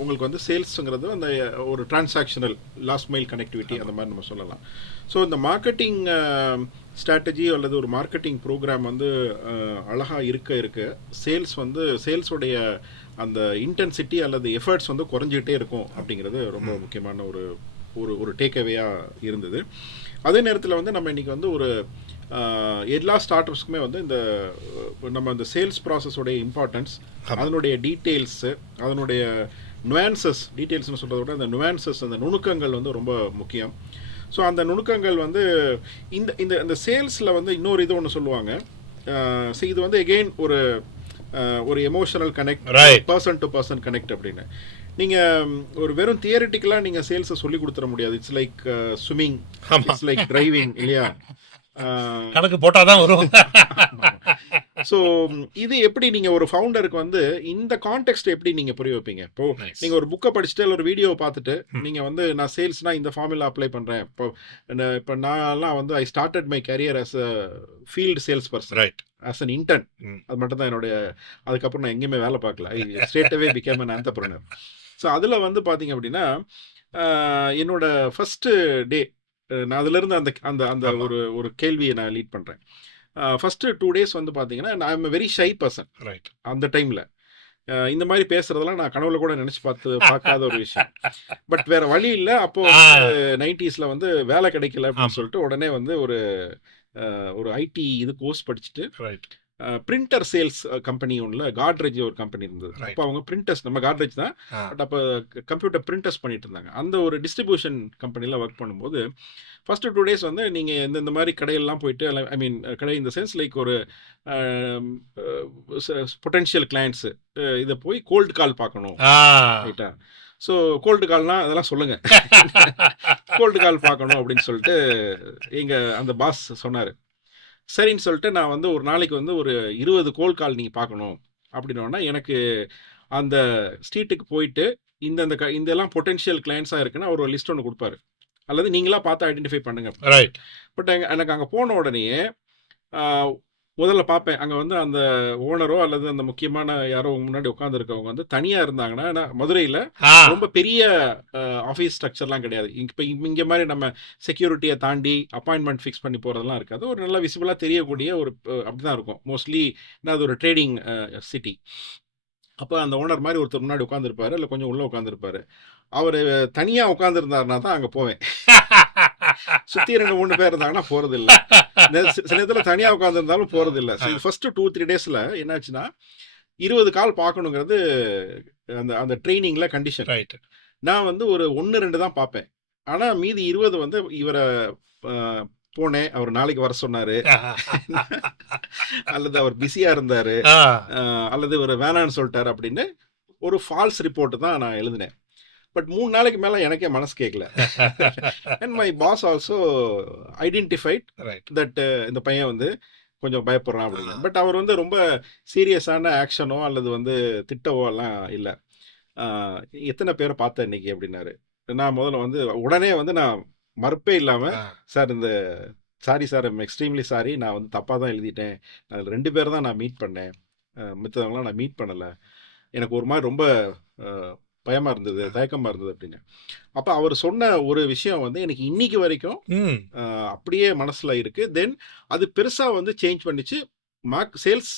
உங்களுக்கு வந்து சேல்ஸுங்கிறது அந்த ஒரு டிரான்சாக்ஷனல் லாஸ்ட் மைல் கனெக்டிவிட்டி அந்த மாதிரி நம்ம சொல்லலாம். ஸோ இந்த மார்க்கெட்டிங் ஸ்ட்ராட்டஜி அல்லது ஒரு மார்க்கெட்டிங் ப்ரோக்ராம் வந்து அழகாக இருக்க சேல்ஸோடைய அந்த இன்டென்சிட்டி அல்லது எஃபர்ட்ஸ் வந்து குறைஞ்சிக்கிட்டே இருக்கும் அப்படிங்கிறது ரொம்ப முக்கியமான ஒரு டேக்அவேயாக இருந்தது. அதே நேரத்தில் வந்து நம்ம இன்றைக்கி வந்து ஒரு எல்லா ஸ்டார்ட் அப்ஸ்க்குமே வந்து இந்த நம்ம அந்த சேல்ஸ் ப்ராசஸோடைய இம்பார்ட்டன்ஸ், அதனுடைய டீட்டெயில்ஸு, அதனுடைய நுவான்சஸ், டீட்டெயில்ஸ்னு சொல்கிறத விட அந்த நுவான்சஸ், அந்த நுணுக்கங்கள் வந்து ரொம்ப முக்கியம். ஸோ அந்த நுணுக்கங்கள் வந்து இந்த இந்த இந்த சேல்ஸில் வந்து இன்னொரு இது ஒன்று சொல்லுவாங்க. ஸோ இது வந்து எகெயின் ஒரு emotional connect, person to person connect அப்படின்னு. நீங்கள் ஒரு வெறும் தியரிட்டிக்கலாக நீங்கள் சேல்ஸை சொல்லி கொடுத்துட முடியாது. It's like swimming, it's like driving இல்லையா? கணக்கு போட்டால் தான் வரும். ஸோ இது எப்படி நீங்கள் ஒரு ஃபவுண்டருக்கு வந்து இந்த கான்டெக்ட் எப்படி நீங்கள் புரிய வைப்பீங்க? இப்போ நீங்கள் ஒரு புக்கை படிச்சுட்டு இல்லை ஒரு வீடியோவை பார்த்துட்டு நீங்கள் வந்து நான் சேல்ஸ்னால் இந்த ஃபார்முலா அப்ளை பண்ணுறேன். இப்போ நான்லாம் வந்து I started my career as a field sales person, right, as an intern. அது மட்டும் தான் என்னுடைய, அதுக்கப்புறம் நான் எங்கேயுமே வேலை பார்க்கல. I straight away became an entrepreneur. So அதில் வந்து பார்த்தீங்க அப்படின்னா என்னோட ஃபஸ்ட்டு டே நான் அதுலேருந்து அந்த அந்த அந்த ஒரு கேள்வியை நான் லீட் பண்ணுறேன். ஃபஸ்ட்டு 2 days வந்து பார்த்தீங்கன்னா நான் am very shy person. Right, அந்த டைமில் இந்த மாதிரி பேசுகிறதெல்லாம் நான் கனவுல கூட நினச்சி பார்க்காத ஒரு விஷயம். பட் வேறு வழி இல்லை. அப்போது 90s வந்து வேலை கிடைக்கல அப்படின்னு சொல்லிட்டு உடனே வந்து ஒரு ஐடி இது கோர்ஸ் படிச்சுட்டு, ரைட், பிரிண்டர் சேல்ஸ் கம்பெனி ஒன்றில் காட்ரேஜ் ஒரு கம்பெனி இருந்தது. அப்போ அவங்க பிரிண்டர்ஸ், நம்ம காட்ரேஜ் தான், பட் அப்போ கம்ப்யூட்டர் பிரிண்டர்ஸ் பண்ணிட்டு இருந்தாங்க. அந்த ஒரு டிஸ்ட்ரிபியூஷன் கம்பெனியில் ஒர்க் பண்ணும்போது ஃபஸ்ட்டு 2 days வந்து நீங்கள் இந்த மாதிரி கடையெல்லாம் போயிட்டு, ஐ மீன் கடை இந்த சென்ஸ் லைக் ஒரு பொட்டென்ஷியல் கிளைண்ட்ஸு இதை போய் கோல்டு கால் பார்க்கணும், ரைட்டா? ஸோ கோல்டு கால்னால் அதெல்லாம் சொல்லுங்கள், கோல்டு கால் பார்க்கணும் அப்படின்னு சொல்லிட்டு எங்கள் அந்த பாஸ் சொன்னார். சரின்னு சொல்லிட்டு நான் வந்து ஒரு நாளைக்கு வந்து ஒரு 20 கோல் கால் நீங்கள் பார்க்கணும் அப்படின்னோன்னா எனக்கு அந்த ஸ்ட்ரீட்டுக்கு போயிட்டு இதெல்லாம் பொட்டென்ஷியல் கிளைண்ட்ஸாக இருக்குன்னா அவர் ஒரு லிஸ்ட் ஒன்று கொடுப்பாரு, அல்லது நீங்களாக பார்த்து ஐடென்டிஃபை பண்ணுங்க, ரைட். பட் எனக்கு அங்கே போன உடனே முதல்ல பார்ப்பேன், அங்கே வந்து அந்த ஓனரோ அல்லது அந்த முக்கியமான யாரோ முன்னாடி உட்காந்துருக்கவங்க வந்து தனியாக இருந்தாங்கன்னா, மதுரையில் ரொம்ப பெரிய ஆஃபீஸ் ஸ்ட்ரக்சர்லாம் கிடையாது. இப்போ இங்கே மாதிரி நம்ம செக்யூரிட்டியை தாண்டி அப்பாயின்மெண்ட் ஃபிக்ஸ் பண்ணி போகிறதெல்லாம் இருக்காது. ஒரு நல்ல விசிபிளாக தெரியக்கூடிய ஒரு அப்படி தான் இருக்கும் மோஸ்ட்லி. அது ஒரு ட்ரேடிங் சிட்டி. அப்போ அந்த ஓனர் மாதிரி ஒருத்தர் முன்னாடி உட்காந்துருப்பாரு, இல்லை கொஞ்சம் உள்ளே உட்காந்துருப்பாரு. அவர் தனியாக உட்காந்துருந்தாருனா தான் அங்கே போவேன். சுற்றி 2-3 பேர் இருந்தாங்கன்னா போகிறது இல்லை. சில நேரத்தில் தனியாக உட்காந்துருந்தாலும் போகிறது இல்லை. ஸோ இது ஃபஸ்ட்டு 2-3 daysல என்னாச்சுன்னா 20 கால் பார்க்கணுங்கிறது அந்த ட்ரைனிங்கில் கண்டிஷன். ரைட். நான் வந்து ஒரு 1-2 தான் பார்ப்பேன். ஆனால் மீதி 20 வந்து இவரை போனேன், அவர் நாளைக்கு வர சொன்னார், அல்லது அவர் பிஸியாக இருந்தார், அல்லது இவர் வேணான்னு சொல்லிட்டார் அப்படின்னு ஒரு ஃபால்ஸ் ரிப்போர்ட்டு தான் நான் எழுதினேன். பட் 3 நாளைக்கு மேலே எனக்கே மனசு கேட்கல. And my boss also identified that இந்த பையன் வந்து கொஞ்சம் பயப்படுறான் அப்படின்னு. பட் அவர் வந்து ரொம்ப சீரியஸான ஆக்ஷனோ அல்லது வந்து திட்டவோ எல்லாம் இல்லை. எத்தனை பேரை பார்த்தேன் இன்னைக்கு அப்படின்னாரு. நான் முதல்ல வந்து உடனே வந்து நான் மறுப்பே இல்லாமல், சார் இந்த சாரி சார், எக்ஸ்ட்ரீம்லி சாரி, நான் வந்து தப்பாக தான் எழுதிட்டேன், அதில் 2 பேர் தான் நான் மீட் பண்ணேன், மித்தவங்களாம் நான் மீட் பண்ணலை, எனக்கு ஒரு மாதிரி ரொம்ப பயமாக இருந்தது, தயக்கமாக இருந்தது அப்படின்னு. அப்போ அவர் சொன்ன ஒரு விஷயம் வந்து எனக்கு இன்னைக்கு வரைக்கும் அப்படியே மனசில் இருக்குது. தென் அது பெருசாக வந்து சேஞ்ச் பண்ணிச்சு. சேல்ஸ்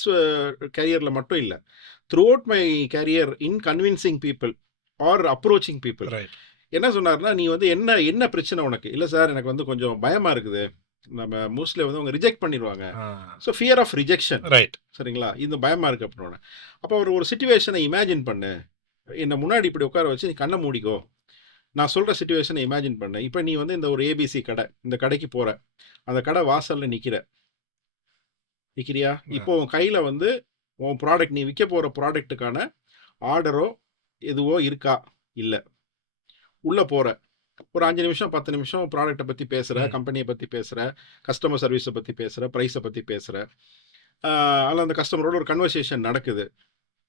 கேரியரில் மட்டும் இல்லை, through out my career in convincing people are approaching people. என்ன சொன்னார்னா, நீ வந்து என்ன பிரச்சனை உனக்கு? இல்லை சார், எனக்கு வந்து கொஞ்சம் பயமாக இருக்குது, நம்ம மோஸ்ட்லி வந்து அவங்க ரிஜெக்ட் பண்ணிடுவாங்க, so fear of rejection, right, சரிங்களா, இந்த பயமாக இருக்குது அப்படின்னு. அப்போ அவர் ஒரு சிச்சுவேஷனை இமேஜின் பண்ணு, என்னை முன்னாடி இப்படி உட்கார வச்சு நீ கண்ணை மூடிக்கோ, நான் சொல்கிற சிச்சுவேஷனை இமேஜின் பண்ணேன். இப்போ நீ வந்து இந்த ஒரு ஏபிசி கடை, இந்த கடைக்கு போகிற, அந்த கடை வாசலில் நிற்கிறியா? இப்போ உன் கையில் வந்து உன் ப்ராடக்ட், நீ விற்க போகிற ப்ராடக்ட்டுக்கான ஆர்டரோ எதுவோ இருக்கா? இல்லை. உள்ளே போகிற ஒரு 5 நிமிஷம் 10 நிமிஷம் ப்ராடக்ட்டை பற்றி பேசுகிற, கம்பெனியை பற்றி பேசுகிற, கஸ்டமர் சர்வீஸை பற்றி பேசுகிற, ப்ரைஸை பற்றி பேசுகிற, அதில் அந்த கஸ்டமரோட ஒரு கன்வர்சேஷன் நடக்குது,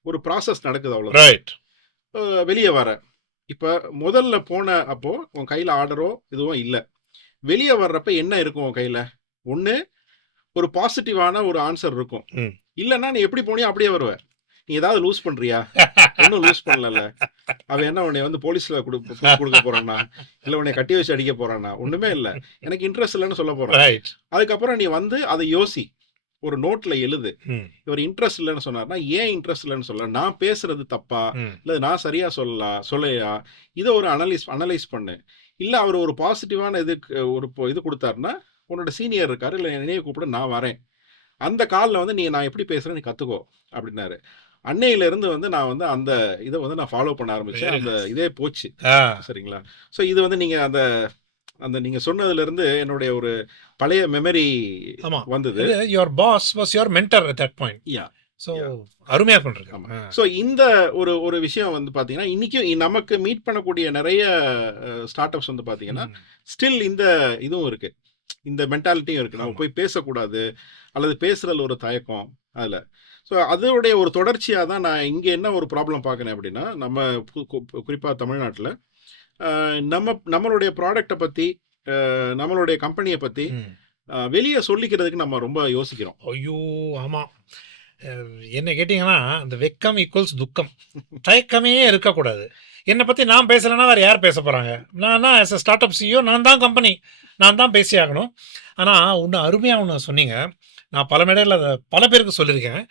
ஒரு ப்ராசஸ் நடக்குது, அவ்வளோ. ரைட். வெளியே வர இப்போ முதல்ல போன அப்போது உன் கையில் ஆர்டரோ எதுவும் இல்லை. வெளியே வர்றப்ப என்ன இருக்கும் உன் கையில்? ஒன்று ஒரு பாசிட்டிவான ஒரு ஆன்சர் இருக்கும். இல்லைன்னா நீ எப்படி போனியோ அப்படியே வருவ. நீ ஏதாவது லூஸ் பண்ணுறியா? ஒன்றும் லூஸ் பண்ணல. அவன் என்ன உன்னை வந்து போலீஸில் கொடுக்க போகிறான்னா, இல்லை உன்னை கட்டி வச்சு அடிக்க போகிறான்னா? ஒன்றுமே இல்லை, எனக்கு இன்ட்ரெஸ்ட் இல்லைன்னு சொல்ல போகிறான். அதுக்கப்புறம் நீ வந்து அதை யோசி, ஒரு நோட்டில் எழுது. இவர் இன்ட்ரெஸ்ட் இல்லைன்னு சொன்னார்னா ஏன் இன்ட்ரெஸ்ட் இல்லைன்னு சொல்ல, நான் பேசுறது தப்பா, இல்லை நான் சரியா சொல்லையா, இதை ஒரு அனலைஸ் பண்ணு. இல்லை அவர் ஒரு பாசிட்டிவான ஒரு இது கொடுத்தாருன்னா, உன்னோட சீனியர் இருக்காரு, இல்லை என்னையே கூப்பிட, நான் வரேன், அந்த காலில் வந்து நான் எப்படி பேசுகிறேன் நீ கற்றுக்கோ அப்படின்னாரு. அன்னையிலேருந்து வந்து நான் வந்து அந்த இதை வந்து நான் ஃபாலோ பண்ண ஆரம்பித்தேன். அந்த இதே போச்சு. சரிங்களா? ஸோ இது வந்து நீங்கள் அந்த நீங்க சொன்னதுல இருந்து என்னுடைய ஒரு பழைய மெமரி வந்தது. your boss was your mentor at that point. So அருமையாக பண்ணுறேன். ஸோ இந்த ஒரு விஷயம் வந்து பார்த்தீங்கன்னா, இன்றைக்கும் நமக்கு மீட் பண்ணக்கூடிய நிறைய ஸ்டார்ட் அப்ஸ் வந்து பார்த்தீங்கன்னா, ஸ்டில் இந்த இதுவும் இருக்குது, இந்த மென்டாலிட்டியும் இருக்குது. நம்ம போய் பேசக்கூடாது, அல்லது பேசுகிறதுல ஒரு தயக்கம் அதில். ஸோ அதோடைய ஒரு தொடர்ச்சியாக தான் நான் இங்கே என்ன ஒரு ப்ராப்ளம் பார்க்குறேன் அப்படின்னா, நம்ம குறிப்பாக தமிழ்நாட்டில் நம்மளுடைய ப்ராடக்டை பற்றி, நம்மளுடைய கம்பெனியை பற்றி வெளியே சொல்லிக்கிறதுக்கு நம்ம ரொம்ப யோசிக்கிறோம். ஐயோ ஆமாம், என்ன கேட்டிங்கன்னா அந்த வெக்கம் ஈக்குவல்ஸ் துக்கம், தயக்கமே இருக்கக்கூடாது. என்னை பற்றி நான் பேசலைன்னா வேறு யார் பேச போகிறாங்க? நான் as a start up CEO, நான் தான் கம்பெனி, நான் தான் பேசி ஆகணும். ஆனால் ஒன்று அருமையாக ஒன்று சொன்னீங்க, நான் பல மேடையில் அதை பல பேருக்கு சொல்லியிருக்கேன்.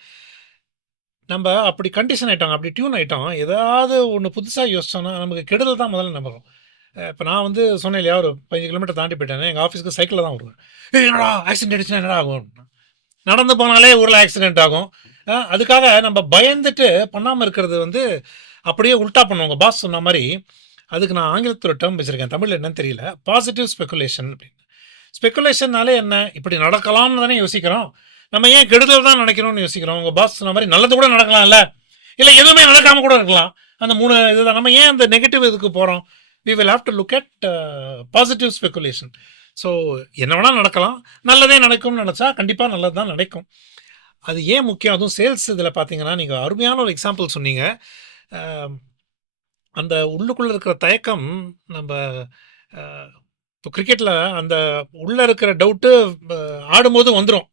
நம்ம அப்படி கண்டிஷன் ஆகிட்டோம், அப்படி டியூன் ஆகிட்டோம், ஏதாவது ஒன்று புதுசாக யோசிச்சோன்னா நமக்கு கெடுதல் தான் முதல்ல நம்புறோம். இப்போ நான் வந்து சொன்னேன் இல்லையா, ஒரு 15 கிலோமீட்டர் தாண்டி போயிட்டேன், எங்கள் ஆஃபீஸ்க்கு சைக்கிளில் தான் வருவேன். என்னடா ஆக்சிடென்ட் ஆகிடுச்சுன்னா என்னடா ஆகும்? நடந்து போனாலே ஊரில் ஆக்சிடென்ட் ஆகும். அதுக்காக நம்ம பயந்துட்டு பண்ணாமல் இருக்கிறது வந்து அப்படியே உல்ட்டா பண்ணுவாங்க. பாஸ் சொன்ன மாதிரி, அதுக்கு நான் ஆங்கிலத்தில் ஒரு டேர்ம் வச்சுருக்கேன், தமிழில் என்னன்னு தெரியல, பாசிட்டிவ் ஸ்பெக்குலேஷன் அப்படின்னு. ஸ்பெக்குலேஷன்னாலே என்ன, இப்படி நடக்கலாம்னு தானே யோசிக்கிறோம், நம்ம ஏன் கெடுதல் தான் நினைக்கிறோம்னு யோசிக்கிறோம். உங்கள் பாஸ் சொன்ன மாதிரி நல்லது கூட நடக்கலாம்ல, இல்லை எதுவுமே நடக்காமல் கூட இருக்கலாம். அந்த 3 இதுதான். நம்ம ஏன் அந்த நெகட்டிவ் இதுக்கு போகிறோம்? we will have to look at positive speculation. So என்ன வேணால் நடக்கலாம், நல்லதே நடக்கும்னு நினச்சா கண்டிப்பாக நல்லது தான் நடக்கும். அது ஏன் முக்கியம்? அதுவும் சேல்ஸ் இதில் பார்த்தீங்கன்னா, நீங்கள் அருமையான ஒரு எக்ஸாம்பிள் சொன்னீங்க. அந்த உள்ளுக்குள்ளே இருக்கிற தயக்கம், நம்ம இப்போ கிரிக்கெட்டில் அந்த உள்ளே இருக்கிற டவுட்டு ஆடும்போது வந்துடும்.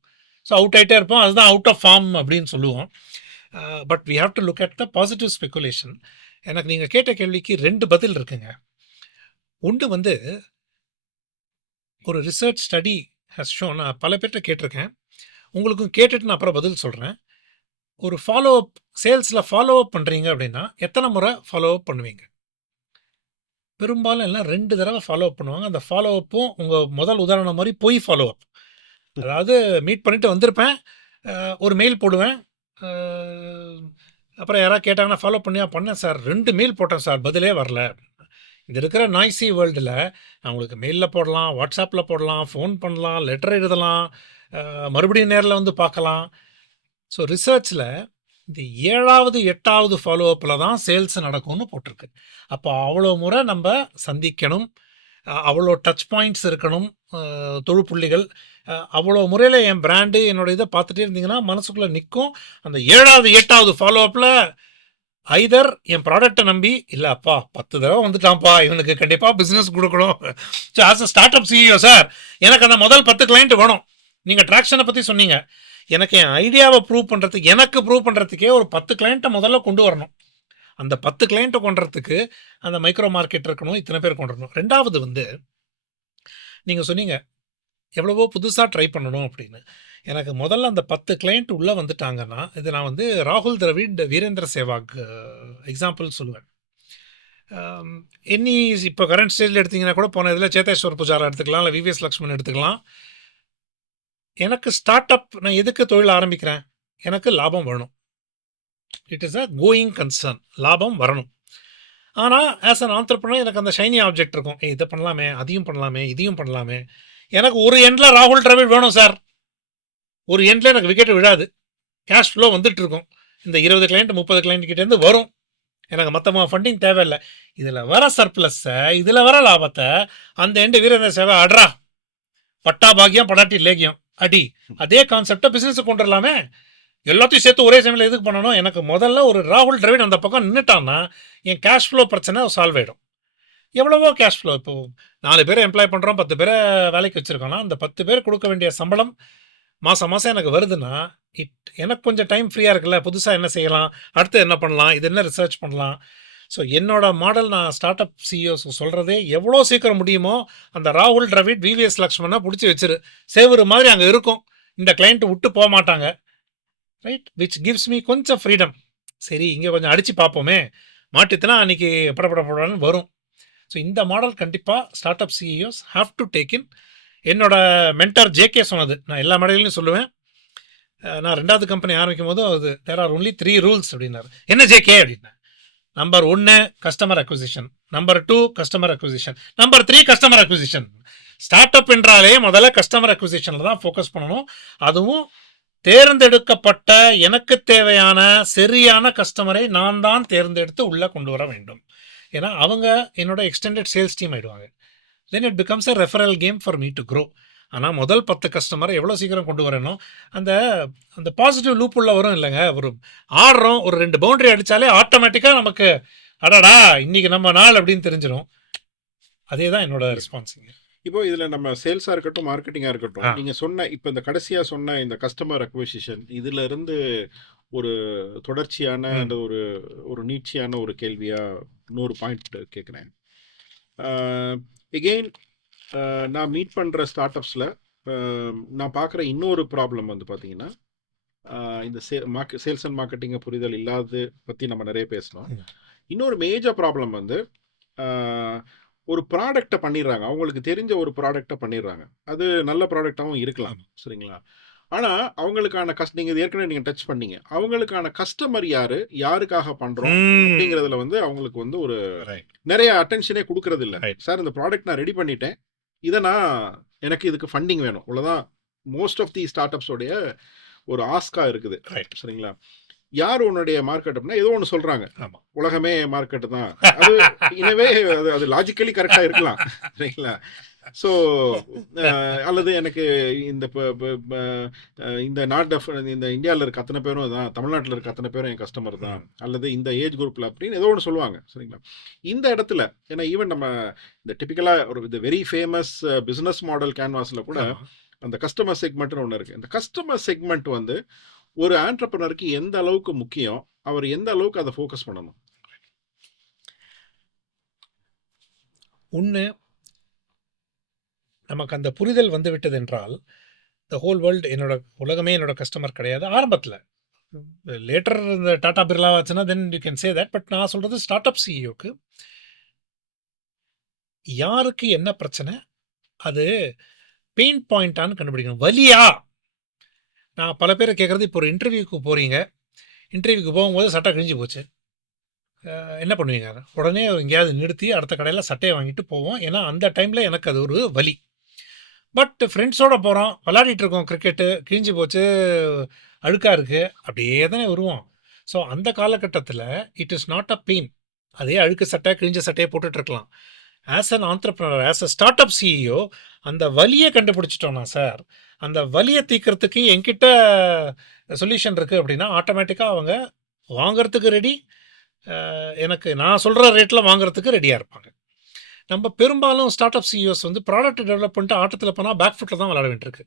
ஸோ அவுட் ஆகிட்டே இருப்போம், அதுதான் அவுட் ஆஃப் ஃபார்ம் அப்படின்னு சொல்லுவோம். But we have to look at the positive speculation. எனக்கு நீங்கள் கேட்ட கேள்விக்கு 2 பதில் இருக்குங்க. ஒன்று வந்து ஒரு ரிசர்ச் ஸ்டடி ஹஸ் ஷோன், நான் பல பேர்கிட்ட கேட்டிருக்கேன், உங்களுக்கும் கேட்டுட்டு நான் அப்புறம் பதில் சொல்கிறேன். ஒரு ஃபாலோ அப், சேல்ஸில் ஃபாலோ அப் பண்ணுறீங்க அப்படின்னா எத்தனை முறை ஃபாலோ அப் பண்ணுவீங்க? பெரும்பாலும் எல்லாம் 2 தடவை ஃபாலோ அப் பண்ணுவாங்க. அந்த ஃபாலோ அப்பும் உங்கள் முதல் உதாரணம் மாதிரி பொய் ஃபாலோ அப். அதாவது மீட் பண்ணிவிட்டு வந்திருப்பேன், ஒரு மெயில் போடுவேன், அப்புறம் யாராவது கேட்டாங்கன்னா ஃபாலோ பண்ணியா? பண்ணேன் சார், 2 மெயில் போட்டேன் சார், பதிலே வரல. இது இருக்கிற நாய்ஸி வேர்ல்டில் நான் உங்களுக்கு மெயிலில் போடலாம், வாட்ஸ்அப்பில் போடலாம், ஃபோன் பண்ணலாம், லெட்டர் எழுதலாம், மறுபடியும் நேரில் வந்து பார்க்கலாம். ஸோ ரிசர்ச்சில் இந்த 7வது 8வது ஃபாலோ அப்பில் தான் சேல்ஸ் நடக்கும்னு போட்டிருக்கு. அப்போ அவ்வளோ முறை நம்ம சந்திக்கணும், அவ்வளோ டச் பாயிண்ட்ஸ் இருக்கணும், தொழுப்புள்ளிகள், அவ்வளோ முறையில் என் பிராண்டு என்னோட இதை பார்த்துட்டே இருந்தீங்கன்னா மனசுக்குள்ளே நிற்கும். அந்த 7வது 8வது ஃபாலோ அப்பில் ஐதர் என் ப்ராடக்டை நம்பி, இல்லை அப்பா 10 தடவை வந்துட்டான்ப்பா, இவனுக்கு கண்டிப்பாக பிஸ்னஸ் கொடுக்கணும். So as a start up CEO sir, எனக்கு அந்த முதல் 10 கிளைண்ட் வேணும். நீங்கள் ட்ராக்ஷனை பற்றி சொன்னீங்க, எனக்கு என் ஐடியாவை ப்ரூவ் பண்ணுறதுக்கு, எனக்கு ப்ரூவ் பண்ணுறதுக்கே ஒரு 10 கிளைண்ட்டை முதல்ல கொண்டு வரணும். அந்த 10 கிளைண்ட்டை கொண்டுறதுக்கு அந்த மைக்ரோ மார்க்கெட் இருக்கணும், இத்தனை பேர் கொண்டு வரணும். 2வது வந்து நீங்கள் சொன்னீங்க எவ்வளவோ புதுசாக ட்ரை பண்ணணும் அப்படின்னு. எனக்கு முதல்ல அந்த 10 கிளைண்ட் உள்ளே வந்துட்டாங்கன்னா, இது நான் வந்து ராகுல் திராவிட், வீரேந்திர சேவாக் எக்ஸாம்பிள் சொல்லுவேன். என்னி இப்போ கரண்ட் ஸ்டேஜில் எடுத்திங்கன்னா கூட, போன இதில் சேத்தேஸ்வர் புஜாரா எடுத்துக்கலாம், இல்லை விவிஎஸ் லக்ஷ்மன் எடுத்துக்கலாம். எனக்கு ஸ்டார்ட் அப், நான் எதுக்கு தொழில் ஆரம்பிக்கிறேன்? எனக்கு லாபம் வரணும். It is a going concern, லாபம் வரணும். ஆனால் ஆஸ் அன் ஆண்டர்ப்ரனர் எனக்கு அந்த ஷைனி ஆப்ஜெக்ட் இருக்கும். இதை பண்ணலாமே, அதையும் பண்ணலாமே, இதையும் பண்ணலாமே. எனக்கு ஒரு எண்டில் ராகுல் டிராவிட் வேணும் சார். ஒரு எண்டில் எனக்கு விக்கெட் விழாது, கேஷ் ஃப்ளோ வந்துட்டு இருக்கும். இந்த 20 கிளைண்ட் 30 கிளைண்ட் கிட்டேருந்து வரும். எனக்கு மொத்தமாக ஃபண்டிங் தேவையில்லை. இதில் வர சர்ப்ளஸை, இதில் வர லாபத்தை அந்த எண்டு வீரேந்திர சேவை அட்ரா பட்டா பாக்கியம் படாட்டி லேகியம் அடி. அதே கான்செப்டை பிஸ்னஸுக்கு கொண்டு வரலாமே. எல்லாத்தையும் சேர்த்து ஒரே சமயத்தில் எதுக்கு பண்ணணும்? எனக்கு முதல்ல ஒரு ராகுல் டிராவிட் அந்த பக்கம் நின்றுட்டான்னா என் கேஷ் ஃப்ளோ பிரச்சனை சால்வ் ஆகிடும். எவ்வளவோ கேஷ் ஃப்ளோ, இப்போ 4 பேரை எம்ப்ளாய் பண்ணுறோம், 10 பேரை வேலைக்கு வச்சுருக்கோன்னா அந்த 10 பேர் கொடுக்க வேண்டிய சம்பளம் மாதம் மாதம் எனக்கு வருதுன்னா எனக்கு கொஞ்சம் டைம் ஃப்ரீயாக இருக்குல்ல. புதுசாக என்ன செய்யலாம், அடுத்து என்ன பண்ணலாம், இது என்ன ரிசர்ச் பண்ணலாம். ஸோ என்னோட மாடல் நான் ஸ்டார்ட் அப் சிஇஓஸ் சொல்கிறதே எவ்வளோ சீக்கிரம் முடியுமோ அந்த ராகுல் டிராவிட் விவிஎஸ் லக்ஷ்மணா பிடிச்சி வச்சிரு, சேவரு மாதிரி அங்கே இருக்கும். இந்த கிளைண்ட்டு விட்டு போக மாட்டாங்க, ரைட்? விச் கிவ்ஸ் மீ கொஞ்சம் ஃப்ரீடம். சரி, இங்கே கொஞ்சம் அடித்து பார்ப்போமே, மாட்டித்துனா அன்றைக்கி படப்படப்படன்னு வரும். ஸோ இந்த மாடல் கண்டிப்பாக start up CEOs have to take in. என்னோட மென்டர் ஜேகே சொன்னது நான் எல்லா மாடலையும் சொல்லுவேன். நான் 2வது கம்பெனி ஆரம்பிக்கும் போதும் அது தேர் ஆர் ஒன்லி 3 ரூல்ஸ் அப்படின்னாரு. என்ன ஜேகே அப்படின்னா, number 1 customer acquisition, number 2 customer acquisition, number 3 customer acquisition. Start up என்றாலே முதல்ல கஸ்டமர் அக்விசிஷனில் தான் ஃபோக்கஸ் பண்ணணும். அதுவும் தேர்ந்தெடுக்கப்பட்ட எனக்கு தேவையான சரியான கஸ்டமரை நான் தான் தேர்ந்தெடுத்து உள்ளே கொண்டு வர வேண்டும். ஏன்னா அவங்க என்னோட எக்ஸ்டெண்டட் சேல்ஸ் டீம் ஆகிடுவாங்க. Then it becomes a referral game for me to grow. ஆனால் முதல் 10 கஸ்டமரை எவ்வளோ சீக்கிரம் கொண்டு வரணும், அந்த அந்த பாசிட்டிவ் லூப் உள்ள வரும் இல்லைங்க. ஒரு ஆடுறோம், ஒரு 2 பவுண்டரி அடித்தாலே ஆட்டோமேட்டிக்காக நமக்கு அடாடா இன்னைக்கு நம்ம நாள் அப்படின்னு தெரிஞ்சிடும். அதே தான் என்னோட ரெஸ்பான்ஸிங்க. இப்போ இதில் நம்ம சேல்ஸாக இருக்கட்டும், மார்க்கெட்டிங்காக இருக்கட்டும், நீங்கள் சொன்ன இப்போ இந்த கடைசியாக சொன்ன இந்த கஸ்டமர் அக்விசிஷன், இதில் இருந்து ஒரு தொடர்ச்சியான அந்த ஒரு நீட்சியான ஒரு கேள்வியாக இன்னொரு பாயிண்ட் கேட்குறேன். எகெயின் நான் மீட் பண்ணுற ஸ்டார்ட் அப்ஸில் நான் பார்க்குற இன்னொரு ப்ராப்ளம் வந்து பார்த்தீங்கன்னா, இந்த சேல்ஸ் அண்ட் மார்க்கெட்டிங்கை புரிதல் இல்லாத பற்றி நம்ம நிறைய பேசணும். இன்னொரு மேஜர் ப்ராப்ளம் வந்து ஒரு ப்ராடக்டை பண்ணிடுறாங்க, அவங்களுக்கு தெரிஞ்ச ஒரு ப்ராடக்டை பண்ணிடுறாங்க. அது நல்ல ப்ராடக்டாகவும் இருக்கலாம், சரிங்களா? ஆனால் அவங்களுக்கான நீங்கள் ஏற்கனவே நீங்கள் டச் பண்ணீங்க, அவங்களுக்கான கஸ்டமர் யாருக்காக பண்ணுறோம் அப்படிங்கிறதுல வந்து அவங்களுக்கு வந்து ஒரு நிறைய அட்டென்ஷனே கொடுக்கறது இல்லை. சார், இந்த ப்ராடக்ட் நான் ரெடி பண்ணிட்டேன், எனக்கு இதுக்கு ஃபண்டிங் வேணும், இவ்வளோதான் மோஸ்ட் ஆஃப் தி ஸ்டார்ட் அப்ஸோடைய ஒரு ஆஸ்கா இருக்குது, சரிங்களா? யார் உன்னுடைய மார்க்கெட் அப்படின்னா ஏதோ ஒன்று சொல்கிறாங்க, உலகமே மார்க்கெட்டு தான். அது இனவே அது லாஜிக்கலி கரெக்டாக இருக்கலாம், சரிங்களா? ஸோ அல்லது எனக்கு இந்த இந்த இந்தியாவில் இருக்க அத்தனை பேரும் தான், தமிழ்நாட்டில் இருக்க அத்தனை பேரும் என் கஸ்டமர் தான், அல்லது இந்த ஏஜ் குரூப்பில் அப்படின்னு ஏதோ ஒன்று சொல்லுவாங்க, சரிங்களா? இந்த இடத்துல ஏன்னா ஈவன் நம்ம இந்த டிப்பிக்கலாக ஒரு இந்த வெரி ஃபேமஸ் பிஸ்னஸ் மாடல் கேன்வாஸில் கூட அந்த கஸ்டமர் செக்மெண்ட்னு ஒன்று இருக்குது. இந்த கஸ்டமர் செக்மெண்ட் வந்து ஒரு ஆண்டர்பிரனருக்கு எந்த அளவுக்கு முக்கியம், அவர் எந்த அளவுக்கு அதை ஃபோக்கஸ் பண்ணணும்? ஒன்று, நமக்கு அந்த புரிதல் வந்து விட்டது என்றால் த ஹோல் வேர்ல்டு உலகமே என்னோட கஸ்டமர் கிடையாது. ஆரம்பத்தில் லேட்டர் இந்த டாடா பிர்லா ஆச்சுன்னா then you can say that. But நான் சொல்கிறது ஸ்டார்ட் அப் சிஇஓக்கு யாருக்கு என்ன பிரச்சனை, அது பெயின் பாயிண்டான்னு கண்டுபிடிக்கணும். வலியா? நான் பல பேரை கேட்குறது, இப்போ ஒரு இன்டர்வியூக்கு போகிறீங்க, இன்டர்வியூக்கு போகும்போது சட்டை கிழிஞ்சு போச்சு, என்ன பண்ணுவீங்க? உடனே எங்கேயாவது நிறுத்தி அடுத்த கடையில் சட்டையை வாங்கிட்டு போவோம். ஏன்னா அந்த டைமில் எனக்கு அது ஒரு வலி. பட் ஃப்ரெண்ட்ஸோடு போகிறோம், விளையாடிட்டு இருக்கோம், கிரிக்கெட்டு கிழிஞ்சு போச்சு, அழுக்காக இருக்குது, அப்படியே தானே வருவோம். ஸோ அந்த காலகட்டத்தில் it is not a pain. அதே அழுக்கு சட்டை கிழிஞ்ச சட்டையை போட்டுட்ருக்கலாம். As an entrepreneur, as a start up CEO அந்த வலியை கண்டுபிடிச்சிட்டோம்னா சார், அந்த வலியை தீர்க்கறதுக்கு என்கிட்ட சொல்யூஷன் இருக்குது அப்படின்னா ஆட்டோமேட்டிக்காக அவங்க வாங்கிறதுக்கு ரெடி, எனக்கு நான் சொல்கிற ரேட்டில் வாங்குறதுக்கு ரெடியாக இருப்பாங்க. நம்ம பெரும்பாலும் ஸ்டார்ட் அப் சிஇஓஸ் வந்து ப்ராடக்ட் டெவலப் பண்ணிட்டு ஆட்டத்தில் போனால் பேக் ஃபுட்டில் தான் விளாட வேண்டியிருக்கு.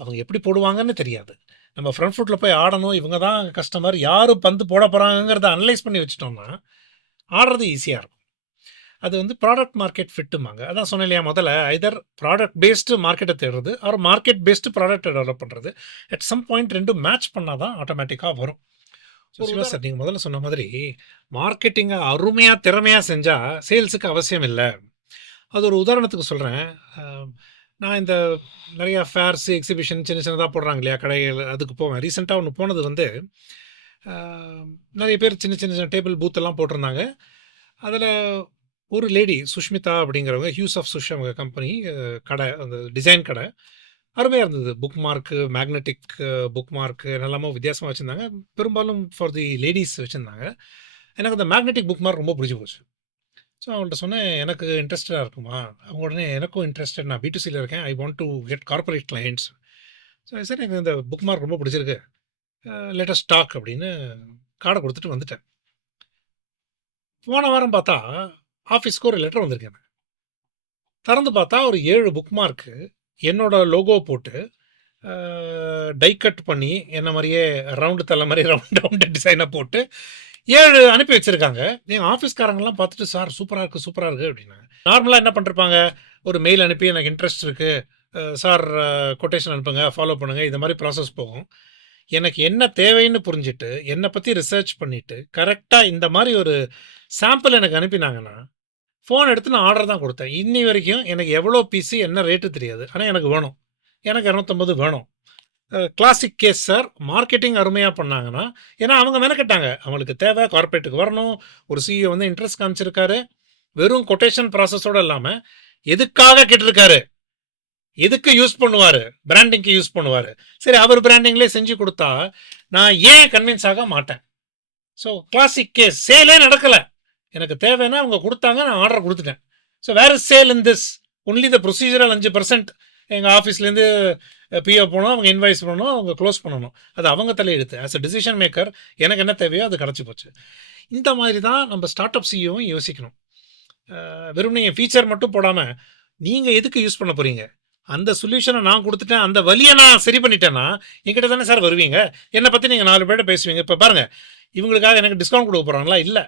அவங்க எப்படி போடுவாங்கன்னு தெரியாது. நம்ம ஃப்ரண்ட் ஃபுட்டில் போய் ஆடணும், இவங்க தான் கஸ்டமர், யார் பந்து போட போகிறாங்கிறத அனலைஸ் பண்ணி வச்சுட்டோம்னா ஆடுறது ஈஸியாக இருக்கும். அது வந்து ப்ராடக்ட் மார்க்கெட் ஃபிட்டுமாங்க. அதான் சொன்னேன் இல்லையா, முதல்ல ஐதர் ப்ராடக்ட் பேஸ்டு மார்க்கெட்டை தேடுறது ஆர் மார்க்கெட் பேஸ்டு ப்ராடக்ட்டை டெவலப் பண்ணுறது. அட் சம் பாயிண்ட் ரெண்டும் மேட்ச் பண்ணால் தான் ஆட்டோமேட்டிக்காக வரும். சிவா சார், நீங்கள் முதல்ல சொன்ன மாதிரி மார்க்கெட்டிங்கை அருமையாக திறமையாக செஞ்சால் சேல்ஸுக்கு அவசியம் இல்லை. அது ஒரு உதாரணத்துக்கு சொல்கிறேன். நான் இந்த நிறையா ஃபேர்ஸு எக்ஸிபிஷன் சின்ன சின்னதாக போடுறாங்க இல்லையா கடைகள், அதுக்கு போவேன். ரீசெண்டாக ஒன்று போனது வந்து நிறைய பேர் சின்ன சின்ன டேபிள் பூத்தெல்லாம் போட்டிருந்தாங்க. அதில் ஒரு லேடி சுஷ்மிதா அப்படிங்கிறவங்க ஹியூஸ் ஆஃப் சுஷ் அவங்க கம்பெனி கடை, அந்த டிசைன் கடை அருமையாக இருந்தது. Bookmark, magnetic bookmark எல்லாமோ வித்தியாசமாக வச்சுருந்தாங்க. பெரும்பாலும் ஃபார் தி லேடீஸ் வச்சுருந்தாங்க. எனக்கு அந்த மேக்னெட்டிக் புக் மார்க் ரொம்ப பிடிச்சி போச்சு. ஸோ அவங்கள்ட்ட சொன்னேன், எனக்கு இன்ட்ரெஸ்டடாக இருக்குமா? அவங்க உடனே எனக்கும் இன்ட்ரெஸ்டட், நான் B2Cல இருக்கேன், I want to get corporate clients. So சரி, எனக்கு இந்த புக் மார்க் ரொம்ப பிடிச்சிருக்கு, லெட் அஸ் டாக் அப்படின்னு கார்டை கொடுத்துட்டு வந்துட்டேன். போன வாரம் பார்த்தா ஆஃபீஸ்க்கு ஒரு லெட்டர் வந்திருக்கு எனக்கு. திறந்து பார்த்தா ஒரு 7 புக் மார்க்கு என்னோட லோகோ போட்டு டை கட் பண்ணி என்ன மாதிரியே ரவுண்டு தலை மாதிரி ரவுண்ட் ரவுண்டு டிசைனை போட்டு 7 அனுப்பி வச்சுருக்காங்க. எங்கள் ஆஃபீஸ்காரங்கெல்லாம் பார்த்துட்டு, சார் சூப்பராக இருக்குது சூப்பராக இருக்குது அப்படின்னாங்க. நார்மலாக என்ன பண்ணிருப்பாங்க, ஒரு மெயில் அனுப்பி எனக்கு இன்ட்ரெஸ்ட் இருக்குது சார், கொட்டேஷன் அனுப்புங்க, ஃபாலோ பண்ணுங்கள், இந்த மாதிரி ப்ராசஸ் போகும். எனக்கு என்ன தேவைன்னு புரிஞ்சுட்டு என்னை பற்றி ரிசர்ச் பண்ணிவிட்டு கரெக்டாக இந்த மாதிரி ஒரு சாம்பிள் எனக்கு அனுப்பினாங்கன்னா ஃபோன் எடுத்து நான் ஆர்டர் தான் கொடுத்தேன். இன்னி வரைக்கும் எனக்கு எவ்வளோ பிசி என்ன ரேட்டு தெரியாது, ஆனால் எனக்கு வேணும், எனக்கு 250 வேணும். Classic case sir. மார்க்கெட்டிங் அருமையாக பண்ணாங்கன்னா, ஏன்னா அவங்க மெனக்கட்டாங்க, அவங்களுக்கு தேவை கார்பரேட்டுக்கு வரணும். ஒரு சிஇஓ வந்து இன்ட்ரெஸ்ட் காமிச்சிருக்காரு, வெறும் கொட்டேஷன் ப்ராசஸோடு இல்லாமல் எதுக்காக கேட்டிருக்காரு, எதுக்கு யூஸ் பண்ணுவார், பிராண்டிங்க்கு யூஸ் பண்ணுவார். சரி, அவர் பிராண்டிங்லேயே செஞ்சு கொடுத்தா நான் ஏன் கன்வின்ஸ் ஆக மாட்டேன்? ஸோ கிளாசிக் கேஸ், சேலே நடக்கலை, எனக்கு தேவைன்னா அவங்க கொடுத்தாங்க, நான் ஆர்டர் கொடுத்துட்டேன். So where is sale in this? Only the procedural 5% எங்கள் ஆஃபீஸ்லேருந்து பிஓ போகணும், அவங்க இன்வாய்ஸ் பண்ணணும், அவங்க க்ளோஸ் பண்ணணும், அது அவங்க தலையெடுத்து. ஆஸ் அ டிசிஷன் மேக்கர் எனக்கு என்ன தேவையோ அது கிடச்சி போச்சு. இந்த மாதிரி தான் நம்ம ஸ்டார்ட் அப் சிஇஓவும் யோசிக்கணும். வெறும் நீங்கள் ஃபீச்சர் மட்டும் போடாமல் நீங்கள் எதுக்கு யூஸ் பண்ண போகிறீங்க, அந்த சொல்யூஷனை நான் கொடுத்துட்டேன், அந்த வழியை நான் சரி பண்ணிட்டேன்னா என்கிட்ட தானே சார் வருவீங்க, என்னை பற்றி நீங்கள் 4 பேர்கிட்ட பேசுவீங்க. இப்போ பாருங்கள், இவங்களுக்காக எனக்கு டிஸ்கவுண்ட் கொடுக்க போகிறாங்களா? இல்லை,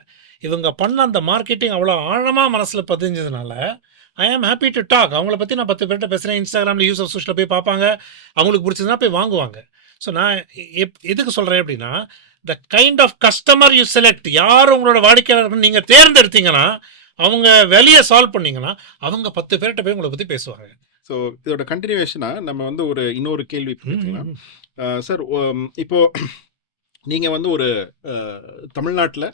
இவங்க பண்ண அந்த மார்க்கெட்டிங் அவ்வளோ ஆழமாக மனசில் பதிஞ்சதுனால ஐ ஆம் ஹாப்பி டு டாக். அவங்கள பற்றி நான் 10 பேர்கிட்ட பேசுகிறேன், இன்ஸ்டாகிராமில் யூஸ் ஆஃப் சோஷியலில் போய் பார்ப்பாங்க, அவங்களுக்கு பிடிச்சதுனா போய் வாங்குவாங்க. ஸோ நான் எதுக்கு சொல்கிறேன் அப்படின்னா, the kind of customer you select, யார் உங்களோட வாடிக்கையாளர்கள் நீங்கள் தேர்ந்தெடுத்தீங்கன்னா, அவங்க வெளியே சால்வ் பண்ணிங்கன்னா அவங்க 10 பேர்கிட்ட போய் உங்களை பற்றி பேசுவாங்க. ஸோ இதோட கண்டினியூவேஷனாக நம்ம வந்து இன்னொரு கேள்வி கேட்கலாம் சார். இப்போது நீங்கள் வந்து ஒரு தமிழ்நாட்டில்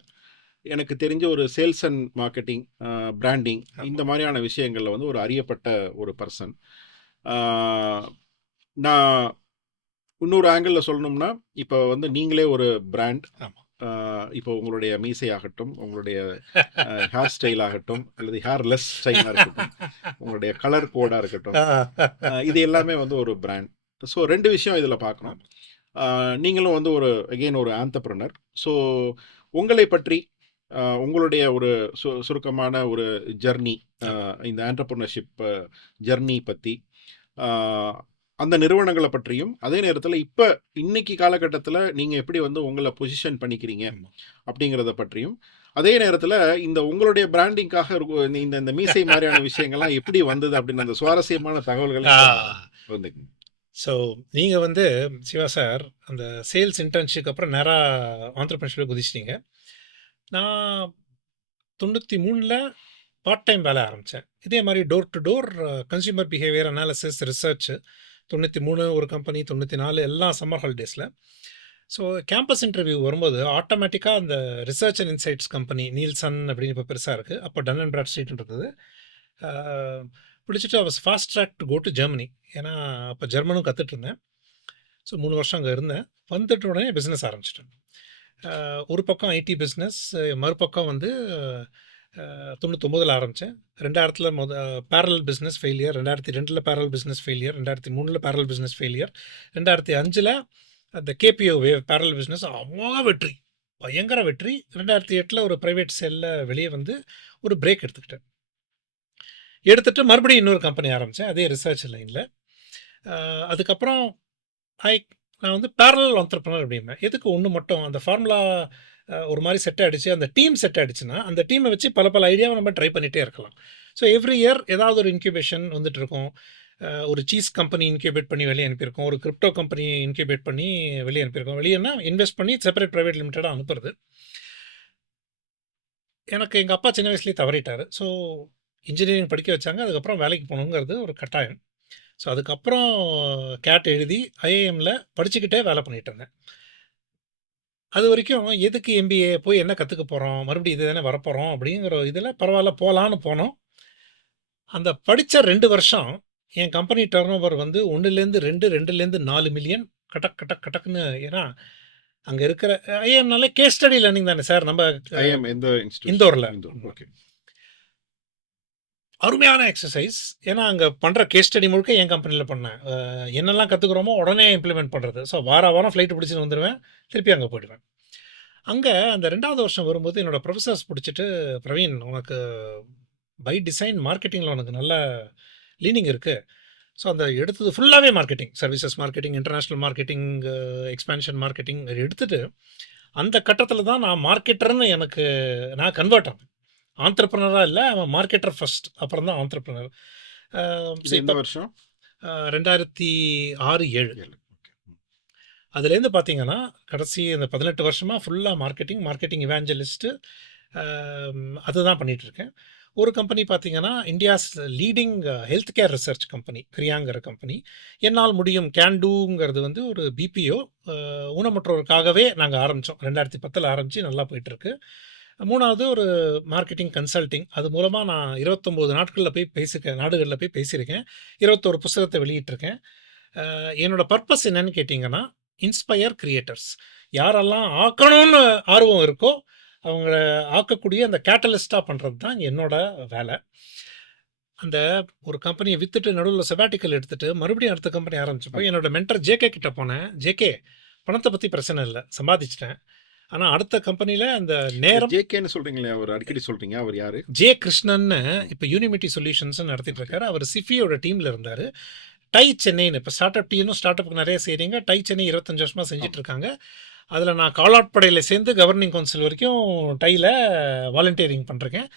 எனக்கு தெரிஞ்ச ஒரு சேல்ஸ் அண்ட் மார்க்கெட்டிங், பிராண்டிங், இந்த மாதிரியான விஷயங்களில் வந்து ஒரு அறியப்பட்ட ஒரு பர்சன். நான் இன்னொரு ஆங்கிளில் சொல்லணும்னா, இப்போ வந்து நீங்களே ஒரு பிராண்ட். இப்போ உங்களுடைய மீசை ஆகட்டும், உங்களுடைய ஹேர் ஸ்டைல் ஆகட்டும், அல்லது ஹேர்லெஸ் ஸ்டைலாக இருக்கட்டும், உங்களுடைய கலர் கோடாக இருக்கட்டும், இது எல்லாமே வந்து ஒரு பிராண்ட். ஸோ 2 விஷயம் இதில் பார்க்கணும். நீங்களும் வந்து அகெயின் ஒரு ஆண்டர்பிரனர். ஸோ உங்களை பற்றி உங்களுடைய ஒரு சுருக்கமான ஒரு ஜர்னி, இந்த ஆண்டர்பிரினர்ஷிப் ஜர்னி பற்றி, அந்த நிறுவனங்களை பற்றியும், அதே நேரத்தில் இப்போ இன்னைக்கு காலகட்டத்தில் நீங்கள் எப்படி வந்து உங்களை பொசிஷன் பண்ணிக்கிறீங்க அப்படிங்கிறத பற்றியும், அதே நேரத்தில் இந்த உங்களுடைய பிராண்டிங்காக இந்த மீசை மாதிரியான விஷயங்கள்லாம் எப்படி வந்தது அப்படின்னு அந்த சுவாரஸ்யமான தகவல்கள் வந்து. ஸோ நீங்கள் வந்து சிவா சார் அந்த சேல்ஸ் இன்டர்ன்ஷிப் அப்புறம் நேராக ஆண்டர்பிரினர்ஷிப்பில் குதிச்சிட்டிங்க. நான் 93 பார்ட் டைம் வேலை ஆரம்பித்தேன். இதே மாதிரி door to door consumer behaviour analysis research. 93 ஒரு கம்பெனி, 94 எல்லாம் சம்மர் ஹாலிடேஸில். ஸோ கேம்பஸ் இன்டர்வியூ வரும்போது ஆட்டோமேட்டிக்காக அந்த research and insights company Nielsen அப்படின்னு இப்போ பெருசாக இருக்குது, அப்போ டன் அண்ட் பிராட் ஸ்ட்ரீட் இருந்தது, பிடிச்சிட்டு was fast track to go to Germany. ஏன்னா அப்போ ஜெர்மனும் கற்றுட்டு இருந்தேன். ஸோ 3 வருஷம் அங்கே இருந்தேன். வந்துட்டு உடனே பிஸ்னஸ் ஆரம்பிச்சிட்டேன். ஒரு பக்கம் ஐடி பிஸ்னஸ், மறுபக்கம் வந்து 99 ஆரம்பித்தேன். 2000 barrel business failure, 2002 barrel business failure, 2003 barrel business failure, 2005 அந்த கேபிஓ வேவ் பேரல் பிஸ்னஸ் அமோக வெற்றி, பயங்கர வெற்றி. 2008 ஒரு ப்ரைவேட் செல்லில் வெளியே வந்து ஒரு பிரேக் எடுத்துகிட்டு மறுபடியும் இன்னொரு கம்பெனி ஆரம்பித்தேன், அதே ரிசர்ச் லைனில். அதுக்கப்புறம் நான் வந்து பேரல் ஆண்டர்பிரினர் அப்படிம்பேன். எதுக்கு ஒன்று மட்டும் அந்த ஃபார்முலா ஒரு மாதிரி செட் ஆகிடுச்சு, அந்த டீம் செட் ஆகிடுச்சுன்னா அந்த டீமை வச்சு பல ஐடியாவை நம்ம ட்ரை பண்ணிகிட்டே இருக்கலாம். ஸோ எவ்ரி இயர் ஏதாவது ஒரு இன்க்யூபேஷன் வந்துட்டு இருக்கும். ஒரு சீஸ் கம்பெனி இன்க்யூபேட் பண்ணி வெளியே அனுப்பியிருக்கோம், ஒரு கிரிப்டோ கம்பெனி இன்க்யூபேட் பண்ணி வெளியே அனுப்பியிருக்கோம். வெளியேன்னா இன்வெஸ்ட் பண்ணி செப்பரேட் ப்ரைவேட் லிமிட்டடாக அனுப்புறது. எனக்கு எங்கள் அப்பா சின்ன வயசுலேயே தவறிட்டார். ஸோ இன்ஜினியரிங் படிக்க வச்சாங்க, அதுக்கப்புறம் வேலைக்கு போகணுங்கிறது ஒரு கட்டாயம். ஸோ அதுக்கப்புறம் கேட் எழுதி ஐஏஎம்மில் படிச்சுக்கிட்டே வேலை பண்ணிகிட்டு இருந்தேன். அது வரைக்கும் எதுக்கு எம்பிஏ போய் என்ன கற்றுக்க போகிறோம், மறுபடியும் இது தானே வரப்போகிறோம் அப்படிங்கிற இதில் பரவாயில்ல போகலான்னு போனோம். அந்த படித்த 2 வருஷம் என் கம்பெனி டர்ன் ஓவர் வந்து 1லேருந்து 2, 2லேருந்து 4 மில்லியன் கடக் கடக் கடக்குன்னு. ஏன்னா அங்கே இருக்கிற ஐஎம்னாலே கேஸ் ஸ்டடி லேர்னிங் தானே சார். நம்ம ஐஎம் எந்த இன்ஸ்டிடியூஷன்? இந்தோரில் ஓகே. அருமையான எக்ஸசைஸ். ஏன்னா அங்கே பண்ணுற கேஸ் ஸ்டடி முழுக்க என் கம்பெனியில் பண்ணேன். என்னெல்லாம் கற்றுக்குறோமோ உடனே இம்ப்ளிமெண்ட் பண்ணுறது. ஸோ வாரம் ஃப்ளைட்டு பிடிச்சிட்டு வந்துடுவேன், திருப்பி அங்கே போயிடுவேன். அங்கே அந்த 2வது வருஷம் வரும்போது என்னோட ப்ரொஃபஸர்ஸ் பிடிச்சிட்டு, பிரவீன் உனக்கு பை டிசைன் மார்க்கெட்டிங்கில் உனக்கு நல்ல லீனிங் இருக்குது. ஸோ அந்த எடுத்தது ஃபுல்லாகவே marketing, services marketing, international marketing, expansion marketing எடுத்துகிட்டு அந்த கட்டத்தில் தான் நான் மார்க்கெட்டர்னு நான் கன்வெர்ட் ஆனேன். ஆண்டர்ப்ரனராக இல்லை, அவன் மார்க்கெட்டர் ஃபர்ஸ்ட், அப்புறம் தான் ஆண்டர்ப்ரனர். இந்த வருஷம் 2006, 7 அதுலேருந்து பார்த்தீங்கன்னா கடைசி அந்த 18 வருஷமாக ஃபுல்லாக மார்க்கெட்டிங் இவாஞ்சலிஸ்ட்டு அதுதான் பண்ணிகிட்ருக்கேன். ஒரு கம்பெனி பார்த்தீங்கன்னா India's leading health care research company, கிரியாங்கிற கம்பெனி. என்னால் முடியும் கேன்டூங்கிறது வந்து ஒரு பிபிஓ ஊனமுற்றோருக்காகவே நாங்கள் ஆரம்பித்தோம். 2010 ஆரம்பித்து நல்லா போயிட்டுருக்கு. 3வது ஒரு மார்க்கெட்டிங் கன்சல்ட்டிங். அது மூலமாக நான் 29 நாடுகளில் போய் பேசியிருக்கேன். 21 புத்தகத்தை வெளியிட்டிருக்கேன். என்னோடய பர்பஸ் என்னன்னு கேட்டிங்கன்னா, இன்ஸ்பயர் கிரியேட்டர்ஸ். யாரெல்லாம் ஆக்கணும்னு ஆர்வம் இருக்கோ அவங்கள ஆக்கக்கூடிய அந்த கேட்டலிஸ்டாக பண்ணுறது தான் என்னோட வேலை. அந்த ஒரு கம்பெனியை விற்றுட்டு நடுவில் செபாட்டிக்கல் எடுத்துகிட்டு மறுபடியும் அடுத்த கம்பெனி ஆரம்பிச்சப்போ என்னோட மென்டர் ஜேகே கிட்ட போனேன். ஜேகே, பணத்தை பற்றி பிரச்சனை இல்லை, சம்பாதிச்சிட்டேன். ஆனால் அடுத்த கம்பெனியில் அந்த நேரம். ஜேகேன்னு சொல்கிறீங்களே, அவர் அடிக்கடி சொல்கிறீங்க, அவர் யார்? ஜே கிருஷ்ணன்னு இப்போ யூனிமிட்டி சொல்யூஷன்ஸ் நடத்திட்டு இருக்காரு. அவர் சிஃபியோட டீமில் இருந்தார். டை சென்னைன்னு இப்போ ஸ்டார்ட் அப்புக்கு நிறைய செய்கிறீங்க. டை சென்னை 25 வருஷமாக செஞ்சுட்டு இருக்காங்க. அதில் நான் காலாட்படையில் சேர்ந்து கவர்னிங் கவுன்சில் வரைக்கும் டையில் வாலண்டியரிங் பண்ணுறேன்.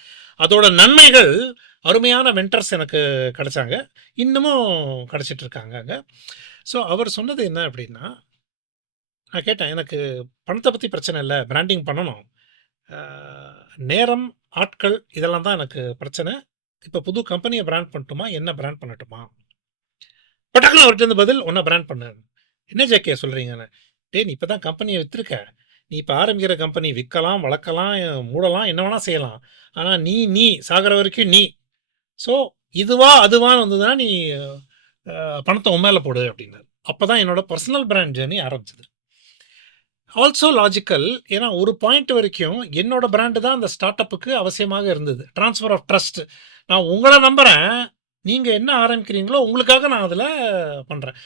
அதோட நன்மைகள், அருமையான மென்டர்ஸ் எனக்கு கிடைச்சாங்க, இன்னமும் கிடச்சிட்ருக்காங்க அங்கே. ஸோ அவர் சொன்னது என்ன அப்படின்னா, நான் கேட்டேன், எனக்கு பணத்தை பற்றி பிரச்சனை இல்லை, பிராண்டிங் பண்ணணும், நேரம், ஆட்கள் இதெல்லாம் தான் எனக்கு பிரச்சனை. இப்போ புது கம்பெனியை பிராண்ட் பண்ணட்டுமா, என்ன பிராண்ட் பண்ணட்டுமா? பட்டாக்குன்னு அவர்கிட்ட பதில், ஒன்றா பிராண்ட் பண்ணு. என்ன ஜேகே சொல்கிறீங்கன்னு. நீ இப்போ தான் கம்பெனியை விற்றுருக்க, நீ இப்போ ஆரம்பிக்கிற கம்பெனி விற்கலாம், வளர்க்கலாம், மூடலாம், என்ன வேணால் செய்யலாம். ஆனால் நீ சாகிற வரைக்கும் நீ. ஸோ இதுவா அதுவான்னு வந்ததுன்னா நீ பணத்தை உண்மையில போடு அப்படின்னாரு. அப்போ தான் என்னோட பர்சனல் பிராண்ட் ஜேர்னி ஆரம்பிச்சது. Also logical. ஏன்னா ஒரு பாயிண்ட் வரைக்கும் என்னோட பிராண்டு தான் அந்த ஸ்டார்ட் அப்புக்கு அவசியமாக இருந்தது. Transfer of trust. நான் உங்களை நம்புகிறேன், நீங்கள் என்ன ஆரம்பிக்கிறீங்களோ உங்களுக்காக நான் அதில் பண்ணுறேன்.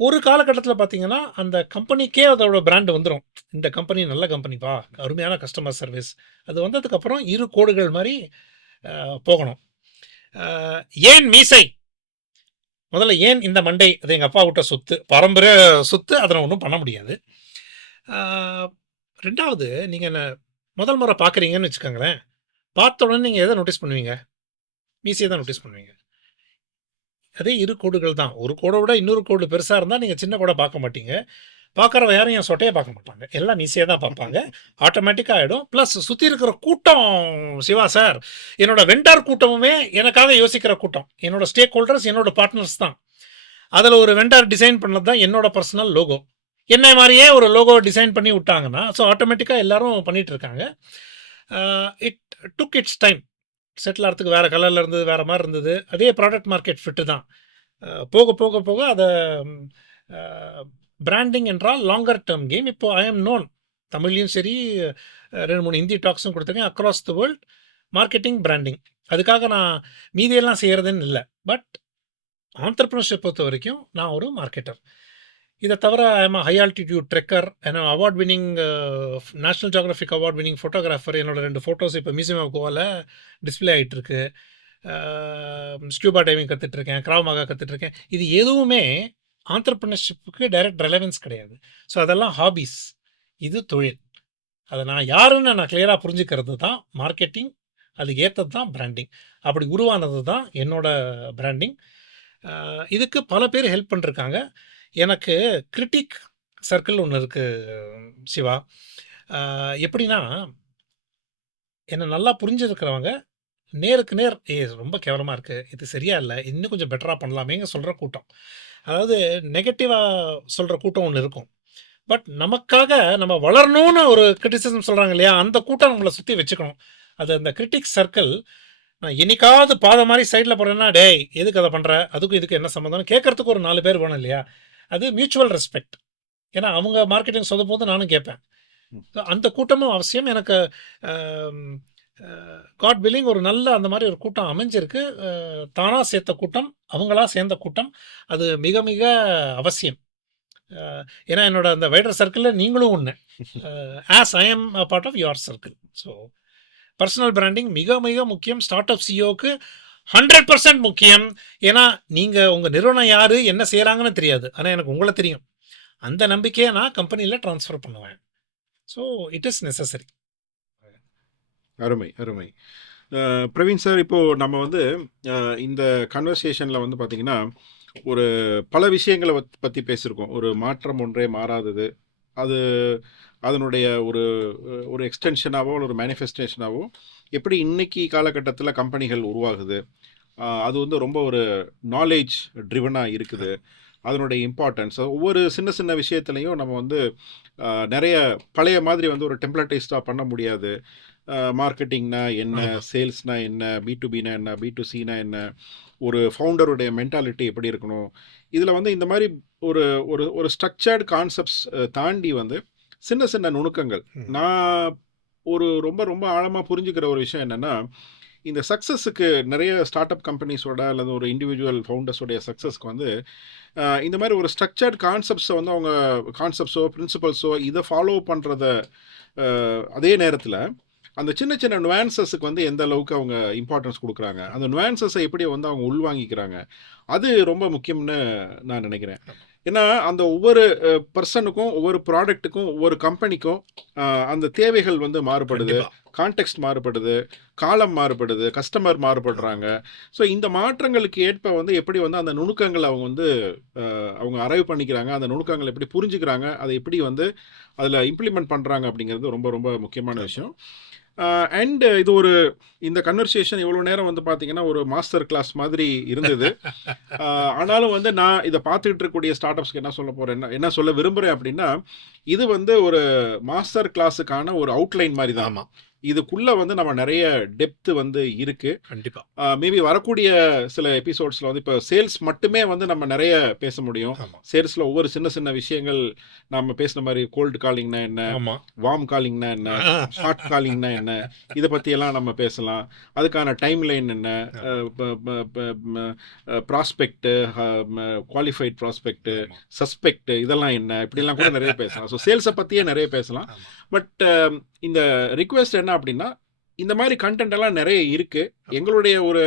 ஒரு காலகட்டத்தில் பார்த்தீங்கன்னா அந்த கம்பெனிக்கே அதோட பிராண்டு வந்துடும். இந்த கம்பெனி நல்ல கம்பெனிப்பா, அருமையான கஸ்டமர் சர்வீஸ். அது வந்ததுக்கப்புறம் 2 கோடுகள் மாதிரி போகணும். ஏன் மீசை? முதல்ல ஏன் இந்த மண்டை? அது எங்கள் அப்பா விட்ட சொத்து, பாரம்பரிய சொத்து, அதை ஒன்றும் பண்ண முடியாது. 2வது, நீங்கள் என்ன முதல் முறை பார்க்குறீங்கன்னு வச்சுக்கோங்களேன், பார்த்த உடனே நீங்கள் எதை நோட்டீஸ் பண்ணுவீங்க? மீசையை தான் நோட்டீஸ் பண்ணுவீங்க. அதே 2 கோடுகள் தான். ஒரு கோடை விட இன்னொரு கோடு பெருசாக இருந்தால் நீங்கள் சின்ன கோடை பார்க்க மாட்டீங்க. பார்க்குறவ யாரும் என் சொட்டையை பார்க்க மாட்டாங்க, எல்லாம் மீசையை தான் பார்ப்பாங்க. ஆட்டோமேட்டிக்காக ஆகிடும். ப்ளஸ் சுற்றி இருக்கிற கூட்டம், சிவா சார், என்னோட வெண்டார் கூட்டமுமே எனக்காக யோசிக்கிற கூட்டம். என்னோட ஸ்டேக் ஹோல்டர்ஸ் என்னோட பார்ட்னர்ஸ் தான். அதில் ஒரு வெண்டார் டிசைன் பண்ணது தான் என்னோட பர்சனல் லோகோ. என்னை மாதிரியே ஒரு லோகோ டிசைன் பண்ணி விட்டாங்கன்னா, ஸோ ஆட்டோமேட்டிக்காக எல்லோரும் பண்ணிகிட்ருக்காங்க. It took it's time. Settle ஆகிறதுக்கு வேறு கலரில் இருந்தது, வேறு மாதிரி இருந்தது. அதே ப்ராடக்ட் மார்க்கெட் ஃபிட்டு தான். போக போக போக அதை பிராண்டிங் என்றால் லாங்கர் டேர்ம் கேம். இப்போ ஐ எம் நோன், தமிழ்லையும் சரி 2-3 ஹிந்தி டாக்ஸும் கொடுத்துருக்கேன், across the world. Marketing, branding, அதுக்காக நான் மீதியெல்லாம் செய்கிறதுன்னு இல்லை. பட் ஆண்டர்ப்ரனர்ஷிப் பொறுத்த வரைக்கும் நான் ஒரு மார்க்கெட்டர். இதை தவிர I am high altitude trekker, award winning national geographic award winning photographer. என்னோட 2 ஃபோட்டோஸ் இப்போ மியூசியம் ஆஃப் கோவாவில் டிஸ்பிளே ஆகிட்டுருக்கு. ஸ்கியூபா டைவிங் கற்றுட்ருக்கேன், கிராவ் மாகா கற்றுட்ருக்கேன். இது எதுவுமே ஆண்டர்ப்ரனர்ஷிப்புக்கு டைரக்ட் ரெலவென்ஸ் கிடையாது. ஸோ அதெல்லாம் ஹாபீஸ், இது தொழில். அதை நான் யாருன்னு நான் கிளியராக புரிஞ்சுக்கிறது தான் மார்க்கெட்டிங். அதுக்கு ஏற்றது தான் பிராண்டிங். அப்படி உருவானது தான் என்னோட பிராண்டிங். இதுக்கு பல பேர் ஹெல்ப் பண்ணிருக்காங்க. எனக்கு கிரிட்டிக் சர்க்கிள் ஒன்று இருக்குது சிவா. எப்படின்னா, என்னை நல்லா புரிஞ்சிருக்கிறவங்க நேருக்கு நேர், ரொம்ப கேவலமாக இருக்குது, இது சரியா இல்லை, இன்னும் கொஞ்சம் பெட்டராக பண்ணலாமேங்க சொல்கிற கூட்டம். அதாவது நெகட்டிவாக சொல்கிற கூட்டம் ஒன்று இருக்கும். பட் நமக்காக நம்ம வளரணும்னு ஒரு கிரிட்டிசிசம் சொல்கிறாங்க இல்லையா, அந்த கூட்டம் நம்மளை சுற்றி வச்சுக்கணும். அது அந்த கிரிட்டிக் சர்க்கிள். நான் என்னைக்காவது பாதை மாதிரி சைடில் போகிறேன்னா, டேய் எதுக்கு அதை பண்ணுற, அதுக்கும் இதுக்கு என்ன சம்மந்தம்னு கேட்கறதுக்கு ஒரு 4 பேர் வேணும் இல்லையா. அது மியூச்சுவல் ரெஸ்பெக்ட். ஏன்னா அவங்க மார்க்கெட்டிங் சொல்லும் போது நானும் கேட்பேன். So, அந்த கூட்டமும் அவசியம். எனக்கு காட் வில்லிங் ஒரு நல்ல அந்த மாதிரி ஒரு கூட்டம் அமைஞ்சிருக்கு. தானாக சேர்த்த கூட்டம், அவங்களா சேர்ந்த கூட்டம், அது மிக மிக அவசியம். ஏன்னா என்னோட அந்த வைடர் சர்க்கிளில் நீங்களும் ஒன்று, as I am part of your circle. So personal branding மிக மிக முக்கியம். ஸ்டார்ட் அப் சிஇஓக்கு 100% முக்கியம். ஏன்னா நீங்கள் உங்கள் நிறுவனம் யார் என்ன செய்கிறாங்கன்னு தெரியாது, ஆனால் எனக்கு உங்களை தெரியும். அந்த நம்பிக்கையை நான் கம்பெனியில் ட்ரான்ஸ்ஃபர் பண்ணுவேன். So it is necessary. அருமை அருமை. பிரவீன் சார், இப்போது நம்ம வந்து இந்த கன்வர்சேஷனில் வந்து பார்த்திங்கன்னா ஒரு பல விஷயங்களை பற்றி பேசியிருக்கோம். ஒரு மாற்றம் ஒன்றே மாறாதது, அது அதனுடைய ஒரு ஒரு எக்ஸ்டென்ஷனாவோ ஒரு மேனிஃபெஸ்டேஷனாவோ எப்படி இன்னைக்கு காலகட்டத்தில் கம்பெனிகள் உருவாகுது, அது வந்து ரொம்ப ஒரு நாலேஜ் ட்ரிவனாக இருக்குது. அதனுடைய இம்பார்ட்டன்ஸ் ஒவ்வொரு சின்ன சின்ன விஷயத்துலையும் நம்ம வந்து நிறைய பழைய மாதிரி வந்து ஒரு டெம்ப்ளேட்டைஸ்டாக பண்ண முடியாது. மார்க்கெட்டிங்னா என்ன, சேல்ஸ்னா என்ன, B2Bனா என்ன, B2Cனா என்ன, ஒரு ஃபவுண்டருடைய மென்டாலிட்டி எப்படி இருக்கணும், இதில் வந்து இந்த மாதிரி ஒரு ஒரு ஒரு ஸ்ட்ரக்சர்டு கான்செப்ட்ஸ் தாண்டி வந்து சின்ன சின்ன நுணுக்கங்கள். நான் ஒரு ரொம்ப ரொம்ப ஆழமாக புரிஞ்சுக்கிற ஒரு விஷயம் என்னென்னா, இந்த சக்ஸஸுக்கு நிறைய ஸ்டார்ட் அப் கம்பெனிஸோட அல்லது ஒரு இண்டிவிஜுவல் ஃபவுண்டர்ஸோடைய சக்ஸஸ்க்கு வந்து இந்த மாதிரி ஒரு ஸ்ட்ரக்சர்ட் கான்செப்ட்ஸை வந்து அவங்க கான்செப்ட்ஸோ பிரின்சிபல்ஸோ இதை ஃபாலோ பண்ணுறத அதே நேரத்தில் அந்த சின்ன சின்ன நுவான்சஸுக்கு வந்து எந்த அளவுக்கு அவங்க இம்பார்ட்டன்ஸ் கொடுக்குறாங்க, அந்த நுவான்சஸை எப்படி வந்து அவங்க உள்வாங்கிக்கிறாங்க, அது ரொம்ப முக்கியம்னு நான் நினைக்கிறேன். ஏன்னா அந்த ஒவ்வொரு பர்சனுக்கும் ஒவ்வொரு ப்ராடக்ட்டுக்கும் ஒவ்வொரு கம்பெனிக்கும் அந்த தேவைகள் வந்து மாறுபடுது, கான்டெக்ஸ்ட் மாறுபடுது, காலம் மாறுபடுது, கஸ்டமர் மாறுபடுறாங்க. ஸோ இந்த மாற்றங்களுக்கு ஏற்ப வந்து எப்படி வந்து அந்த நுணுக்கங்களை அவங்க வந்து அவங்க அரைவ் பண்ணிக்கிறாங்க, அந்த நுணுக்கங்களை எப்படி புரிஞ்சுக்கிறாங்க, அதை எப்படி வந்து அதில் இம்ப்ளிமெண்ட் பண்ணுறாங்க அப்படிங்கிறது ரொம்ப ரொம்ப முக்கியமான விஷயம். அண்ட் இது ஒரு இந்த கன்வர்சேஷன் இவ்வளோ நேரம் வந்து பார்த்தீங்கன்னா ஒரு மாஸ்டர் கிளாஸ் மாதிரி இருந்தது. ஆனாலும் வந்து நான் இதை பார்த்துக்கிட்டு இருக்கக்கூடிய ஸ்டார்ட் அப்ஸ்க்கு என்ன சொல்ல போகிறேன், என்ன சொல்ல விரும்புகிறேன் அப்படின்னா, இது வந்து ஒரு மாஸ்டர் கிளாஸுக்கான ஒரு அவுட்லைன் மாதிரி தான். இதுக்குள்ளே வந்து நம்ம நிறைய டெப்த்து வந்து இருக்குது. கண்டிப்பாக மேபி வரக்கூடிய சில எபிசோட்ஸில் வந்து இப்போ சேல்ஸ் மட்டுமே வந்து நம்ம நிறைய பேச முடியும். சேல்ஸில் ஒவ்வொரு சின்ன சின்ன விஷயங்கள் நம்ம பேசுன மாதிரி கோல்டு காலிங்னா என்ன, வார்ம் காலிங்னா என்ன, ஹாட் காலிங்னா என்ன, இதை பற்றியெல்லாம் நம்ம பேசலாம். அதுக்கான டைம் லைன் என்ன, ப்ராஸ்பெக்ட், குவாலிஃபைட் ப்ராஸ்பெக்ட், சஸ்பெக்ட், இதெல்லாம் என்ன, இப்படிலாம் கூட நிறைய பேசலாம். ஸோ சேல்ஸை பற்றியே நிறைய பேசலாம். பட் இந்த ரிக்வெஸ்ட் என்ன அப்படின்னா, இந்த மாதிரி கண்டென்ட் எல்லாம் நிறைய இருக்குது. எங்களுடைய ஒரு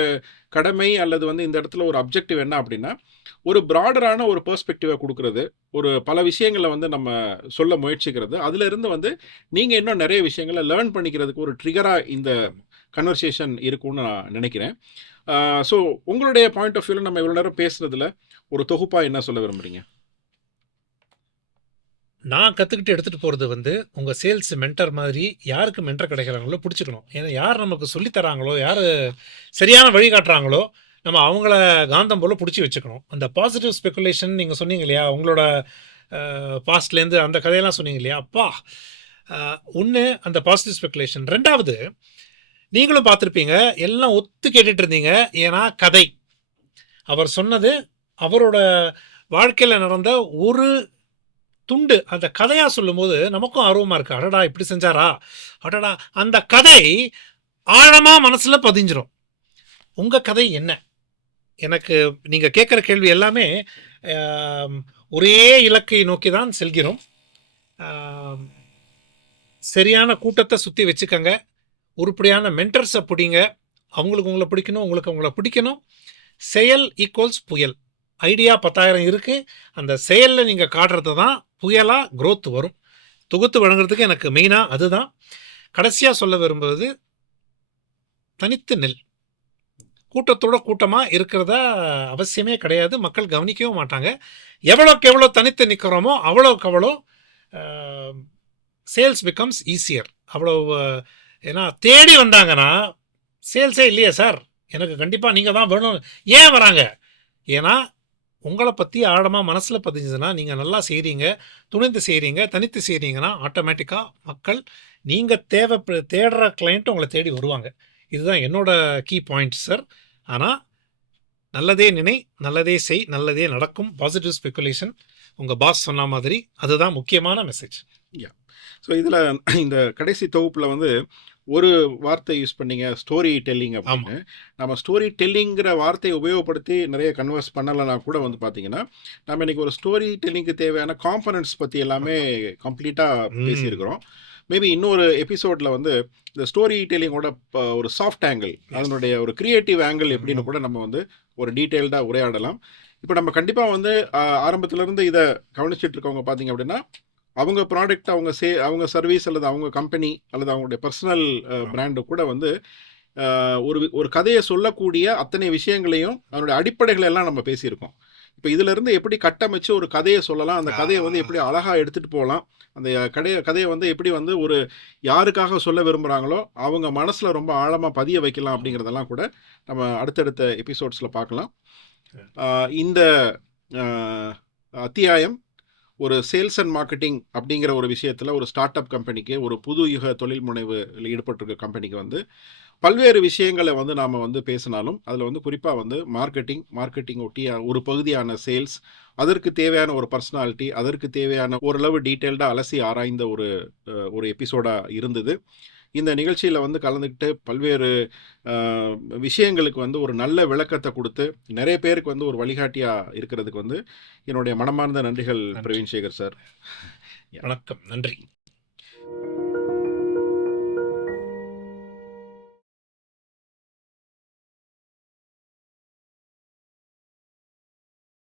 கடமை அல்லது வந்து இந்த இடத்துல ஒரு அப்ஜெக்டிவ் என்ன அப்படின்னா, ஒரு ப்ராடரான ஒரு பெர்ஸ்பெக்டிவை கொடுக்கறது, ஒரு பல விஷயங்களை வந்து நம்ம சொல்ல முயற்சிக்கிறது, அதிலிருந்து வந்து நீங்கள் இன்னும் நிறைய விஷயங்களை லேர்ன் பண்ணிக்கிறதுக்கு ஒரு ட்ரிகராக இந்த கன்வர்சேஷன் இருக்கும்னு நான் நினைக்கிறேன். ஸோ உங்களுடைய பாயிண்ட் ஆஃப் வியூவில் நம்ம இவ்வளோ நேரம் பேசுனதில் ஒரு தொகுப்பாக என்ன சொல்ல விரும்புகிறீங்க? நான் கற்றுக்கிட்டு எடுத்துகிட்டு போகிறது வந்து உங்கள் சேல்ஸ் மென்டர் மாதிரி யாருக்கு மென்டர் கிடைக்கிறாங்களோ பிடிச்சிக்கணும். ஏன்னா யார் நமக்கு சொல்லித்தராங்களோ, யார் சரியான வழி காட்டுறாங்களோ, நம்ம அவங்கள காந்தம் போல் பிடிச்சி வச்சுக்கணும். அந்த பாசிட்டிவ் ஸ்பெக்குலேஷன் நீங்கள் சொன்னீங்க இல்லையா, உங்களோட பாஸ்ட்லேருந்து அந்த கதையெல்லாம் சொன்னீங்க இல்லையா, அப்பா ஒன்று அந்த பாசிட்டிவ் ஸ்பெக்குலேஷன். ரெண்டாவது, நீங்களும் பார்த்துருப்பீங்க, எல்லாம் ஒத்து கேட்டுட்டு இருந்தீங்க. ஏன்னா கதை அவர் சொன்னது அவரோட வாழ்க்கையில் நடந்த ஒரு துண்டு, அந்த கதையாக சொல்லும்போது நமக்கும் ஆர்வமாக இருக்குது. அடடா இப்படி செஞ்சாரா, அடடா அந்த கதை ஆழமாக மனசில் பதிஞ்சிரும். உங்கள் கதை என்ன? எனக்கு நீங்கள் கேட்குற கேள்வி எல்லாமே ஒரே இலக்கை நோக்கி தான் செல்கிறோம். சரியான கூட்டத்தை சுற்றி வச்சுக்கோங்க, உருப்படியான மென்டர்ஸை பிடிங்க, அவங்களுக்கு உங்களை பிடிக்கணும், உங்களுக்கு உங்களை பிடிக்கணும். செயல் ஈக்குவல்ஸ் புயல். ஐடியா 10,000 இருக்குது, அந்த செயலில் நீங்கள் காட்டுறது தான் புயலாக growth வரும். தொகுத்து வழங்குறதுக்கு எனக்கு மெயினாக அதுதான். கடைசியாக சொல்ல விரும்புவது, தனித்து நெல். கூட்டத்தோட கூட்டமாக இருக்கிறத அவசியமே கிடையாது, மக்கள் கவனிக்கவும் மாட்டாங்க. எவ்வளோக்கு எவ்வளோ தனித்து நிற்கிறோமோ அவ்வளோக்கு அவ்வளோ சேல்ஸ் பிகம்ஸ் ஈஸியர். அவ்வளோ ஏன்னா தேடி வந்தாங்கன்னா சேல்ஸே இல்லையே சார், எனக்கு கண்டிப்பாக நீங்கள் தான் வேணும். ஏன் வராங்க? ஏன்னா உங்கள பத்தி ஆழமா மனசுல பதிஞ்சதுன்னா, நீங்க நல்லா செய்றீங்க, துணிந்து செய்றீங்க, தனித்து செய்றீங்கன்னா, ஆட்டோமேட்டிக்கா மக்கள் நீங்க தேடுற கிளையண்ட் உங்கள தேடி வருவாங்க. இதுதான் என்னோட கீ பாயிண்ட் சார். ஆனா, நல்லதே நினை, நல்லதே செய், நல்லதே நடக்கும். Positive speculation. உங்க பாஸ் சொன்ன மாதிரி, அதுதான் முக்கியமான மெசேஜ். யா. ஸோ இதில இந்த கடைசி தொகுப்புல வந்து ஒரு வார்த்தை யூஸ் பண்ணீங்க, ஸ்டோரி டெல்லிங் ஆமா. அப்படின்னு. நம்ம ஸ்டோரி டெல்லிங்கிற வார்த்தையை உபயோகப்படுத்தி நிறைய கன்வர்ஸ் பண்ணலனா கூட வந்து பார்த்தீங்கன்னா, நம்ம இன்னைக்கு ஒரு ஸ்டோரி டெல்லிங்க்கு தேவையான காம்போனன்ட்ஸ் பத்தி எல்லாமே கம்ப்ளீட்டா ம். பேசியிருக்கிறோம். மேபி இன்னொரு எபிசோட்ல வந்து இந்த ஸ்டோரி டெல்லிங்கோட ஒரு சாஃப்ட் ஆங்கிள், எஸ். அதனுடைய ஒரு கிரியேட்டிவ் ஆங்கிள் எப்படின்னு ம். கூட நம்ம வந்து ஒரு டீட்டெயில்டா உரையாடலாம். இப்ப நம்ம கண்டிப்பா வந்து ஆரம்பத்துல இருந்து இத கவனிச்சுட்டு இருக்கவங்க பார்த்தீங்க அப்படின்னா, அவங்க ப்ராடக்ட், அவங்க சர்வீஸ் அல்லது அவங்க கம்பெனி அல்லது அவங்களுடைய பர்சனல் பிராண்ட் கூட வந்து ஒரு கதையை சொல்லக்கூடிய அத்தனை விஷயங்களையும் அதனுடைய அடிப்படைகள் எல்லாம் நம்ம பேசியிருக்கோம். இப்போ இதுல இருந்து எப்படி கட்டமைச்சு ஒரு கதையை சொல்லலாம், அந்த கதையை வந்து எப்படி அழகா எடுத்துட்டு போகலாம், அந்த கதையை வந்து எப்படி வந்து ஒரு யாருக்காக சொல்ல விரும்புகிறாங்களோ அவங்க மனசுல ரொம்ப ஆழமா பதிய வைக்கலாம் அப்படிங்கிறதெல்லாம் கூட நம்ம அடுத்தடுத்த எபிசோட்ஸ்ல பார்க்கலாம். இந்த அத்தியாயம் ஒரு சேல்ஸ் அண்ட் மார்க்கெட்டிங் அப்படிங்கிற ஒரு விஷயத்தில் ஒரு ஸ்டார்ட் அப் கம்பெனிக்கு, ஒரு புது யுக தொழில் முனைவில் ஈடுபட்டிருக்க கம்பெனிக்கு வந்து பல்வேறு விஷயங்களை வந்து நாம் வந்து பேசினாலும் அதில் வந்து குறிப்பாக வந்து மார்க்கெட்டிங் ஒட்டிய ஒரு பகுதியான சேல்ஸ், அதற்கு தேவையான ஒரு பர்சனாலிட்டி, அதற்கு தேவையான ஓரளவு டீட்டெயில்டாக அலசி ஆராய்ந்த ஒரு எபிசோடாக இருந்தது. இந்த நிகழ்ச்சியில் வந்து கலந்துக்கிட்டு பல்வேறு விஷயங்களுக்கு வந்து ஒரு நல்ல விளக்கத்தை கொடுத்து நிறைய பேருக்கு வந்து ஒரு வழிகாட்டியாக இருக்கிறதுக்கு வந்து என்னுடைய மனமார்ந்த நன்றிகள் நன்றி. பிரவீன் சேகர் சார். வணக்கம். நன்றி.